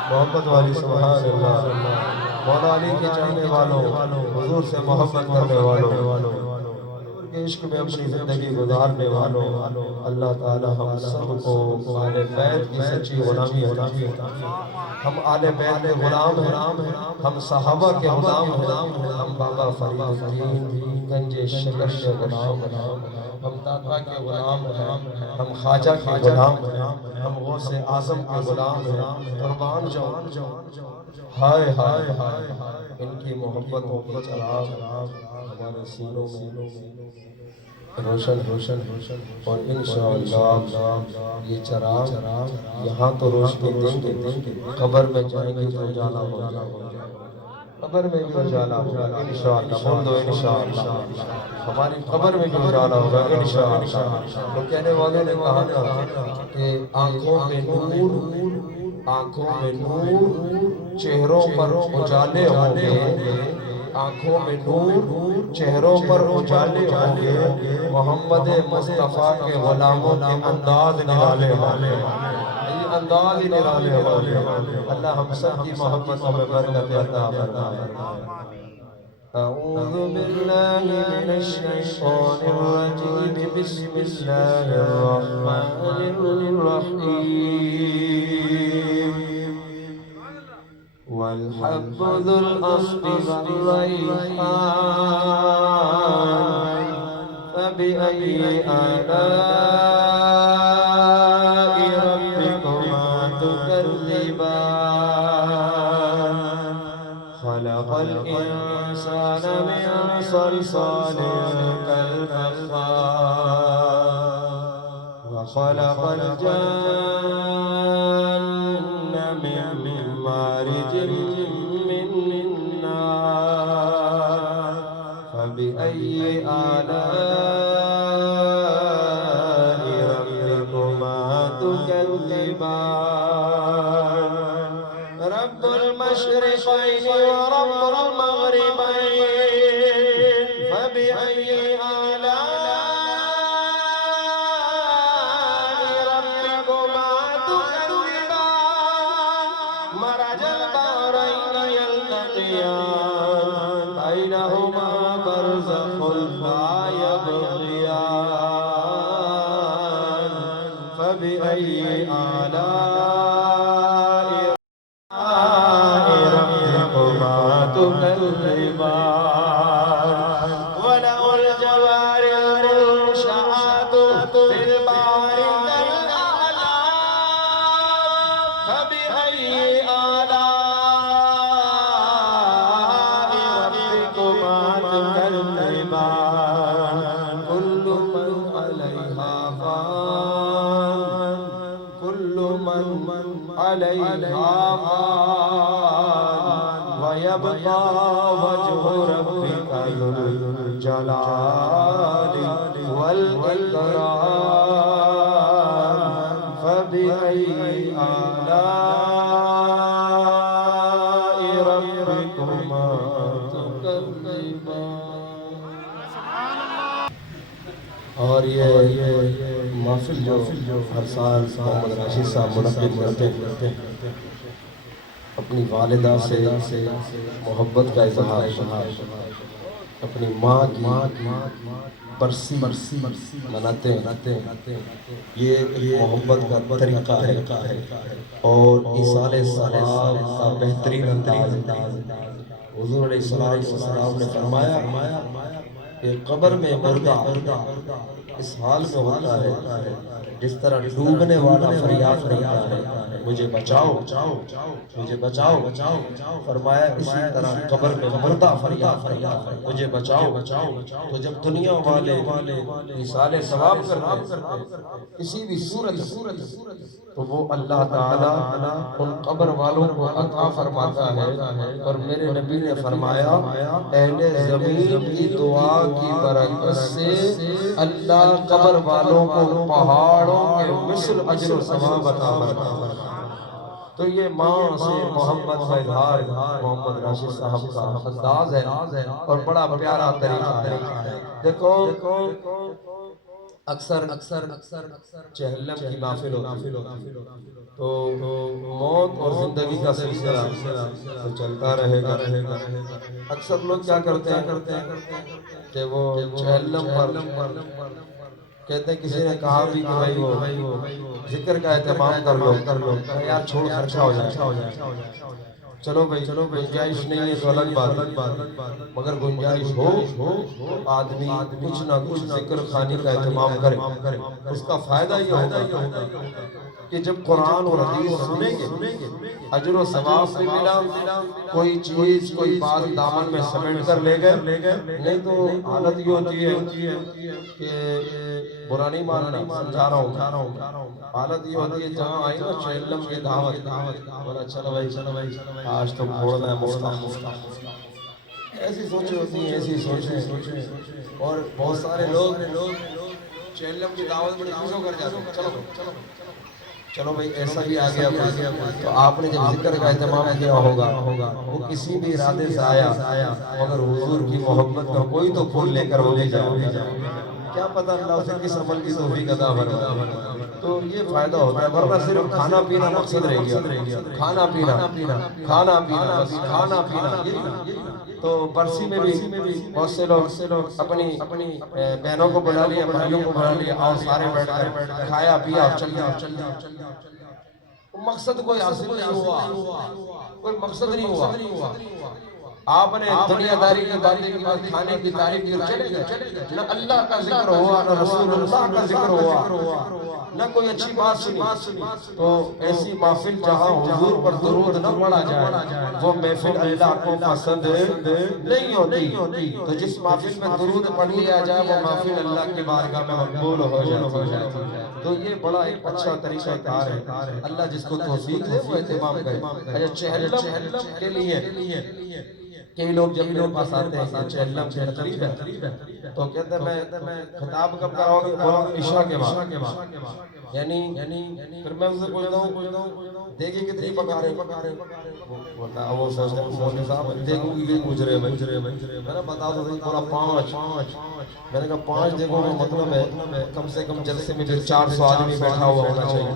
محمد والی سبحان اللہ مولا علی کے چاہنے والوں حضور سے محبت کرنے والوں حضور کے عشق میں اپنی زندگی گزارنے والوں اللہ تعالی ہم سب کو آل بیت کی سچی غلامی عطا فرمائے ہم آل بیت کے غلام ہیں ہم صحابہ کے غلام ہیں ہم بابا فرید الدین گنج شکر کے غلام ہیں ہم داتا کے غلام ہیں ہم خواجہ کے غلام ہیں ہم غوث اعظم کے غلام ہیں قربان جاؤں ہائے ہائے ہائے ان کی محبتوں کے چراغ ہمارے سینوں میں روشن روشن اور انشاءاللہ یہ چراغ یہاں تو روشنی دیں گے قبر میں جائیں گے تو اجالا ہو جائے قبر میں بھی اجالا ہوگا انشاءاللہ بول دو انشاءاللہ ہماری قبر میں بھی اجالا ہوگا انشاءاللہ تو کہنے والے نے کہا تھا کہ آنکھوں میں نور چہروں پر اجالے ہوں گے آنکھوں میں نور چہروں پر اجالے ہوں گے محمد مصطفیٰ کے غلاموں کے انداز نرالے والے انداز ہی نرالے والے اللہ ہم سب کی محبتوں میں برکت عطا فرمائے اعوذ باللہ من الشیطان الرجیم بسم اللہ الرحمن الرحیم والحب ذو الأصل والريحان فبأي آلاء ربكما تكذبان خلق الإنسان من صلصال كالفخار وخلق الجن من مارج منا فبأي آلاء ربكما تكذبان رب المشرقين ورب المغربين فبأي آلاء ربكما تكذبان مرج البحرين يلتقيان بينهما برزخ لا يبغيان فبأي آلاء ربكما تكذبان وله الجوار المنشآت في البحر كالأعلام فبأي آلاء ربكما تكذبان كل من عليها فان كل من عليها فان ويبقى وجه ربك ذو الجلال والإكرام فبأي آلاء ربكما تكذبان اور یہ محفل جو ہر سال محمد راشد صاحب منعقد کرتے ہیں اپنی والدہ سے محبت کا اظہار اپنی ماں کی برسی مناتے ہیں یہ محبت کا طریقہ ہے اور ایصال ثواب کا بہترین انداز حضور علیہ السلام نے فرمایا کہ قبر میں مردہ اس حال میں ہوتا ہے جس طرح ڈوبنے والا فریاد کرتا ہے مجھے بچاؤ مجھے بچاؤ فرمایا اسی طرح قبر میں مردہ فریاد کرتا ہے مجھے بچاؤ تو جب دنیا والے ایصال ثواب کرتے کسی بھی صورت تو وہ اللہ تعالیٰ ان قبر والوں کو عطا فرماتا ہے اور میرے نبی نے فرمایا اہل زمین کی دعا کی برکت سے اللہ قبر والوں کو پہاڑوں کے مثل اجر و ثواب عطا فرماتا ہے تو یہ ماں سے محبت کا اظہار محمد راشد صاحب کا انداز ہے اور بڑا پیارا طریقہ ہے دیکھو اکثر چہلم کی محفل ہوتی تو موت اور زندگی کا سلسلہ تو چلتا رہے گا اکثر لوگ کیا کرتے ہیں کہ وہ چہلم پر کہتے ہیں کسی نے کہا بھی کہ بھائی وہ ذکر کا اہتمام کر لو یار چھوڑ خرچہ ہو جائے چلو بھائی گنجائش نہیں ہے تو الگ بات مگر گنجائش ہو آدمی کچھ نہ کچھ ذکر خانی کا اہتمام کرے اس کا فائدہ یہ ہوتا ہے کہ جب قرآن اور حدیث سنیں گے اجر و ثواب بھی ملا کوئی چیز کوئی بات دامن میں سمیٹ کر لے گئے نہیں تو حالت یہ ہوتی ہے کہ برا نہیں ماننا سمجھا رہا ہوں حالت یہ ہوتی ہے جہاں آئی نا چہلم کی دعوت بولا چلو بھائی آج تو پھوڑنا ہے مفتہ ایسی سوچیں ہوتی ہیں ایسی سوچیں اور بہت سارے لوگ چہلم کی دعوت میں خوش ہو کر جاتے ہیں چلو بھائی ایسا بھی آ گیا تو آپ نے جب ذکر کا اہتمام کیا ہوگا وہ کسی بھی ارادے سے آیا مگر حضور کی محبت کا کوئی تو پھول لے کر وہ لے جائے کیا پتہ اللہ اسے کس عمل کی توفیق عطا فرمائے تو یہ فائدہ ہوتا ہے ورنہ صرف کھانا پینا مقصد رہ گیا کھانا پینا تو برسی میں بھی بہت سے لوگ اپنی بہنوں کو بلا لیا بھائیوں کو بلا لیا اور سارے بیٹھ کر کھایا پیا چل گیا مقصد کوئی حاصل نہیں ہوا کوئی مقصد نہیں ہوا آپ نے دنیا داری کی باتیں کی بات کھانے کی تعریف کی چلے گئے نہ اللہ کا ذکر ہوا نہ رسول اللہ کا ذکر ہوا نہ کوئی اچھی بات سنی تو ایسی محفل جہاں حضور پر درود نہ پڑھا جائے وہ محفل اللہ کو پسند نہیں ہوتی تو جس محفل میں درود پڑھ لیا جائے وہ محفل اللہ کی بارگاہ میں مقبول ہو جاتی تو یہ بڑا ایک اچھا طریقہ کار ہے اللہ جس کو توفیق دے وہ اہتمام کرے چہلم کے لیے کئی لوگ جب میرے پاس آتے ہیں چہلم کے قریب ہے تو کہتے ہیں میں خطاب کب کراؤ گے عشاء کے بعد یعنی پھر میں اسے پوچھتا ہوں دیکھیں کتنی پکا رہے وہ سوچتے ہیں مولوی صاحب دیکھوں گی کہ پوچھ رہے میں نے بتا دو پورا 5 میں نے کہا 5 دیکھوں کا مطلب ہے کم سے کم جلسے میں 400 آدمی بیٹھا ہوا ہونا چاہیے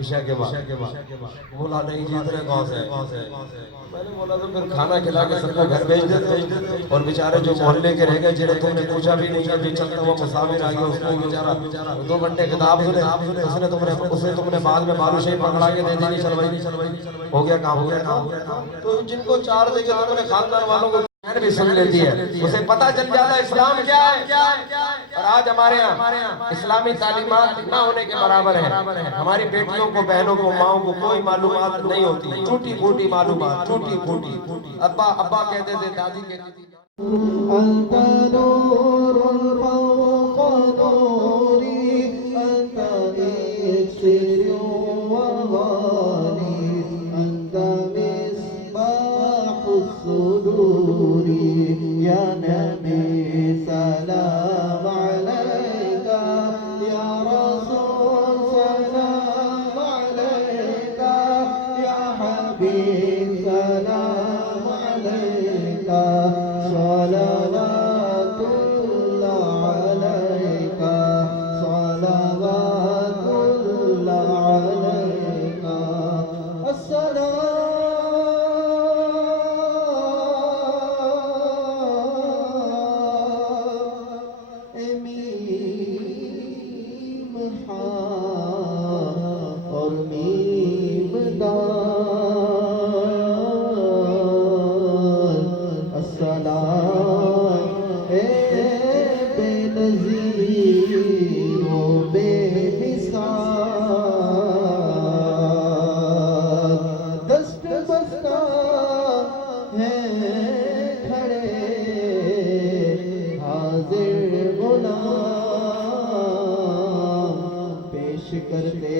عشاء کے بعد بولا نہیں جی اتنے کہاں سے میں نے بولا تو پھر کھانا کھلا کے سب کو گھر بھیج دیتے اور بیچارے جو محلے کے رہ گئے جنہیں تم نے پوچھا بھی نہیں جو چلتا ہوا مسافر آ گیا اس کو بیچارہ 2 گھنٹے خطاب سنے اسے تم نے بعد میں بالو شہی پکڑا کے دے دی چلوائی ہو گیا کام تو جن کو 4 دے کے تم نے خاندان والوں کو بھی سن لیتی ہے اسے پتہ چل جاتا ہے اسلام کیا ہے اور آج ہمارے ہاں اسلامی تعلیمات نہ ہونے کے برابر ہیں ہماری بیٹیوں کو بہنوں کو ماؤں کو کوئی معلومات نہیں ہوتی ٹوٹی پھوٹی معلومات ٹوٹی پھوٹی ابا کہتے تھے دادی کہتی تھی أنت نور فوق نوري أنت إكسير وغالي أنت مصباح الصدور يا نبي سلام عليك يا رسول سلام عليك يا حبيب سلام عليك صلوات الله عليك صلوات الله عليك ميم اور ميم دال السلام بے نظیر و بے مثال دست بستہ ہیں کھڑے حاضر غلام پیش کرتے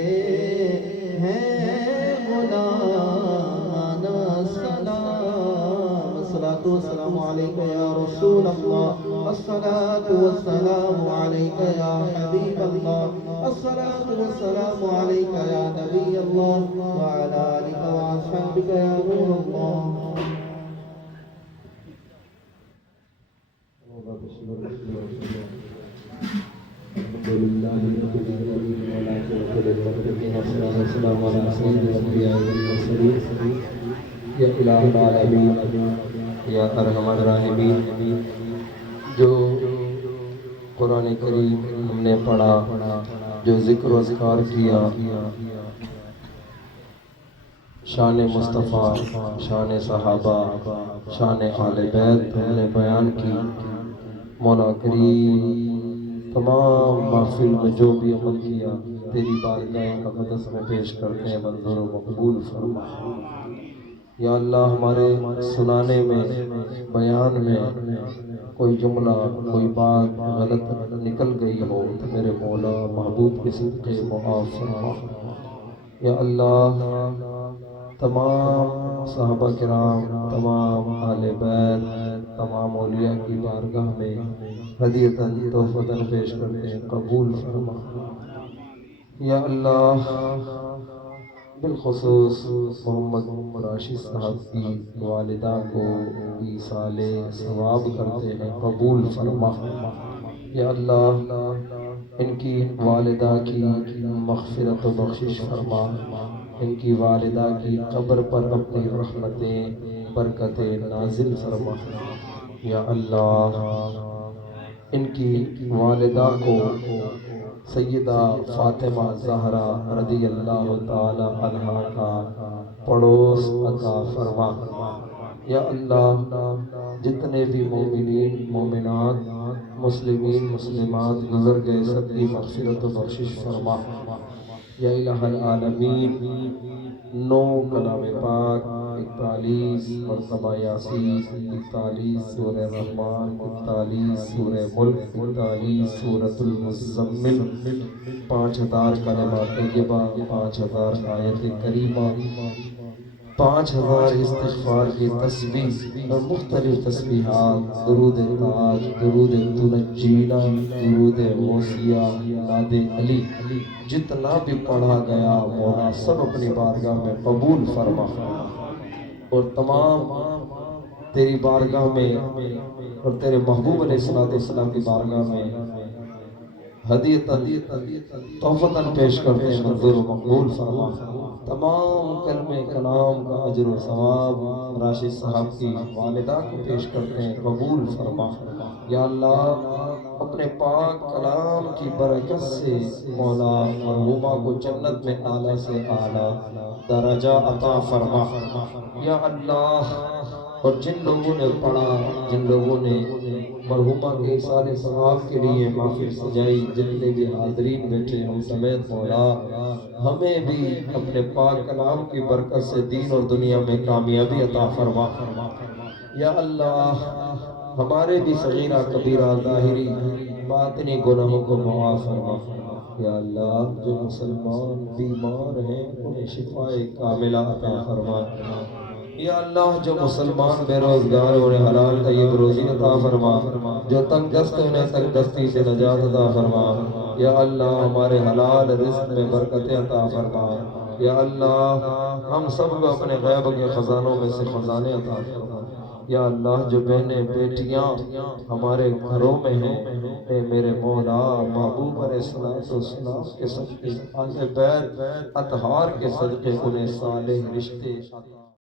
ہیں غلامانہ سلام الصلاة والسلام عليك يا رسول الله الصلاة والسلام عليك يا حبيب الله الصلاة والسلام عليك يا نبي الله وعلى آلك وأصحابك يا نور الله السلام على سيد الأنبياء والمرسلين یا الہ العالمین یا ارحم الراحمین جو قرآن کریم ہم نے پڑھا جو ذکر و اذکار کیا شان مصطفیٰ شان صحابہ شان آل بیت ہم نے بیان کی مولا کریم تمام محفل میں جو بھی عمل کیا تیری بارگاہ اقدس میں پیش کرتے ہیں منظور و مقبول فرما یا اللہ ہمارے سنانے میں بیان میں کوئی جملہ کوئی بات غلط نکل گئی ہو تو میرے مولا محبوب کے صدقے معاف فرما یا اللہ تمام صحابہ کرام تمام آل بیت تمام اولیاء کی بارگاہ میں ہدیتاً تحفتاً پیش کرتے ہیں قبول فرما یا اللہ بالخصوص محمد راشد صاحب کی والدہ کو ایصال ثواب کرتے ہیں قبول فرما یا اللہ ان کی والدہ کی مغفرت و بخشش فرما ان کی والدہ کی قبر پر اپنی رحمتیں برکتیں نازل فرما یا اللہ ان کی والدہ کو سیدہ فاطمہ زہرا رضی اللہ تعالی عنہا کا پڑوس عطا فرما یا اللہ جتنے بھی مومنین مومنات مسلمین مسلمات گزر گئے سب کی مغفرت و بخشش فرما یا الہ العالمین 9 کلام پاک 41 مرتبہ یاسین 41 سورہ رحمان 41 سورہ ملک 41 سورۃ المزمل 5000 کلمات طیبہ 5000 آیت کریمہ 5000 استغفار کی تسبیح اور مختلف تسبیحات درود تاج درود تنجینا درود غوثیہ ناد علی جتنا بھی پڑھا گیا مولا سب اپنی بارگاہ میں قبول فرما اور تمام تیری بارگاہ میں اور تیرے محبوب علیہ السلام کی بارگاہ میں ہدیتاً تحفتاً پیش کرتے ہیں منظور و مقبول فرما تمام کلمے کلام کا اجر و ثواب راشد صاحب کی والدہ کو پیش کرتے ہیں قبول فرما یا اللہ اپنے پاک کلام کی برکت سے مولا مرحومہ کو جنت میں اعلیٰ سے اعلیٰ درجہ عطا فرما یا اللہ اور جن لوگوں نے پڑھا جن لوگوں نے مرحومہ کے سارے ثواب کے لیے محفل سجائی جتنے بھی حاضرین بیٹھے ہم سمیت مولا ہمیں بھی اپنے پاک کلام کی برکت سے دین اور دنیا میں کامیابی عطا فرما یا اللہ ہمارے بھی صغیرہ کبیرہ ظاہری باطنی گناہوں کو معاف فرما یا اللہ جو مسلمان بیمار ہیں انہیں شفاء کاملہ عطا فرما یا اللہ جو مسلمان بے روزگار انہیں حلال طیب روزی عطا فرما جو تنگ دست انہیں تنگ دستی سے نجات عطا فرما یا اللہ ہمارے حلال رزق میں برکت عطا فرما یا اللہ ہم سب کو اپنے غیب کے خزانوں میں سے خزانے عطا فرما یا اللہ جو بہنیں بیٹیاں ہمارے گھروں میں ہیں اے میرے مولا محبوب علیہ السلام کے صدقے آل بیت اطہار کے صدقے انہیں صالح رشتے